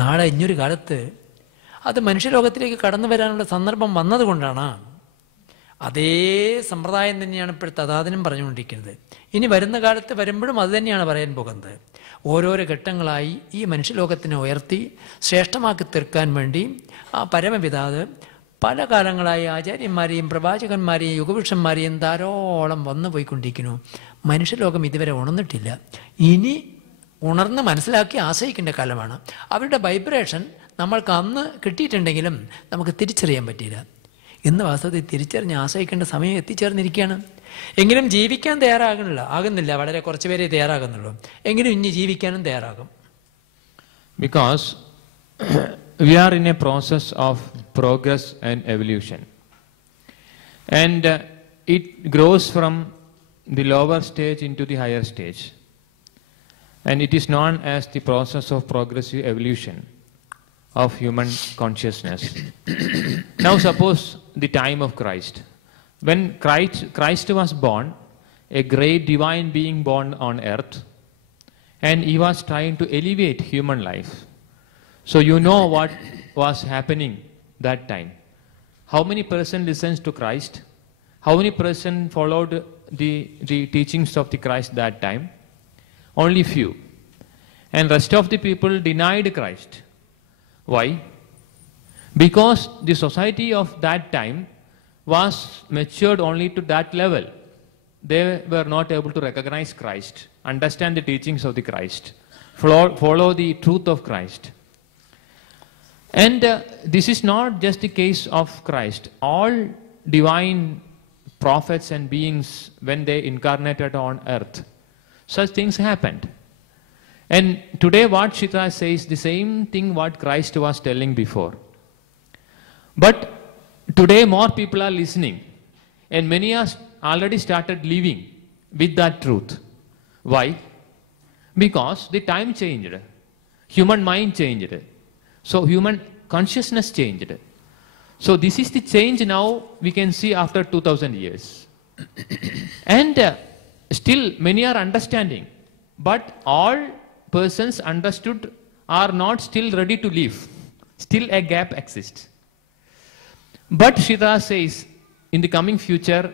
നാളെ ഇഞ്ഞൊരു കാലത്ത് അത് മനുഷ്യലോകത്തിലേക്ക് കടന്നു വരാനുള്ള സന്ദർഭം വന്നതുകൊണ്ടാണ് അതേ സമ്പ്രദായം തന്നെയാണ് ഇപ്പോഴത്തെ തഥാതനും പറഞ്ഞുകൊണ്ടിരിക്കുന്നത്. ഇനി വരുന്ന കാലത്ത് വരുമ്പോഴും അത് തന്നെയാണ് പറയാൻ പോകുന്നത്. ഓരോരോ ഘട്ടങ്ങളായി ഈ മനുഷ്യലോകത്തിനെ ഉയർത്തി ശ്രേഷ്ഠമാക്കി തീർക്കാൻ വേണ്ടി ആ പരമപിതാവ് പല കാലങ്ങളായി ആചാര്യന്മാരെയും പ്രവാചകന്മാരെയും യുഗപുരുഷന്മാരെയും ധാരാളം വന്നു പോയിക്കൊണ്ടിരിക്കുന്നു. മനുഷ്യലോകം ഇതുവരെ ഉണർന്നിട്ടില്ല. ഇനി ഉണർന്ന് മനസ്സിലാക്കി ആശ്രയിക്കേണ്ട കാലമാണ്. അവരുടെ വൈബ്രേഷൻ നമ്മൾക്ക് അന്ന് കിട്ടിയിട്ടുണ്ടെങ്കിലും നമുക്ക് തിരിച്ചറിയാൻ പറ്റിയില്ല. എന്ന് വാസ്തവത്തിൽ തിരിച്ചറിഞ്ഞ് ആശ്രയിക്കേണ്ട സമയം എത്തിച്ചേർന്നിരിക്കുകയാണ്. എങ്കിലും ജീവിക്കാൻ ആകുന്നില്ല. വളരെ കുറച്ച് പേരെ തയ്യാറാകുന്നുള്ളൂ. എങ്കിലും ഇനി ജീവിക്കാനും തയ്യാറാകും. Because we are in a process of progress and evolution. And it grows from the lower stage into the higher stage. And it is known as the process of progressive evolution of human consciousness. Now suppose the time of Christ. When Christ was born, a great divine being born on earth, and he was trying to elevate human life. So you know what was happening that time. How many person listens to Christ? How many person followed the teachings of the Christ that time? Only few. And rest of the people denied Christ. Why? Because the society of that time was matured only to that level. They were not able to recognize Christ, understand the teachings of the Christ, follow the truth of Christ. And this is not just the case of Christ. All divine prophets and beings, when they incarnated on earth, such things happened. And today what Shita says, the same thing what Christ was telling before. But today more people are listening, and many are already started living with that truth. Why? Because the time changed. Human mind changed. So human consciousness changed. So this is the change now we can see after 2000 years. And still many are understanding. But all persons understood are not still ready to live. Still a gap exists. But Shita says, in the coming future,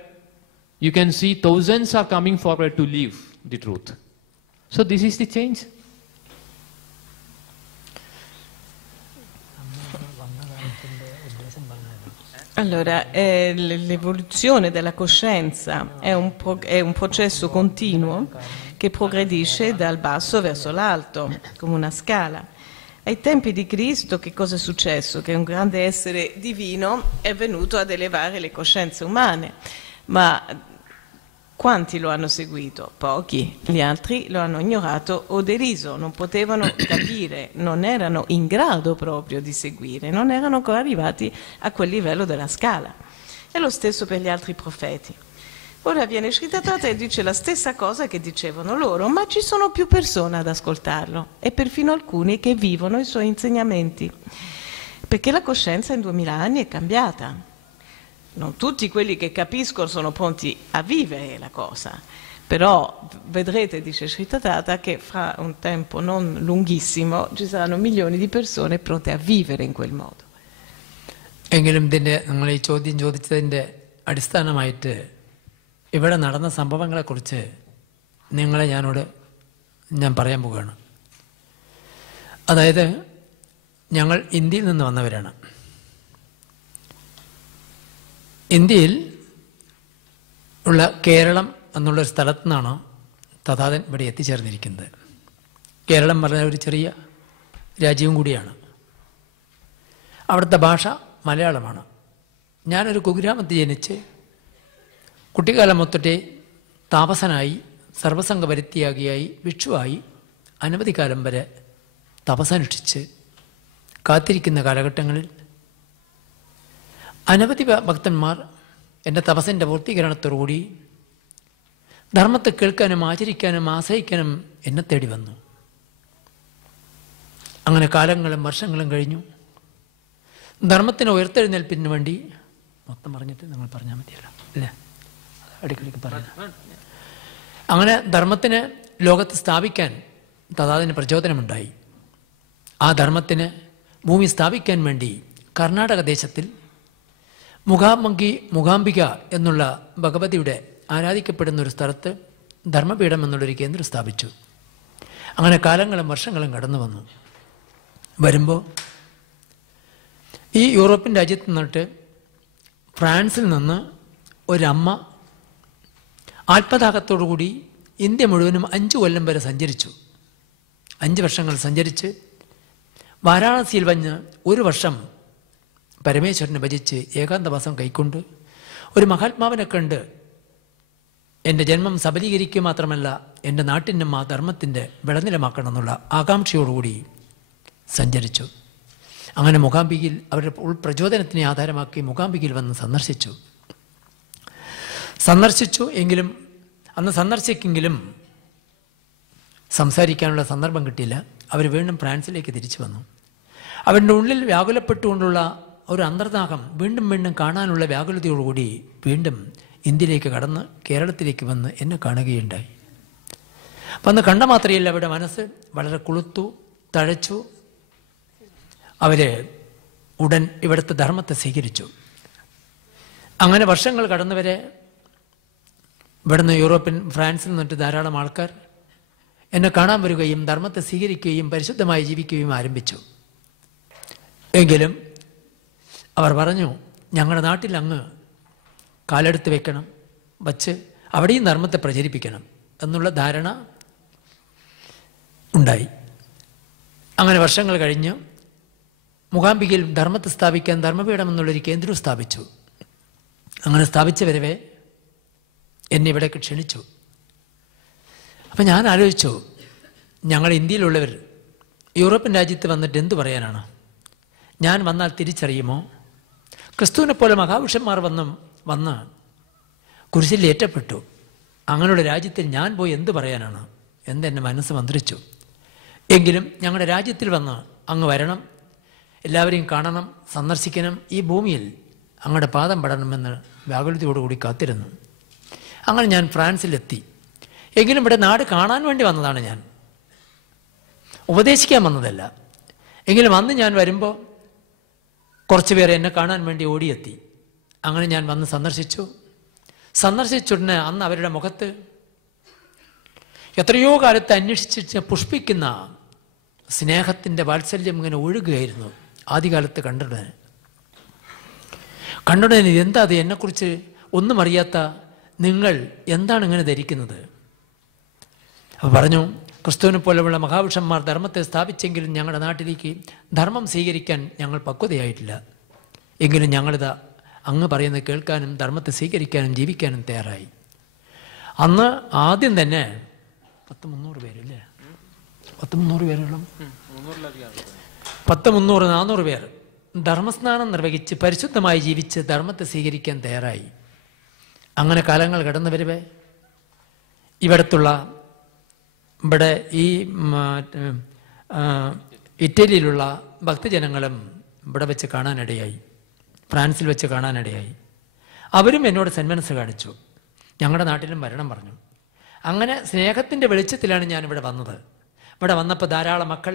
you can see thousands are coming forward to live the truth. So this is the change. Allora, l'evoluzione della coscienza è un processo continuo che progredisce dal basso verso l'alto, come una scala. Ai tempi di Cristo che cosa è successo? Che un grande essere divino è venuto ad elevare le coscienze umane, ma quanti lo hanno seguito? Pochi, gli altri lo hanno ignorato o deriso, non potevano capire, non erano in grado proprio di seguire, non erano ancora arrivati a quel livello della scala. È lo stesso per gli altri profeti. Ora viene Tathata e dice la stessa cosa che dicevano loro, ma ci sono più persone ad ascoltarlo e perfino alcuni che vivono i suoi insegnamenti, perché la coscienza in 2000 anni è cambiata. Non tutti quelli che capiscono sono pronti a vivere la cosa, però vedrete, dice Tathata, che fra un tempo non lunghissimo ci saranno milioni di persone pronte a vivere in quel modo. എങ്കിലും ഇതിൻ്റെ നിങ്ങൾ ഈ ചോദ്യം ചോദിച്ചതിൻ്റെ അടിസ്ഥാനമായിട്ട് ഇവിടെ നടന്ന സംഭവങ്ങളെക്കുറിച്ച് ഞാൻ പറയാൻ പോവുകയാണ്. അതായത് ഞങ്ങൾ ഇന്ത്യയിൽ നിന്ന് വന്നവരാണ്. ഇന്ത്യയിൽ ഉള്ള കേരളം എന്നുള്ളൊരു സ്ഥലത്തു നിന്നാണ് തഥാതൻ ഇവിടെ എത്തിച്ചേർന്നിരിക്കുന്നത്. കേരളം പറഞ്ഞ ഒരു ചെറിയ രാജ്യവും കൂടിയാണ്. അവിടുത്തെ ഭാഷ മലയാളമാണ്. ഞാനൊരു കുഗ്രാമത്തിൽ ജനിച്ച് കുട്ടിക്കാലം മൊത്തത്തെ താപസനായി സർവസംഘപരിത്യാഗിയായി ഭിക്ഷുവായി അനവധി കാലം വരെ തപസ്സനുഷ്ഠിച്ച് കാത്തിരിക്കുന്ന കാലഘട്ടങ്ങളിൽ അനവധി ഭക്തന്മാർ എൻ്റെ തപസ്സിൻ്റെ പൂർത്തീകരണത്തോടുകൂടി ധർമ്മത്തെ കേൾക്കാനും ആചരിക്കാനും ആശ്രയിക്കാനും എന്നെ തേടി വന്നു. അങ്ങനെ കാലങ്ങളും വർഷങ്ങളും കഴിഞ്ഞു. ധർമ്മത്തിന് ഉയർത്തെഴുന്നേൽപ്പിന് വേണ്ടി മൊത്തം പറഞ്ഞിട്ട് നിങ്ങൾ പറഞ്ഞാൽ മതിയല്ലോ അല്ലേ, അടിക്കടിക്ക് പറയാം. അങ്ങനെ ധർമ്മത്തിന് ലോകത്ത് സ്ഥാപിക്കാൻ തഥാതന് പ്രചോദനമുണ്ടായി. ആ ധർമ്മത്തിന് ഭൂമി സ്ഥാപിക്കാൻ വേണ്ടി കർണാടക ദേശത്തിൽ മൂകാംബിക എന്നുള്ള ഭഗവതിയുടെ ആരാധിക്കപ്പെടുന്ന ഒരു സ്ഥലത്ത് ധർമ്മപീഠം എന്നുള്ളൊരു കേന്ദ്രം സ്ഥാപിച്ചു. അങ്ങനെ കാലങ്ങളും വർഷങ്ങളും കടന്നു വന്നു. വരുമ്പോൾ ഈ യൂറോപ്യൻ രാജ്യത്ത് നിന്നിട്ട് ഫ്രാൻസിൽ നിന്ന് ഒരമ്മ ആത്മദാഹത്തോടുകൂടി ഇന്ത്യ മുഴുവനും 5 കൊല്ലം വരെ സഞ്ചരിച്ചു. 5 വർഷങ്ങൾ സഞ്ചരിച്ച് വാരാണസിയിൽ വന്ന് 1 വർഷം പരമേശ്വരനെ ഭജിച്ച് ഏകാന്തവാസം കൈക്കൊണ്ട് ഒരു മഹാത്മാവിനെ കണ്ട് എൻ്റെ ജന്മം സബലീകരിക്കുക മാത്രമല്ല എൻ്റെ നാട്ടിനും ആ ധർമ്മത്തിൻ്റെ വിളനിലമാക്കണമെന്നുള്ള ആകാംക്ഷയോടുകൂടി സഞ്ചരിച്ചു. അങ്ങനെ മൂകാംബികയിൽ അവരുടെ പ്രചോദനത്തിനെ ആധാരമാക്കി മൂകാംബികയിൽ വന്ന് സന്ദർശിച്ചു എങ്കിലും അന്ന് സന്ദർശിക്കെങ്കിലും സംസാരിക്കാനുള്ള സന്ദർഭം കിട്ടിയില്ല. അവർ വീണ്ടും ഫ്രാൻസിലേക്ക് തിരിച്ചു വന്നു. അവരുടെ ഉള്ളിൽ വ്യാകുലപ്പെട്ടുകൊണ്ടുള്ള ഒരു അന്തർദാഹം വീണ്ടും വീണ്ടും കാണാനുള്ള വ്യാകുലതയോടുകൂടി വീണ്ടും ഇന്ത്യയിലേക്ക് കടന്ന് കേരളത്തിലേക്ക് വന്ന് എന്നെ കാണുകയുണ്ടായി. വന്ന് കണ്ട മാത്രമല്ല അവരുടെ മനസ്സ് വളരെ കുളുത്തു തഴച്ചു. അവർ ഉടൻ ഇവിടുത്തെ ധർമ്മത്തെ സ്വീകരിച്ചു. അങ്ങനെ വർഷങ്ങൾ കടന്നുവരെ ഇവിടുന്ന് യൂറോപ്യൻ ഫ്രാൻസിൽ നിന്നിട്ട് ധാരാളം ആൾക്കാർ എന്നെ കാണാൻ വരികയും ധർമ്മത്തെ സ്വീകരിക്കുകയും പരിശുദ്ധമായി ജീവിക്കുകയും ആരംഭിച്ചു. എങ്കിലും അവർ പറഞ്ഞു, ഞങ്ങളുടെ നാട്ടിൽ അങ്ങ് കാലെടുത്ത് വെക്കണം, വച്ച് അവിടെയും ധർമ്മത്തെ പ്രചരിപ്പിക്കണം എന്നുള്ള ധാരണ ഉണ്ടായി. അങ്ങനെ വർഷങ്ങൾ കഴിഞ്ഞ് മൂകാംബികയിൽ ധർമ്മത്തെ സ്ഥാപിക്കാൻ ധർമ്മപീഠം എന്നുള്ളൊരു കേന്ദ്രവും സ്ഥാപിച്ചു. അങ്ങനെ സ്ഥാപിച്ച വരവേ എന്നെ ഇവിടേക്ക് ക്ഷണിച്ചു. അപ്പം ഞാൻ ആലോചിച്ചു, ഞങ്ങൾ ഇന്ത്യയിലുള്ളവർ യൂറോപ്യൻ രാജ്യത്ത് വന്നിട്ട് എന്തു പറയാനാണ്? ഞാൻ വന്നാൽ തിരിച്ചറിയുമോ? ക്രിസ്തുവിനെ പോലെ മഹാപുരുഷന്മാർ വന്ന് കുരിശിൽ ഏറ്റപ്പെട്ടു. അങ്ങനെയുള്ള രാജ്യത്തിൽ ഞാൻ പോയി എന്ത് പറയാനാണ് എന്നെ മനസ്സ് മന്ത്രിച്ചു. എങ്കിലും ഞങ്ങളുടെ രാജ്യത്തിൽ വന്ന് അങ്ങ് വരണം, എല്ലാവരെയും കാണണം, സന്ദർശിക്കണം, ഈ ഭൂമിയിൽ അങ്ങയുടെ പാദം പെടണമെന്ന് വ്യാകുലതയോടുകൂടി കാത്തിരുന്നു. അങ്ങനെ ഞാൻ ഫ്രാൻസിലെത്തി. എങ്കിലും ഇവിടെ നാട് കാണാൻ വേണ്ടി വന്നതാണ്, ഞാൻ ഉപദേശിക്കാൻ വന്നതല്ല. എങ്കിലും അന്ന് ഞാൻ വരുമ്പോൾ കുറച്ച് പേരെ എന്നെ കാണാൻ വേണ്ടി ഓടിയെത്തി. അങ്ങനെ ഞാൻ വന്ന് സന്ദർശിച്ചുടനെ അന്ന് അവരുടെ മുഖത്ത് എത്രയോ കാലത്ത് അന്വേഷിച്ച് പുഷ്പിക്കുന്ന സ്നേഹത്തിൻ്റെ വാത്സല്യം ഇങ്ങനെ ഒഴുകുകയായിരുന്നു. ആദ്യകാലത്ത് കണ്ടുടനെ എന്താ അത്, എന്നെക്കുറിച്ച് ഒന്നും അറിയാത്ത നിങ്ങൾ എന്താണ് ഇങ്ങനെ ധരിക്കുന്നത്? അപ്പോൾ പറഞ്ഞു, ക്രിസ്തുവിനെ പോലെയുള്ള മഹാപുരുഷന്മാർ ധർമ്മത്തെ സ്ഥാപിച്ചെങ്കിലും ഞങ്ങളുടെ നാട്ടിലേക്ക് ധർമ്മം സ്വീകരിക്കാൻ ഞങ്ങൾ പക്വതയായിട്ടില്ല. എങ്കിലും ഞങ്ങളിതാ അങ്ങ് പറയുന്നത് കേൾക്കാനും ധർമ്മത്തെ സ്വീകരിക്കാനും ജീവിക്കാനും തയ്യാറായി. അന്ന് ആദ്യം തന്നെ 300 പേരല്ലേ, 300 പേരോളം, 400 പേർ ധർമ്മസ്നാനം നിർവഹിച്ച് പരിശുദ്ധമായി ജീവിച്ച് ധർമ്മത്തെ സ്വീകരിക്കാൻ തയ്യാറായി. അങ്ങനെ കാലങ്ങൾ കടന്നു വരവേ ഇവിടെ ഈ ഇറ്റലിയിലുള്ള ഭക്തജനങ്ങളും ഇവിടെ വെച്ച് കാണാനിടയായി, ഫ്രാൻസിൽ വെച്ച് കാണാനിടയായി. അവരും എന്നോട് സന്മനസ് കാണിച്ചു, ഞങ്ങളുടെ നാട്ടിലും വരണം പറഞ്ഞു. അങ്ങനെ സ്നേഹത്തിൻ്റെ വെളിച്ചത്തിലാണ് ഞാനിവിടെ വന്നത്. ഇവിടെ വന്നപ്പോൾ ധാരാളം മക്കൾ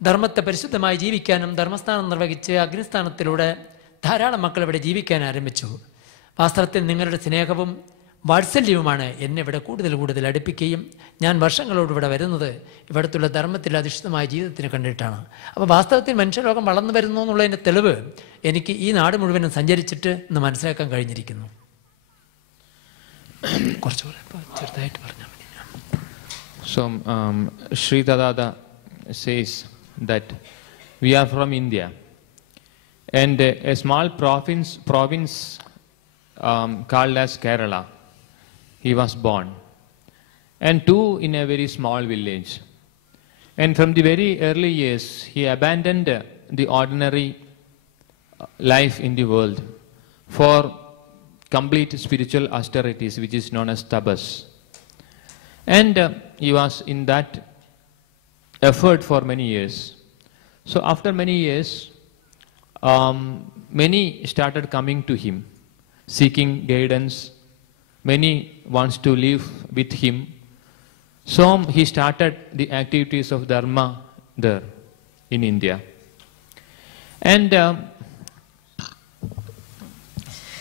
ധർമ്മത്തെ പരിശുദ്ധമായി ജീവിക്കാനും ധർമ്മസ്ഥാനം നിർവഹിച്ച് അഗ്നിസ്ഥാനത്തിലൂടെ ധാരാളം മക്കൾ ഇവിടെ ജീവിക്കാൻ ആരംഭിച്ചു. വാസ്തവത്തിൽ നിങ്ങളുടെ സ്നേഹവും വാത്സല്യവുമാണ് എന്നെ ഇവിടെ കൂടുതൽ അടുപ്പിക്കുകയും ഞാൻ വർഷങ്ങളോട് ഇവിടെ വരുന്നത് ഇവിടത്തുള്ള ധർമ്മത്തിൽ അധിഷ്ഠിതമായ ജീവിതത്തിന് കണ്ടിട്ടാണ്. അപ്പോൾ വാസ്തവത്തിൽ മനുഷ്യലോകം വളർന്നു വരുന്നു എന്നുള്ളതിൻ്റെ തെളിവ് എനിക്ക് ഈ നാട് മുഴുവനും സഞ്ചരിച്ചിട്ട് ഇന്ന് മനസ്സിലാക്കാൻ കഴിഞ്ഞിരിക്കുന്നു. കുറച്ചുകൂടെ ചെറുതായിട്ട് പറഞ്ഞാൽ മതി. So Sri Tathata says that we are from India and a small province called as Kerala. He was born, and too in a very small village. And from the very early years, he abandoned the ordinary life in the world for complete spiritual austerities, which is known as tapas. And he was in that effort for many years. So after many years, many started coming to him, seeking guidance. Many wants to live with him. So he started the activities of Dharma there in India. And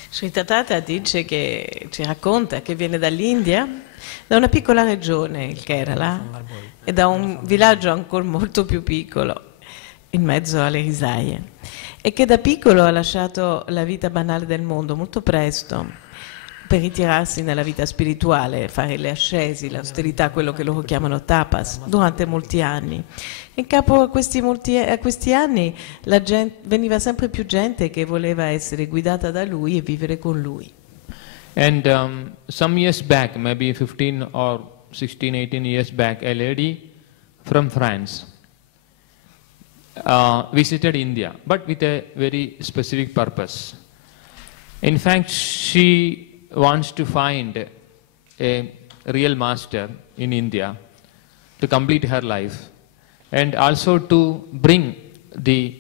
Sri Tathata ci racconta che viene dall'India, da una piccola regione, il Kerala, e da un villaggio ancora molto più piccolo, in mezzo alle risaie, e che da piccolo ha lasciato la vita banale del mondo molto presto, per ritirarsi nella vita spirituale, fare le ascesi, l'austerità, quello che loro chiamano tapas, durante molti anni. In capo a questi anni veniva sempre più gente che voleva essere guidata da lui e vivere con lui. And some years back, maybe 15 or 16, 18 years back, a lady from France visited India, but with a very specific purpose. In fact, she wants to find a real master in India to complete her life and also to bring the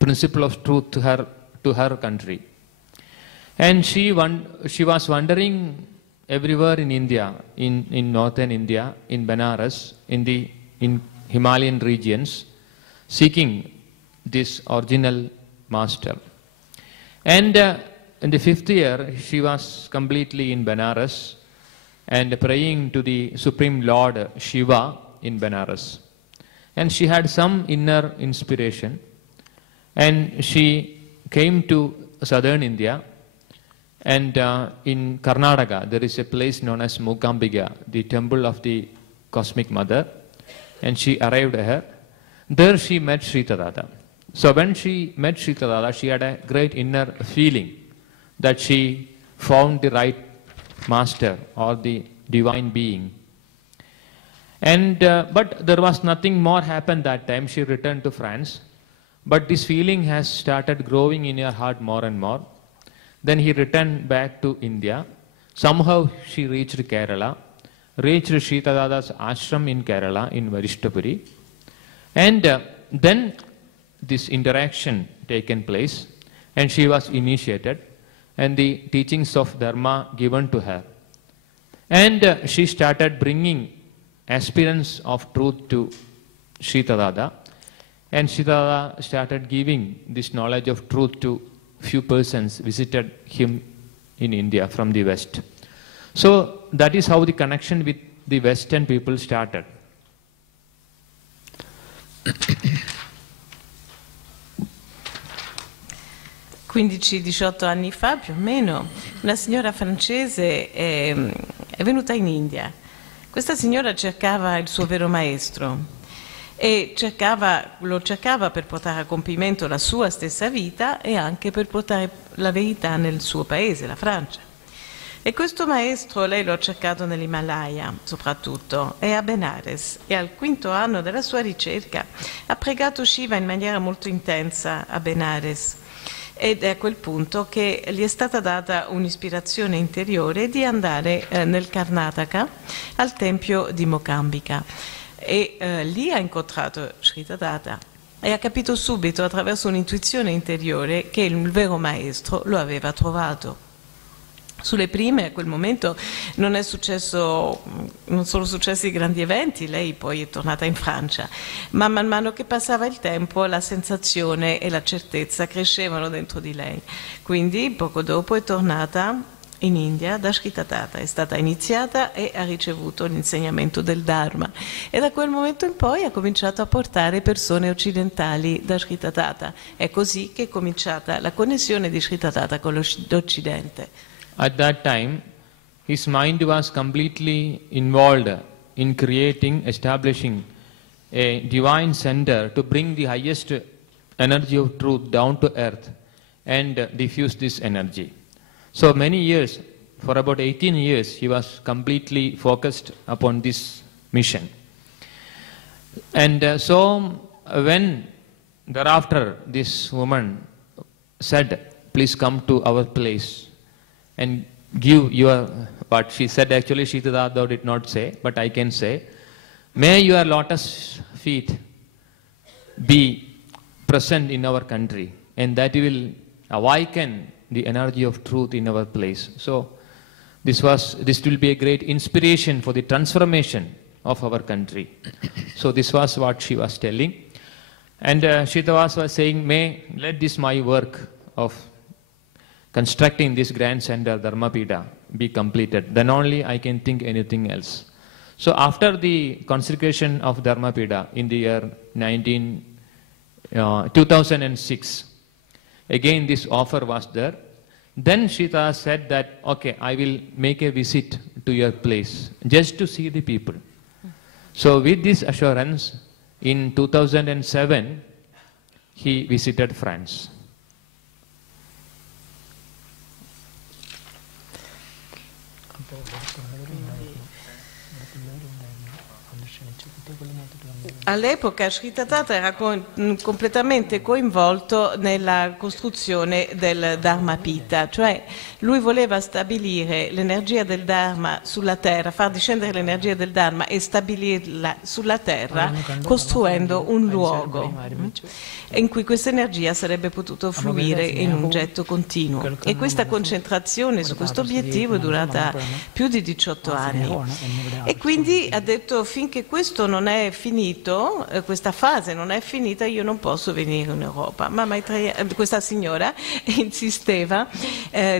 principle of truth to her country. And she was wandering everywhere in India, in northern India, in Benares, in Himalayan regions, seeking this original master. And in the 5th year, she was completely in Benares and praying to the Supreme Lord Shiva in Benares. And she had some inner inspiration, and she came to southern India, and in Karnataka there is a place known as Mookambiga, the temple of the Cosmic Mother, and she arrived here. There she met Sri Tathata. So when she met Sri Tathata, she had a great inner feeling that she found the right master or the divine being. And but there was nothing more happened that time. She returned to France, but this feeling has started growing in her heart more and more. Then he returned back to India. Somehow she reached Kerala, reached Sri Tathata's ashram in Kerala, in Varishtapuri. And then this interaction taken place, and she was initiated, and the teachings of Dharma given to her. And she started bringing aspirants of truth to Sri Tathata, and Sri Tathata started giving this knowledge of truth to few persons visited him in India from the West. So that is how the connection with the Western people started. 15-18 anni fa più o meno, una signora francese è venuta in India. Questa signora cercava il suo vero maestro e lo cercava per portare a compimento la sua stessa vita e anche per portare la verità nel suo paese, la Francia. E questo maestro lei lo ha cercato nell'Himalaya soprattutto e a Benares, e al 5º anno della sua ricerca ha pregato Shiva in maniera molto intensa a Benares. Ed è a quel punto che gli è stata data un'ispirazione interiore di andare nel Karnataka al tempio di Mookambika, e lì ha incontrato Sri Tathata e ha capito subito attraverso un'intuizione interiore che il vero maestro lo aveva trovato. Sulle prime, a quel momento, non sono successi grandi eventi, lei poi è tornata in Francia, ma man mano che passava il tempo la sensazione e la certezza crescevano dentro di lei. Quindi poco dopo è tornata in India da Sri Tathata, è stata iniziata e ha ricevuto l'insegnamento del Dharma, e da quel momento in poi ha cominciato a portare persone occidentali da Sri Tathata. È così che è cominciata la connessione di Sri Tathata con l'Occidente. At that time, his mind was completely involved in establishing a divine center to bring the highest energy of truth down to earth and diffuse this energy. So many years, for about 18 years, he was completely focused upon this mission. And so when thereafter this woman said, "Please come to our place and give your," what she said actually, Sri Tathata did not say, but I can say, "May your lotus feet be present in our country, and that will awaken the energy of truth in our place." So this will be a great inspiration for the transformation of our country. So this was what she was telling. And Sri Tathata was saying, let this my work of constructing this grand center, Dharmapida, be completed. Then only I can think anything else. So after the consecration of Dharmapida in the year 2006, again this offer was there. Then Sri Tathata said that, okay, I will make a visit to your place just to see the people. So with this assurance, in 2007, he visited France. All'epoca Sri Tathata era completamente coinvolto nella costruzione del Dharmapita, cioè lui voleva stabilire l'energia del Dharma sulla terra, far discendere l'energia del Dharma e stabilirla sulla terra costruendo un luogo in cui questa energia sarebbe potuto fluire in un getto continuo. E questa concentrazione su questo obiettivo è durata più di 18 anni. E quindi ha detto: finché questo non è finito, questa fase non è finita, io non posso venire in Europa. Ma questa signora insisteva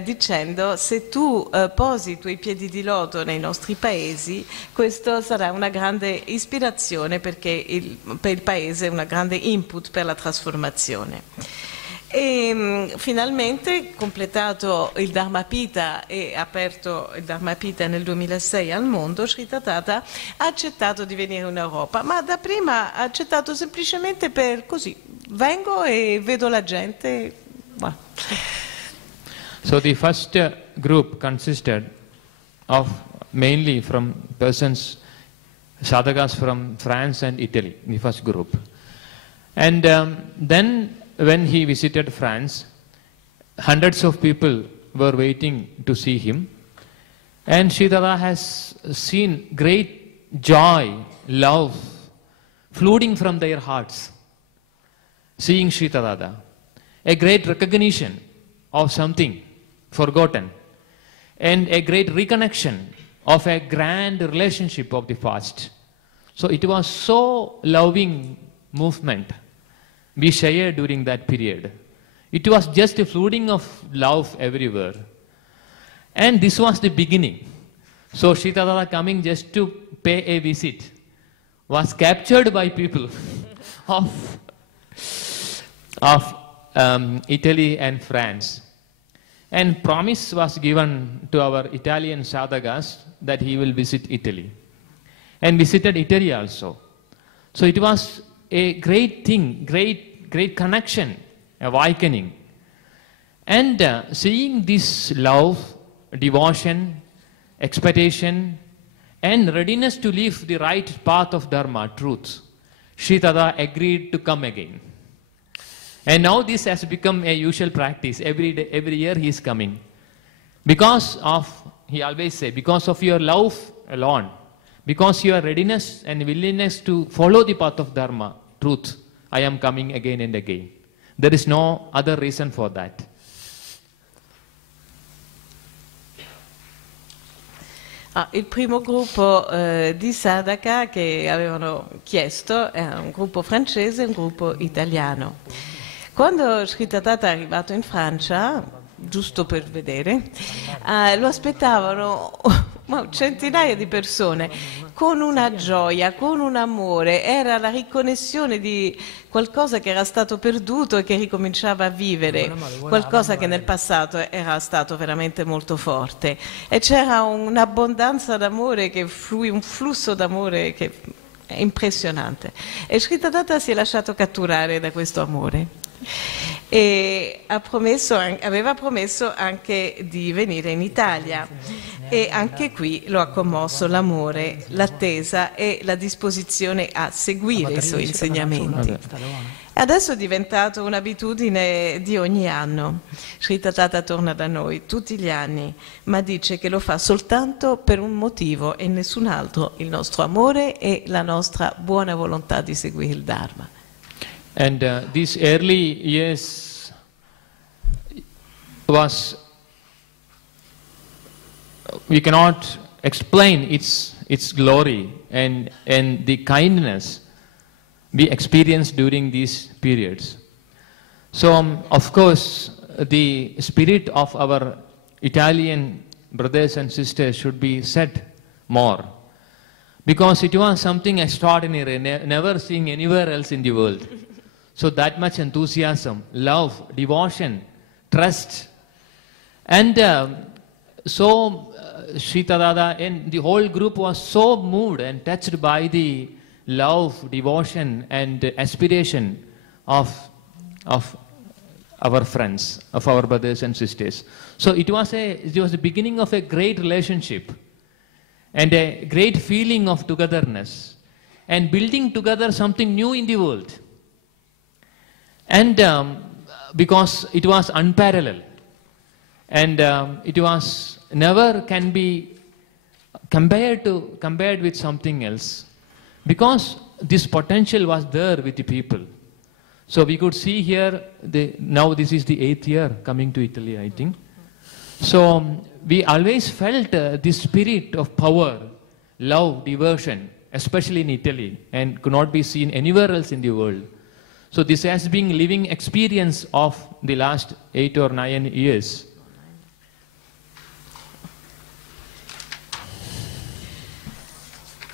dicendo: se tu posi i tuoi piedi di loto nei nostri paesi, questo sarà una grande ispirazione perché per il paese è una grande input per la trasformazione. E finalmente, completato il Dharmapita e aperto il Dharmapita nel 2006 al mondo, Sri Tathata ha accettato di venire in Europa, ma da prima ha accettato semplicemente per così, vengo e vedo la gente. Wow. So the first group consisted of mainly from persons, sadhakas from France and Italy, the first group. And then when he visited France, hundreds of people were waiting to see him. And Sri Tathata has seen great joy, love, flooding from their hearts, seeing Sri Tathata. A great recognition of something forgotten, and a great reconnection of a grand relationship of the past. So it was so loving movement we shared during that period. It was just a flooding of love everywhere. And this was the beginning. So Sri Tathata coming just to pay a visit was captured by people of Italy and France. And promise was given to our Italian sadhakas that he will visit Italy. And visited Italy also. So it was a great thing, great connection, awakening. And seeing this love, devotion, expectation, and readiness to live the right path of Dharma, truth, Sri Tathata agreed to come again. And now this has become a usual practice. Every year he is coming. Because of, he always say, because of your love alone, because your readiness and willingness to follow the path of Dharma, truth, I am coming again and again. There is no other reason for that. Il primo gruppo di sadhaka che avevano chiesto era un gruppo francese e un gruppo italiano. Quando Sri Tathata è arrivato in Francia, giusto per vedere, lo aspettavano centinaia di persone con una gioia, con un amore. Era la riconnessione di qualcosa che era stato perduto e che ricominciava a vivere, qualcosa che nel passato era stato veramente molto forte. E c'era un'abbondanza d'amore che fluì, un flusso d'amore che è impressionante. E Sri Tathata si è lasciato catturare da questo amore. E aveva promesso anche di venire in Italia e anche qui lo ha commosso l'amore, l'attesa e la disposizione a seguire i suoi insegnamenti. Adesso è diventato un'abitudine di ogni anno. Sri Tathata torna da noi tutti gli anni, ma dice che lo fa soltanto per un motivo e nessun altro: il nostro amore e la nostra buona volontà di seguire il Dharma. And these early years was, we cannot explain its glory and the kindness we experienced during these periods. So of course the spirit of our Italian brothers and sisters should be said more, because it was something extraordinary, never seen anywhere else in the world. So that much enthusiasm, love, devotion, trust, And Sri Tathata and the whole group was so moved and touched by the love, devotion and aspiration of our friends, of our brothers and sisters. So it was the beginning of a great relationship and a great feeling of togetherness and building together something new in the world. And because it was unparalleled and it was never can be compared with something else, because this potential was there with the people. So we could see here, now this is the 8th year coming to Italy, I think. So we always felt this spirit of power, love, devotion, especially in Italy, and could not be seen anywhere else in the world. So this has been living experience of the last 8 or 9 years.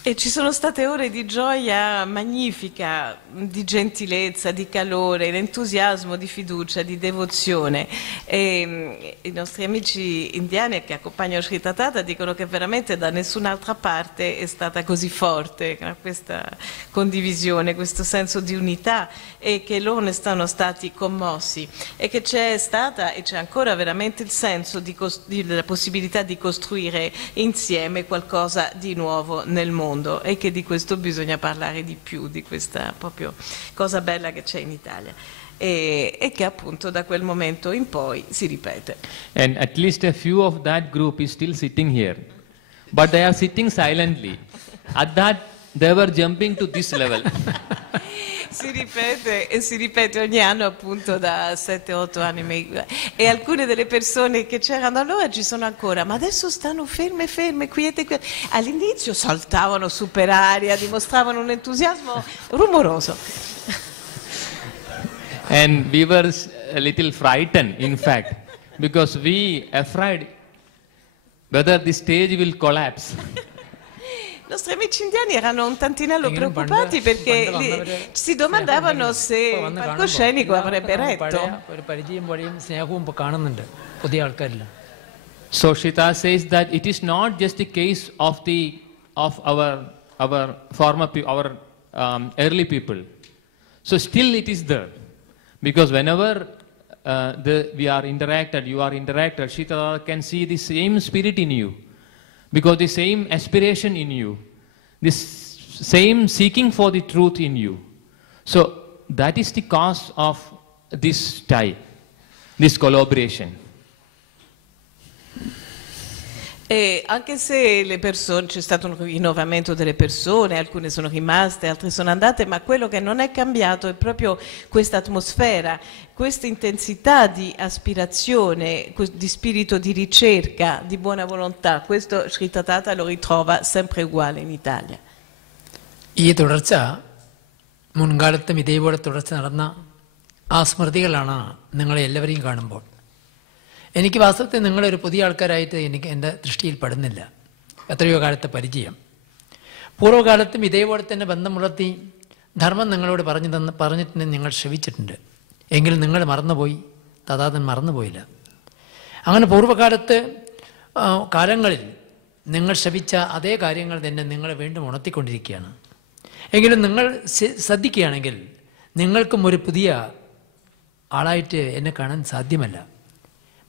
E ci sono state ore di gioia magnifica, di gentilezza, di calore, di entusiasmo, di fiducia, di devozione. E i nostri amici indiani che accompagnano Sri Tathata dicono che veramente da nessun'altra parte è stata così forte questa condivisione, questo senso di unità, e che loro ne sono stati commossi, e che c'è stata e c'è ancora veramente il senso della possibilità di costruire insieme qualcosa di nuovo nel mondo, e che di questo bisogna parlare di più, di questa proprio cosa bella che c'è in Italia, e che appunto da quel momento in poi si ripete. And at least a few of that group is still sitting here, but they are sitting silently. At that they were jumping to this level. Si ripete e si ripete ogni anno, appunto da 7-8 anni, e alcune delle persone che c'erano allora ci sono ancora, ma adesso stanno ferme, quiete. All'inizio saltavano su per aria, dimostravano un entusiasmo rumoroso. And we were a little frightened, in fact, because we afraid whether the stage will collapse. I nostri amici indiani erano un tantinello preoccupati perché si domandavano se il palcoscenico avrebbe retto. So Shita says that it is not just the case of our early people. So still it is there, because whenever we are interacted, you are interacted, Shita can see the same spirit in you. Because the same aspiration in you, this same seeking for the truth in you. So that is the cause of this tie, this collaboration. E anche se le persone, c'è stato un rinnovamento delle persone, alcune sono rimaste, altre sono andate, ma quello che non è cambiato è proprio questa atmosfera, questa intensità di aspirazione, di spirito di ricerca, di buona volontà. Questo Sri Tathata lo ritrova sempre uguale in Italia. ഈ തുടർച്ച മുൻകാലത്തും ഇതേപോലെ തുടർച്ച നടന്ന ആ സ്മൃതികളാണ് നിങ്ങളെ എല്ലാവരെയും കാണുമ്പോൾ. എനിക്ക് വാസ്തവത്തിൽ നിങ്ങളൊരു പുതിയ ആൾക്കാരായിട്ട് എൻ്റെ ദൃഷ്ടിയിൽ പെടുന്നില്ല. എത്രയോ കാലത്തെ പരിചയം. പൂർവ്വകാലത്തും ഇതേപോലെ തന്നെ ബന്ധമുളർത്തി ധർമ്മം നിങ്ങളോട് പറഞ്ഞിട്ടുണ്ട്, നിങ്ങൾ ശ്രവിച്ചിട്ടുണ്ട്. എങ്കിലും നിങ്ങൾ മറന്നുപോയി, തഥാതൻ മറന്നുപോയില്ല. അങ്ങനെ പൂർവ്വകാലത്ത് കാലങ്ങളിൽ നിങ്ങൾ ശ്രവിച്ച അതേ കാര്യങ്ങൾ തന്നെ നിങ്ങളെ വീണ്ടും ഉണർത്തിക്കൊണ്ടിരിക്കുകയാണ്. എങ്കിലും നിങ്ങൾ ശ്രദ്ധിക്കുകയാണെങ്കിൽ നിങ്ങൾക്കും ഒരു പുതിയ ആളായിട്ട് എന്നെ കാണാൻ സാധ്യമല്ല.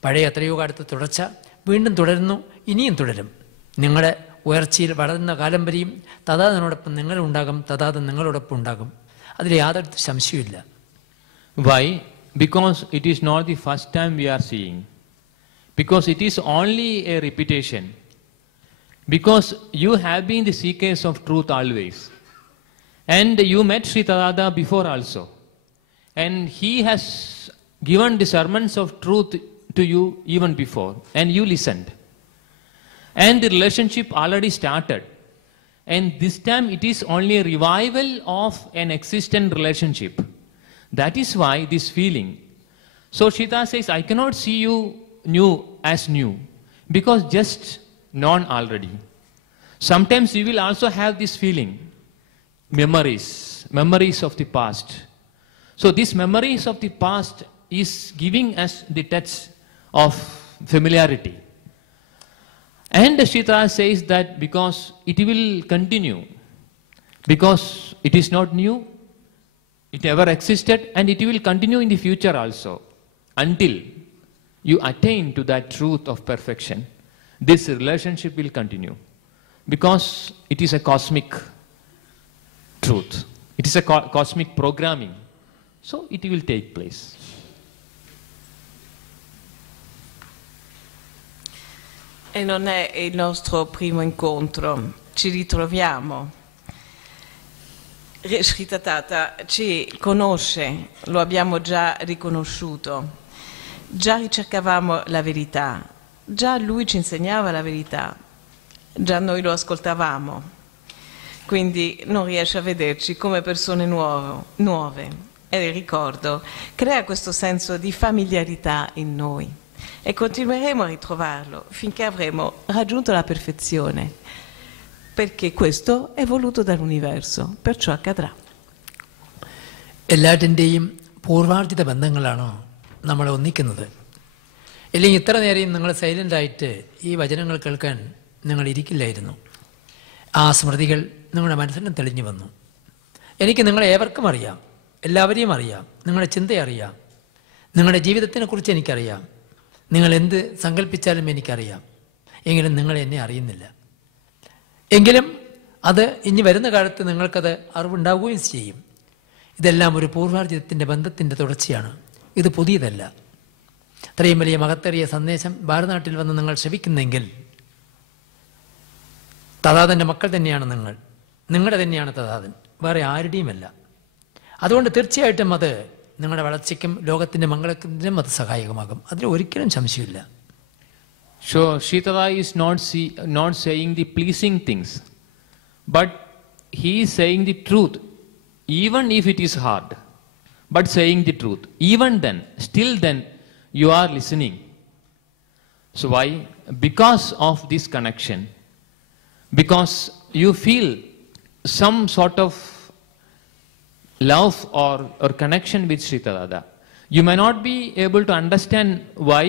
പഴയ എത്രയോ കാലത്ത് തുടർച്ച വീണ്ടും തുടരുന്നു, ഇനിയും തുടരും. നിങ്ങളുടെ ഉയർച്ചയിൽ വളരുന്ന കാലം വരെയും തഥാതനോടൊപ്പം നിങ്ങളുണ്ടാകും, തഥാതൻ നിങ്ങളോടൊപ്പം ഉണ്ടാകും. അതിൽ യാതൊരു സംശയമില്ല. Why? Because it is not the first time we are seeing. Because it is only a repetition. Because you have been the seekers of truth always. And you met Sri Tathata before also. And he has given the sermons of truth to you even before. And you listened. And the relationship already started. And this time it is only a revival of an existent relationship. That is why this feeling. So Shita says, I cannot see you new as new, because just known already. Sometimes you will also have this feeling, memories of the past. So these memories of the past is giving us the touch of familiarity. And Sri Tathata says that because it will continue, because it is not new, it ever existed, and it will continue in the future also, until you attain to that truth of perfection. This relationship will continue, because it is a cosmic truth. It is a cosmic programming. So it will take place. E non è il nostro primo incontro, ci ritroviamo. Sri Tathata ci conosce, lo abbiamo già riconosciuto, già ricercavamo la verità, già lui ci insegnava la verità, già noi lo ascoltavamo, quindi non riesce a vederci come persone nuove. E il ricordo crea questo senso di familiarità in noi. E continueremo a ritrovarlo finché avremo raggiunto la perfezione, perché questo è voluto dall'universo, perciò accadrà. എല്ലാറ്റിൻ്റെയും പൂർവാർജിത ബന്ധങ്ങളാണോ നമ്മളെ ഒന്നിക്കുന്നത്? ഇല്ലെങ്കിൽ ഇത്ര നേരം നിങ്ങൾ സൈലൻ്റായിട്ട് ഈ വചനങ്ങൾ കേൾക്കാൻ നിങ്ങൾ ഇരിക്കില്ലായിരുന്നു. ആ സ്മൃതികൾ നിങ്ങളുടെ മനസ്സിന് തെളിഞ്ഞു വന്നു. എനിക്ക് നിങ്ങളെ ഏവർക്കും അറിയാം, എല്ലാവരെയും അറിയാം, നിങ്ങളുടെ ചിന്തയറിയാം, നിങ്ങളുടെ ജീവിതത്തിനെക്കുറിച്ച് എനിക്കറിയാം, നിങ്ങൾ എന്ത് സങ്കല്പിച്ചാലും എനിക്കറിയാം. എങ്കിലും നിങ്ങൾ എന്നെ അറിയുന്നില്ല. എങ്കിലും അത് ഇനി വരുന്ന കാലത്ത് നിങ്ങൾക്കത് അറിവുണ്ടാവുകയും ചെയ്യും. ഇതെല്ലാം ഒരു പൂർവാർജിതത്തിൻ്റെ ബന്ധത്തിൻ്റെ തുടർച്ചയാണ്. ഇത് പുതിയതല്ല. അത്രയും വലിയ മഹത്തേറിയ സന്ദേശം ഭാരതനാട്ടിൽ വന്ന് നിങ്ങൾ ശ്രവിക്കുന്നെങ്കിൽ തഥാതൻ്റെ മക്കൾ തന്നെയാണ് നിങ്ങൾ, നിങ്ങളുടെ തന്നെയാണ് തഥാതൻ, വേറെ ആരുടെയുമല്ല. അതുകൊണ്ട് തീർച്ചയായിട്ടും അത് നിങ്ങളുടെ വളർച്ചയ്ക്കും ലോകത്തിൻ്റെ മംഗളത്തിനും അത് സഹായകമാകും. അതിൽ ഒരിക്കലും സംശയമില്ല. So Sri Tathata is not saying the pleasing things, but he is saying the truth, even if it is hard, but saying the truth. Even then, still then, you are listening. So why? Because of this connection. Because you feel some sort of love or connection with Sri Tathata. You may not be able to understand why,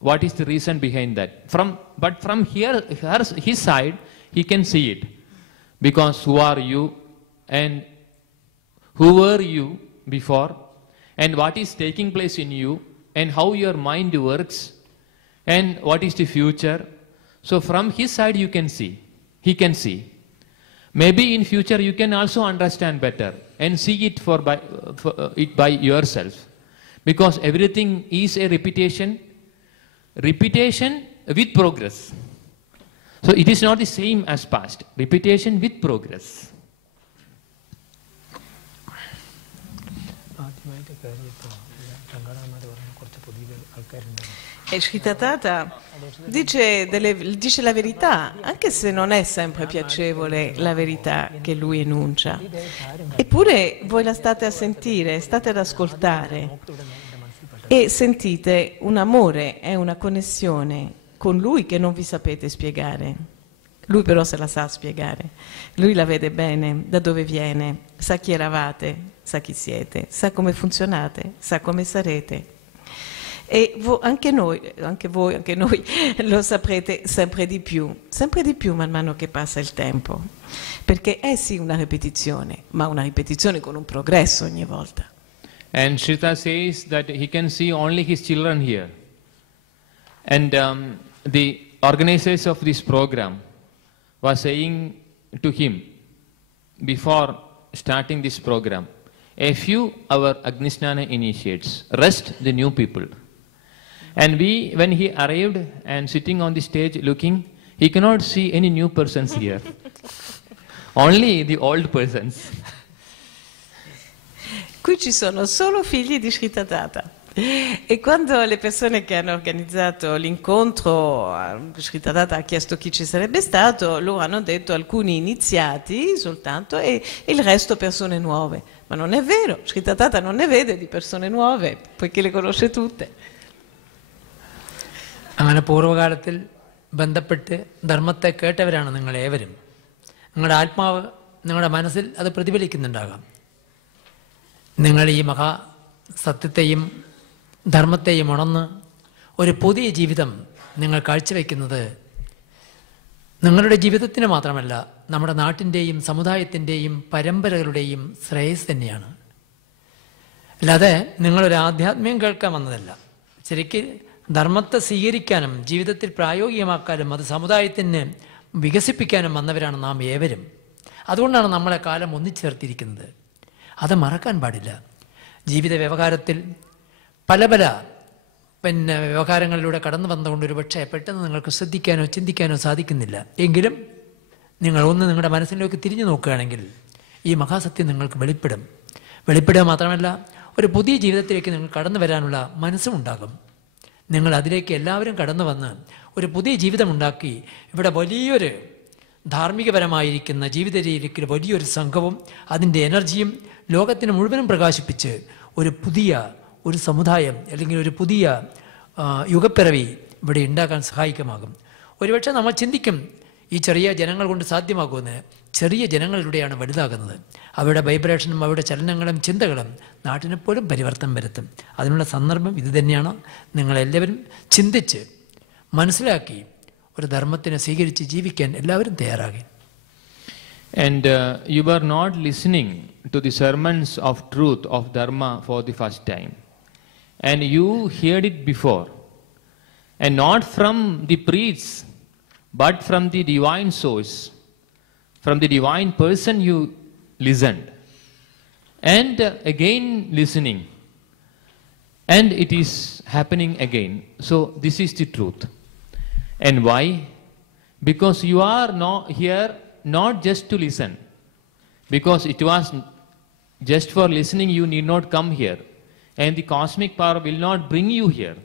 what is the reason behind that. But from his side, he can see it. Because who are you, and who were you before, and what is taking place in you, and how your mind works, and what is the future. So from his side you can see, he can see. Maybe in future you can also understand better and see it by yourself. Because everything is a repetition with progress. So it is not the same as past. Repetition with progress. E Sri Tathata dice la verità, anche se non è sempre piacevole la verità che lui enuncia. Eppure voi la state a sentire, state ad ascoltare e sentite un amore e una connessione con lui che non vi sapete spiegare. Lui però se la sa spiegare. Lui la vede bene, da dove viene, sa chi eravate, sa chi siete, sa come funzionate, sa come sarete. E anche noi lo saprete sempre di più man mano che passa il tempo, perché è sì una ripetizione, ma una ripetizione con un progresso ogni volta. And Sri Tathata says that he can see only his children here. And the organizers of this program were saying to him before starting this program, a few our Agnisnana initiates, rest the new people. And when he arrived and sitting on the stage looking, he cannot see any new persons here. Only the old persons. Qui ci sono solo figli di Sri Tathata. E quando le persone che hanno organizzato l'incontro, Sri Tathata ha chiesto chi ci sarebbe stato, loro hanno detto alcuni iniziati soltanto e il resto persone nuove. Ma non è vero, Sri Tathata non ne vede di persone nuove, poiché le conosce tutte. അങ്ങനെ പൂർവ്വകാലത്തിൽ ബന്ധപ്പെട്ട് ധർമ്മത്തെ കേട്ടവരാണ് നിങ്ങളേവരും. നിങ്ങളുടെ ആത്മാവ് നിങ്ങളുടെ മനസ്സിൽ അത് പ്രതിഫലിക്കുന്നുണ്ടാകാം. നിങ്ങൾ ഈ മഹാസത്യത്തെയും ധർമ്മത്തെയും ഉണർന്ന് ഒരു പുതിയ ജീവിതം നിങ്ങൾ കാഴ്ചവെക്കുന്നത് നിങ്ങളുടെ ജീവിതത്തിന് മാത്രമല്ല, നമ്മുടെ നാട്ടിൻ്റെയും സമുദായത്തിൻ്റെയും പരമ്പരകളുടെയും ശ്രേയസ് തന്നെയാണ്. അല്ലാതെ നിങ്ങളൊരു ആധ്യാത്മ്യം കേൾക്കാൻ വന്നതല്ല. ശരിക്കും ധർമ്മത്തെ സ്വീകരിക്കാനും ജീവിതത്തിൽ പ്രായോഗികമാക്കാനും അത് സമുദായത്തിന് വികസിപ്പിക്കാനും വന്നവരാണ് നാം ഏവരും. അതുകൊണ്ടാണ് നമ്മളെ കാലം ഒന്നിച്ചേർത്തിരിക്കുന്നത്. അത് മറക്കാൻ പാടില്ല. ജീവിത വ്യവഹാരത്തിൽ പല വ്യവഹാരങ്ങളിലൂടെ കടന്നു വന്നുകൊണ്ട് ഒരു പക്ഷേ പെട്ടെന്ന് നിങ്ങൾക്ക് ശ്രദ്ധിക്കാനോ ചിന്തിക്കാനോ സാധിക്കുന്നില്ല. എങ്കിലും നിങ്ങൾ നിങ്ങളുടെ മനസ്സിലേക്ക് തിരിഞ്ഞു നോക്കുകയാണെങ്കിൽ ഈ മഹാസത്യം നിങ്ങൾക്ക് വെളിപ്പെടുക മാത്രമല്ല, ഒരു പുതിയ ജീവിതത്തിലേക്ക് നിങ്ങൾ കടന്നു വരാനുള്ള മനസ്സും ഉണ്ടാകും. നിങ്ങൾ അതിലേക്ക് എല്ലാവരും കടന്നു വന്ന് ഒരു പുതിയ ജീവിതമുണ്ടാക്കി ഇവിടെ വലിയൊരു ധാർമ്മികപരമായിരിക്കുന്ന ജീവിത രീതിക്ക് വലിയൊരു സംഘവും അതിൻ്റെ എനർജിയും ലോകത്തിന് മുഴുവനും പ്രകാശിപ്പിച്ച് ഒരു സമുദായം അല്ലെങ്കിൽ ഒരു പുതിയ യുഗപ്പിറവി ഇവിടെ ഉണ്ടാക്കാൻ സഹായിക്കുമാകും. ഒരുപക്ഷെ നമ്മൾ ചിന്തിക്കും ഈ ചെറിയ ജനങ്ങൾ കൊണ്ട് സാധ്യമാകുമെന്ന്. ചെറിയ ജനങ്ങളിലൂടെയാണ് വലുതാകുന്നത്. അവരുടെ വൈബ്രേഷനും അവരുടെ ചലനങ്ങളും ചിന്തകളും നാട്ടിനെപ്പോഴും പരിവർത്തനം വരുത്തും. അതിനുള്ള സന്ദർഭം ഇത് തന്നെയാണ്. നിങ്ങളെല്ലാവരും ചിന്തിച്ച് മനസ്സിലാക്കി ഒരു ധർമ്മത്തിനെ സ്വീകരിച്ച് ജീവിക്കാൻ എല്ലാവരും തയ്യാറാകി. And you were not listening to the sermons of truth, of Dharma for the first time. And you heard it before. And not from the priests, but from the divine source. From the divine person you listened. And again listening. And it is happening again. So this is the truth. And why? Because you are not here not just to listen. Because it was just for listening you need not come here. And the cosmic power will not bring you here.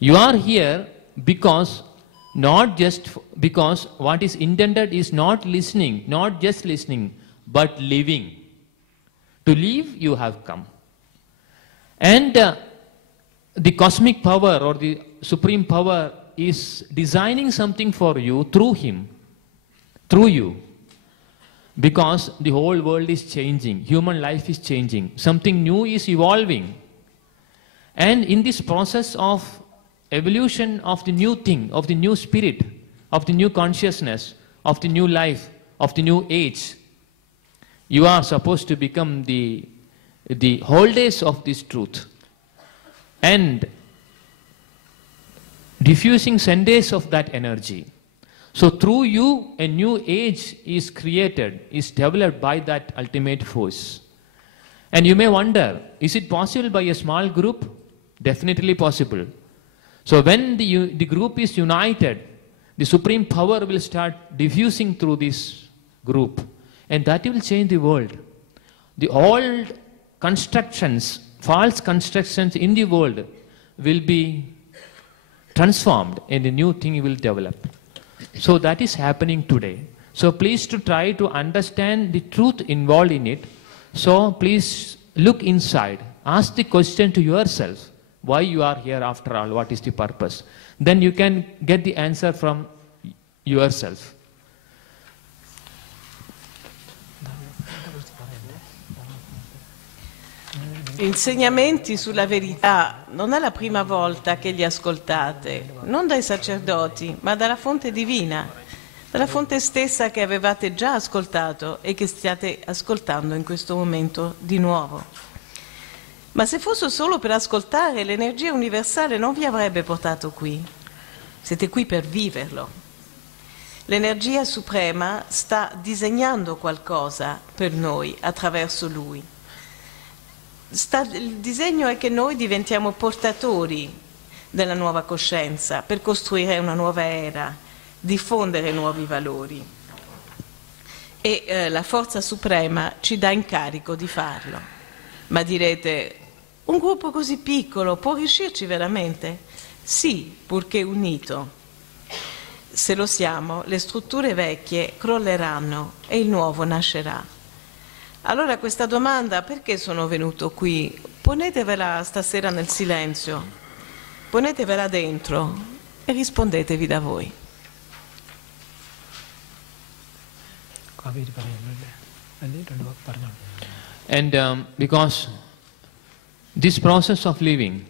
You are here because because what is intended is not listening, not just listening, but living. To live you have come. And the cosmic power or the supreme power is designing something for you through him, through you. Because the whole world is changing, human life is changing, something new is evolving. And in this process of evolution of the new thing, of the new spirit, of the new consciousness, of the new life, of the new age, you are supposed to become the holders of this truth and diffusing centers of that energy. So through you, a new age is created, is developed by that ultimate force. And you may wonder, is it possible by a small group? Definitely possible. So when the group is united, the supreme power will start diffusing through this group. And that will change the world. The old constructions, false constructions in the world will be transformed and a new thing will develop. So that is happening today. So please to try to understand the truth involved in it. So please look inside. Ask the question to yourself. Why you are here after all? What is the purpose? Then you can get the answer from yourself. Insegnamenti sulla verità non è la prima volta che li ascoltate, non dai sacerdoti, ma dalla fonte divina, dalla fonte stessa che avevate già ascoltato e che stiate ascoltando in questo momento di nuovo. Ma se fosse solo per ascoltare, l'energia universale non vi avrebbe portato qui. Siete qui per viverlo. L'energia suprema sta disegnando qualcosa per noi attraverso lui. Il disegno è che noi diventiamo portatori della nuova coscienza per costruire una nuova era, diffondere nuovi valori. E la forza suprema ci dà incarico di farlo. Ma direte, un gruppo così piccolo può riuscirci veramente? Sì, purché unito. Se lo siamo, le strutture vecchie crolleranno e il nuovo nascerà. Allora questa domanda, perché sono venuto qui? Ponetevela stasera nel silenzio, ponetevela dentro e rispondetevi da voi. And because this process of living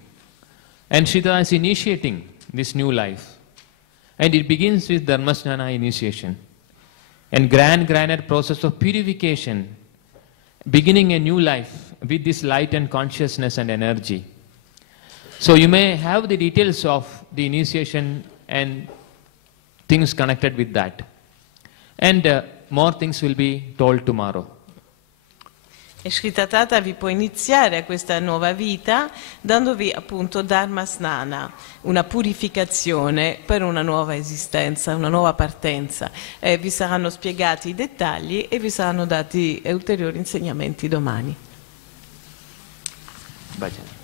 And Sri Tathata is initiating this new life. And it begins with Dharmasnana initiation. And granite process of purification, beginning a new life with this light and consciousness and energy. So you may have the details of the initiation and things connected with that. And more things will be told tomorrow. E Sri Tathata vi può iniziare a questa nuova vita dandovi appunto Dharma Snana, una purificazione per una nuova esistenza, una nuova partenza. Vi saranno spiegati i dettagli e vi saranno dati ulteriori insegnamenti domani. Bye.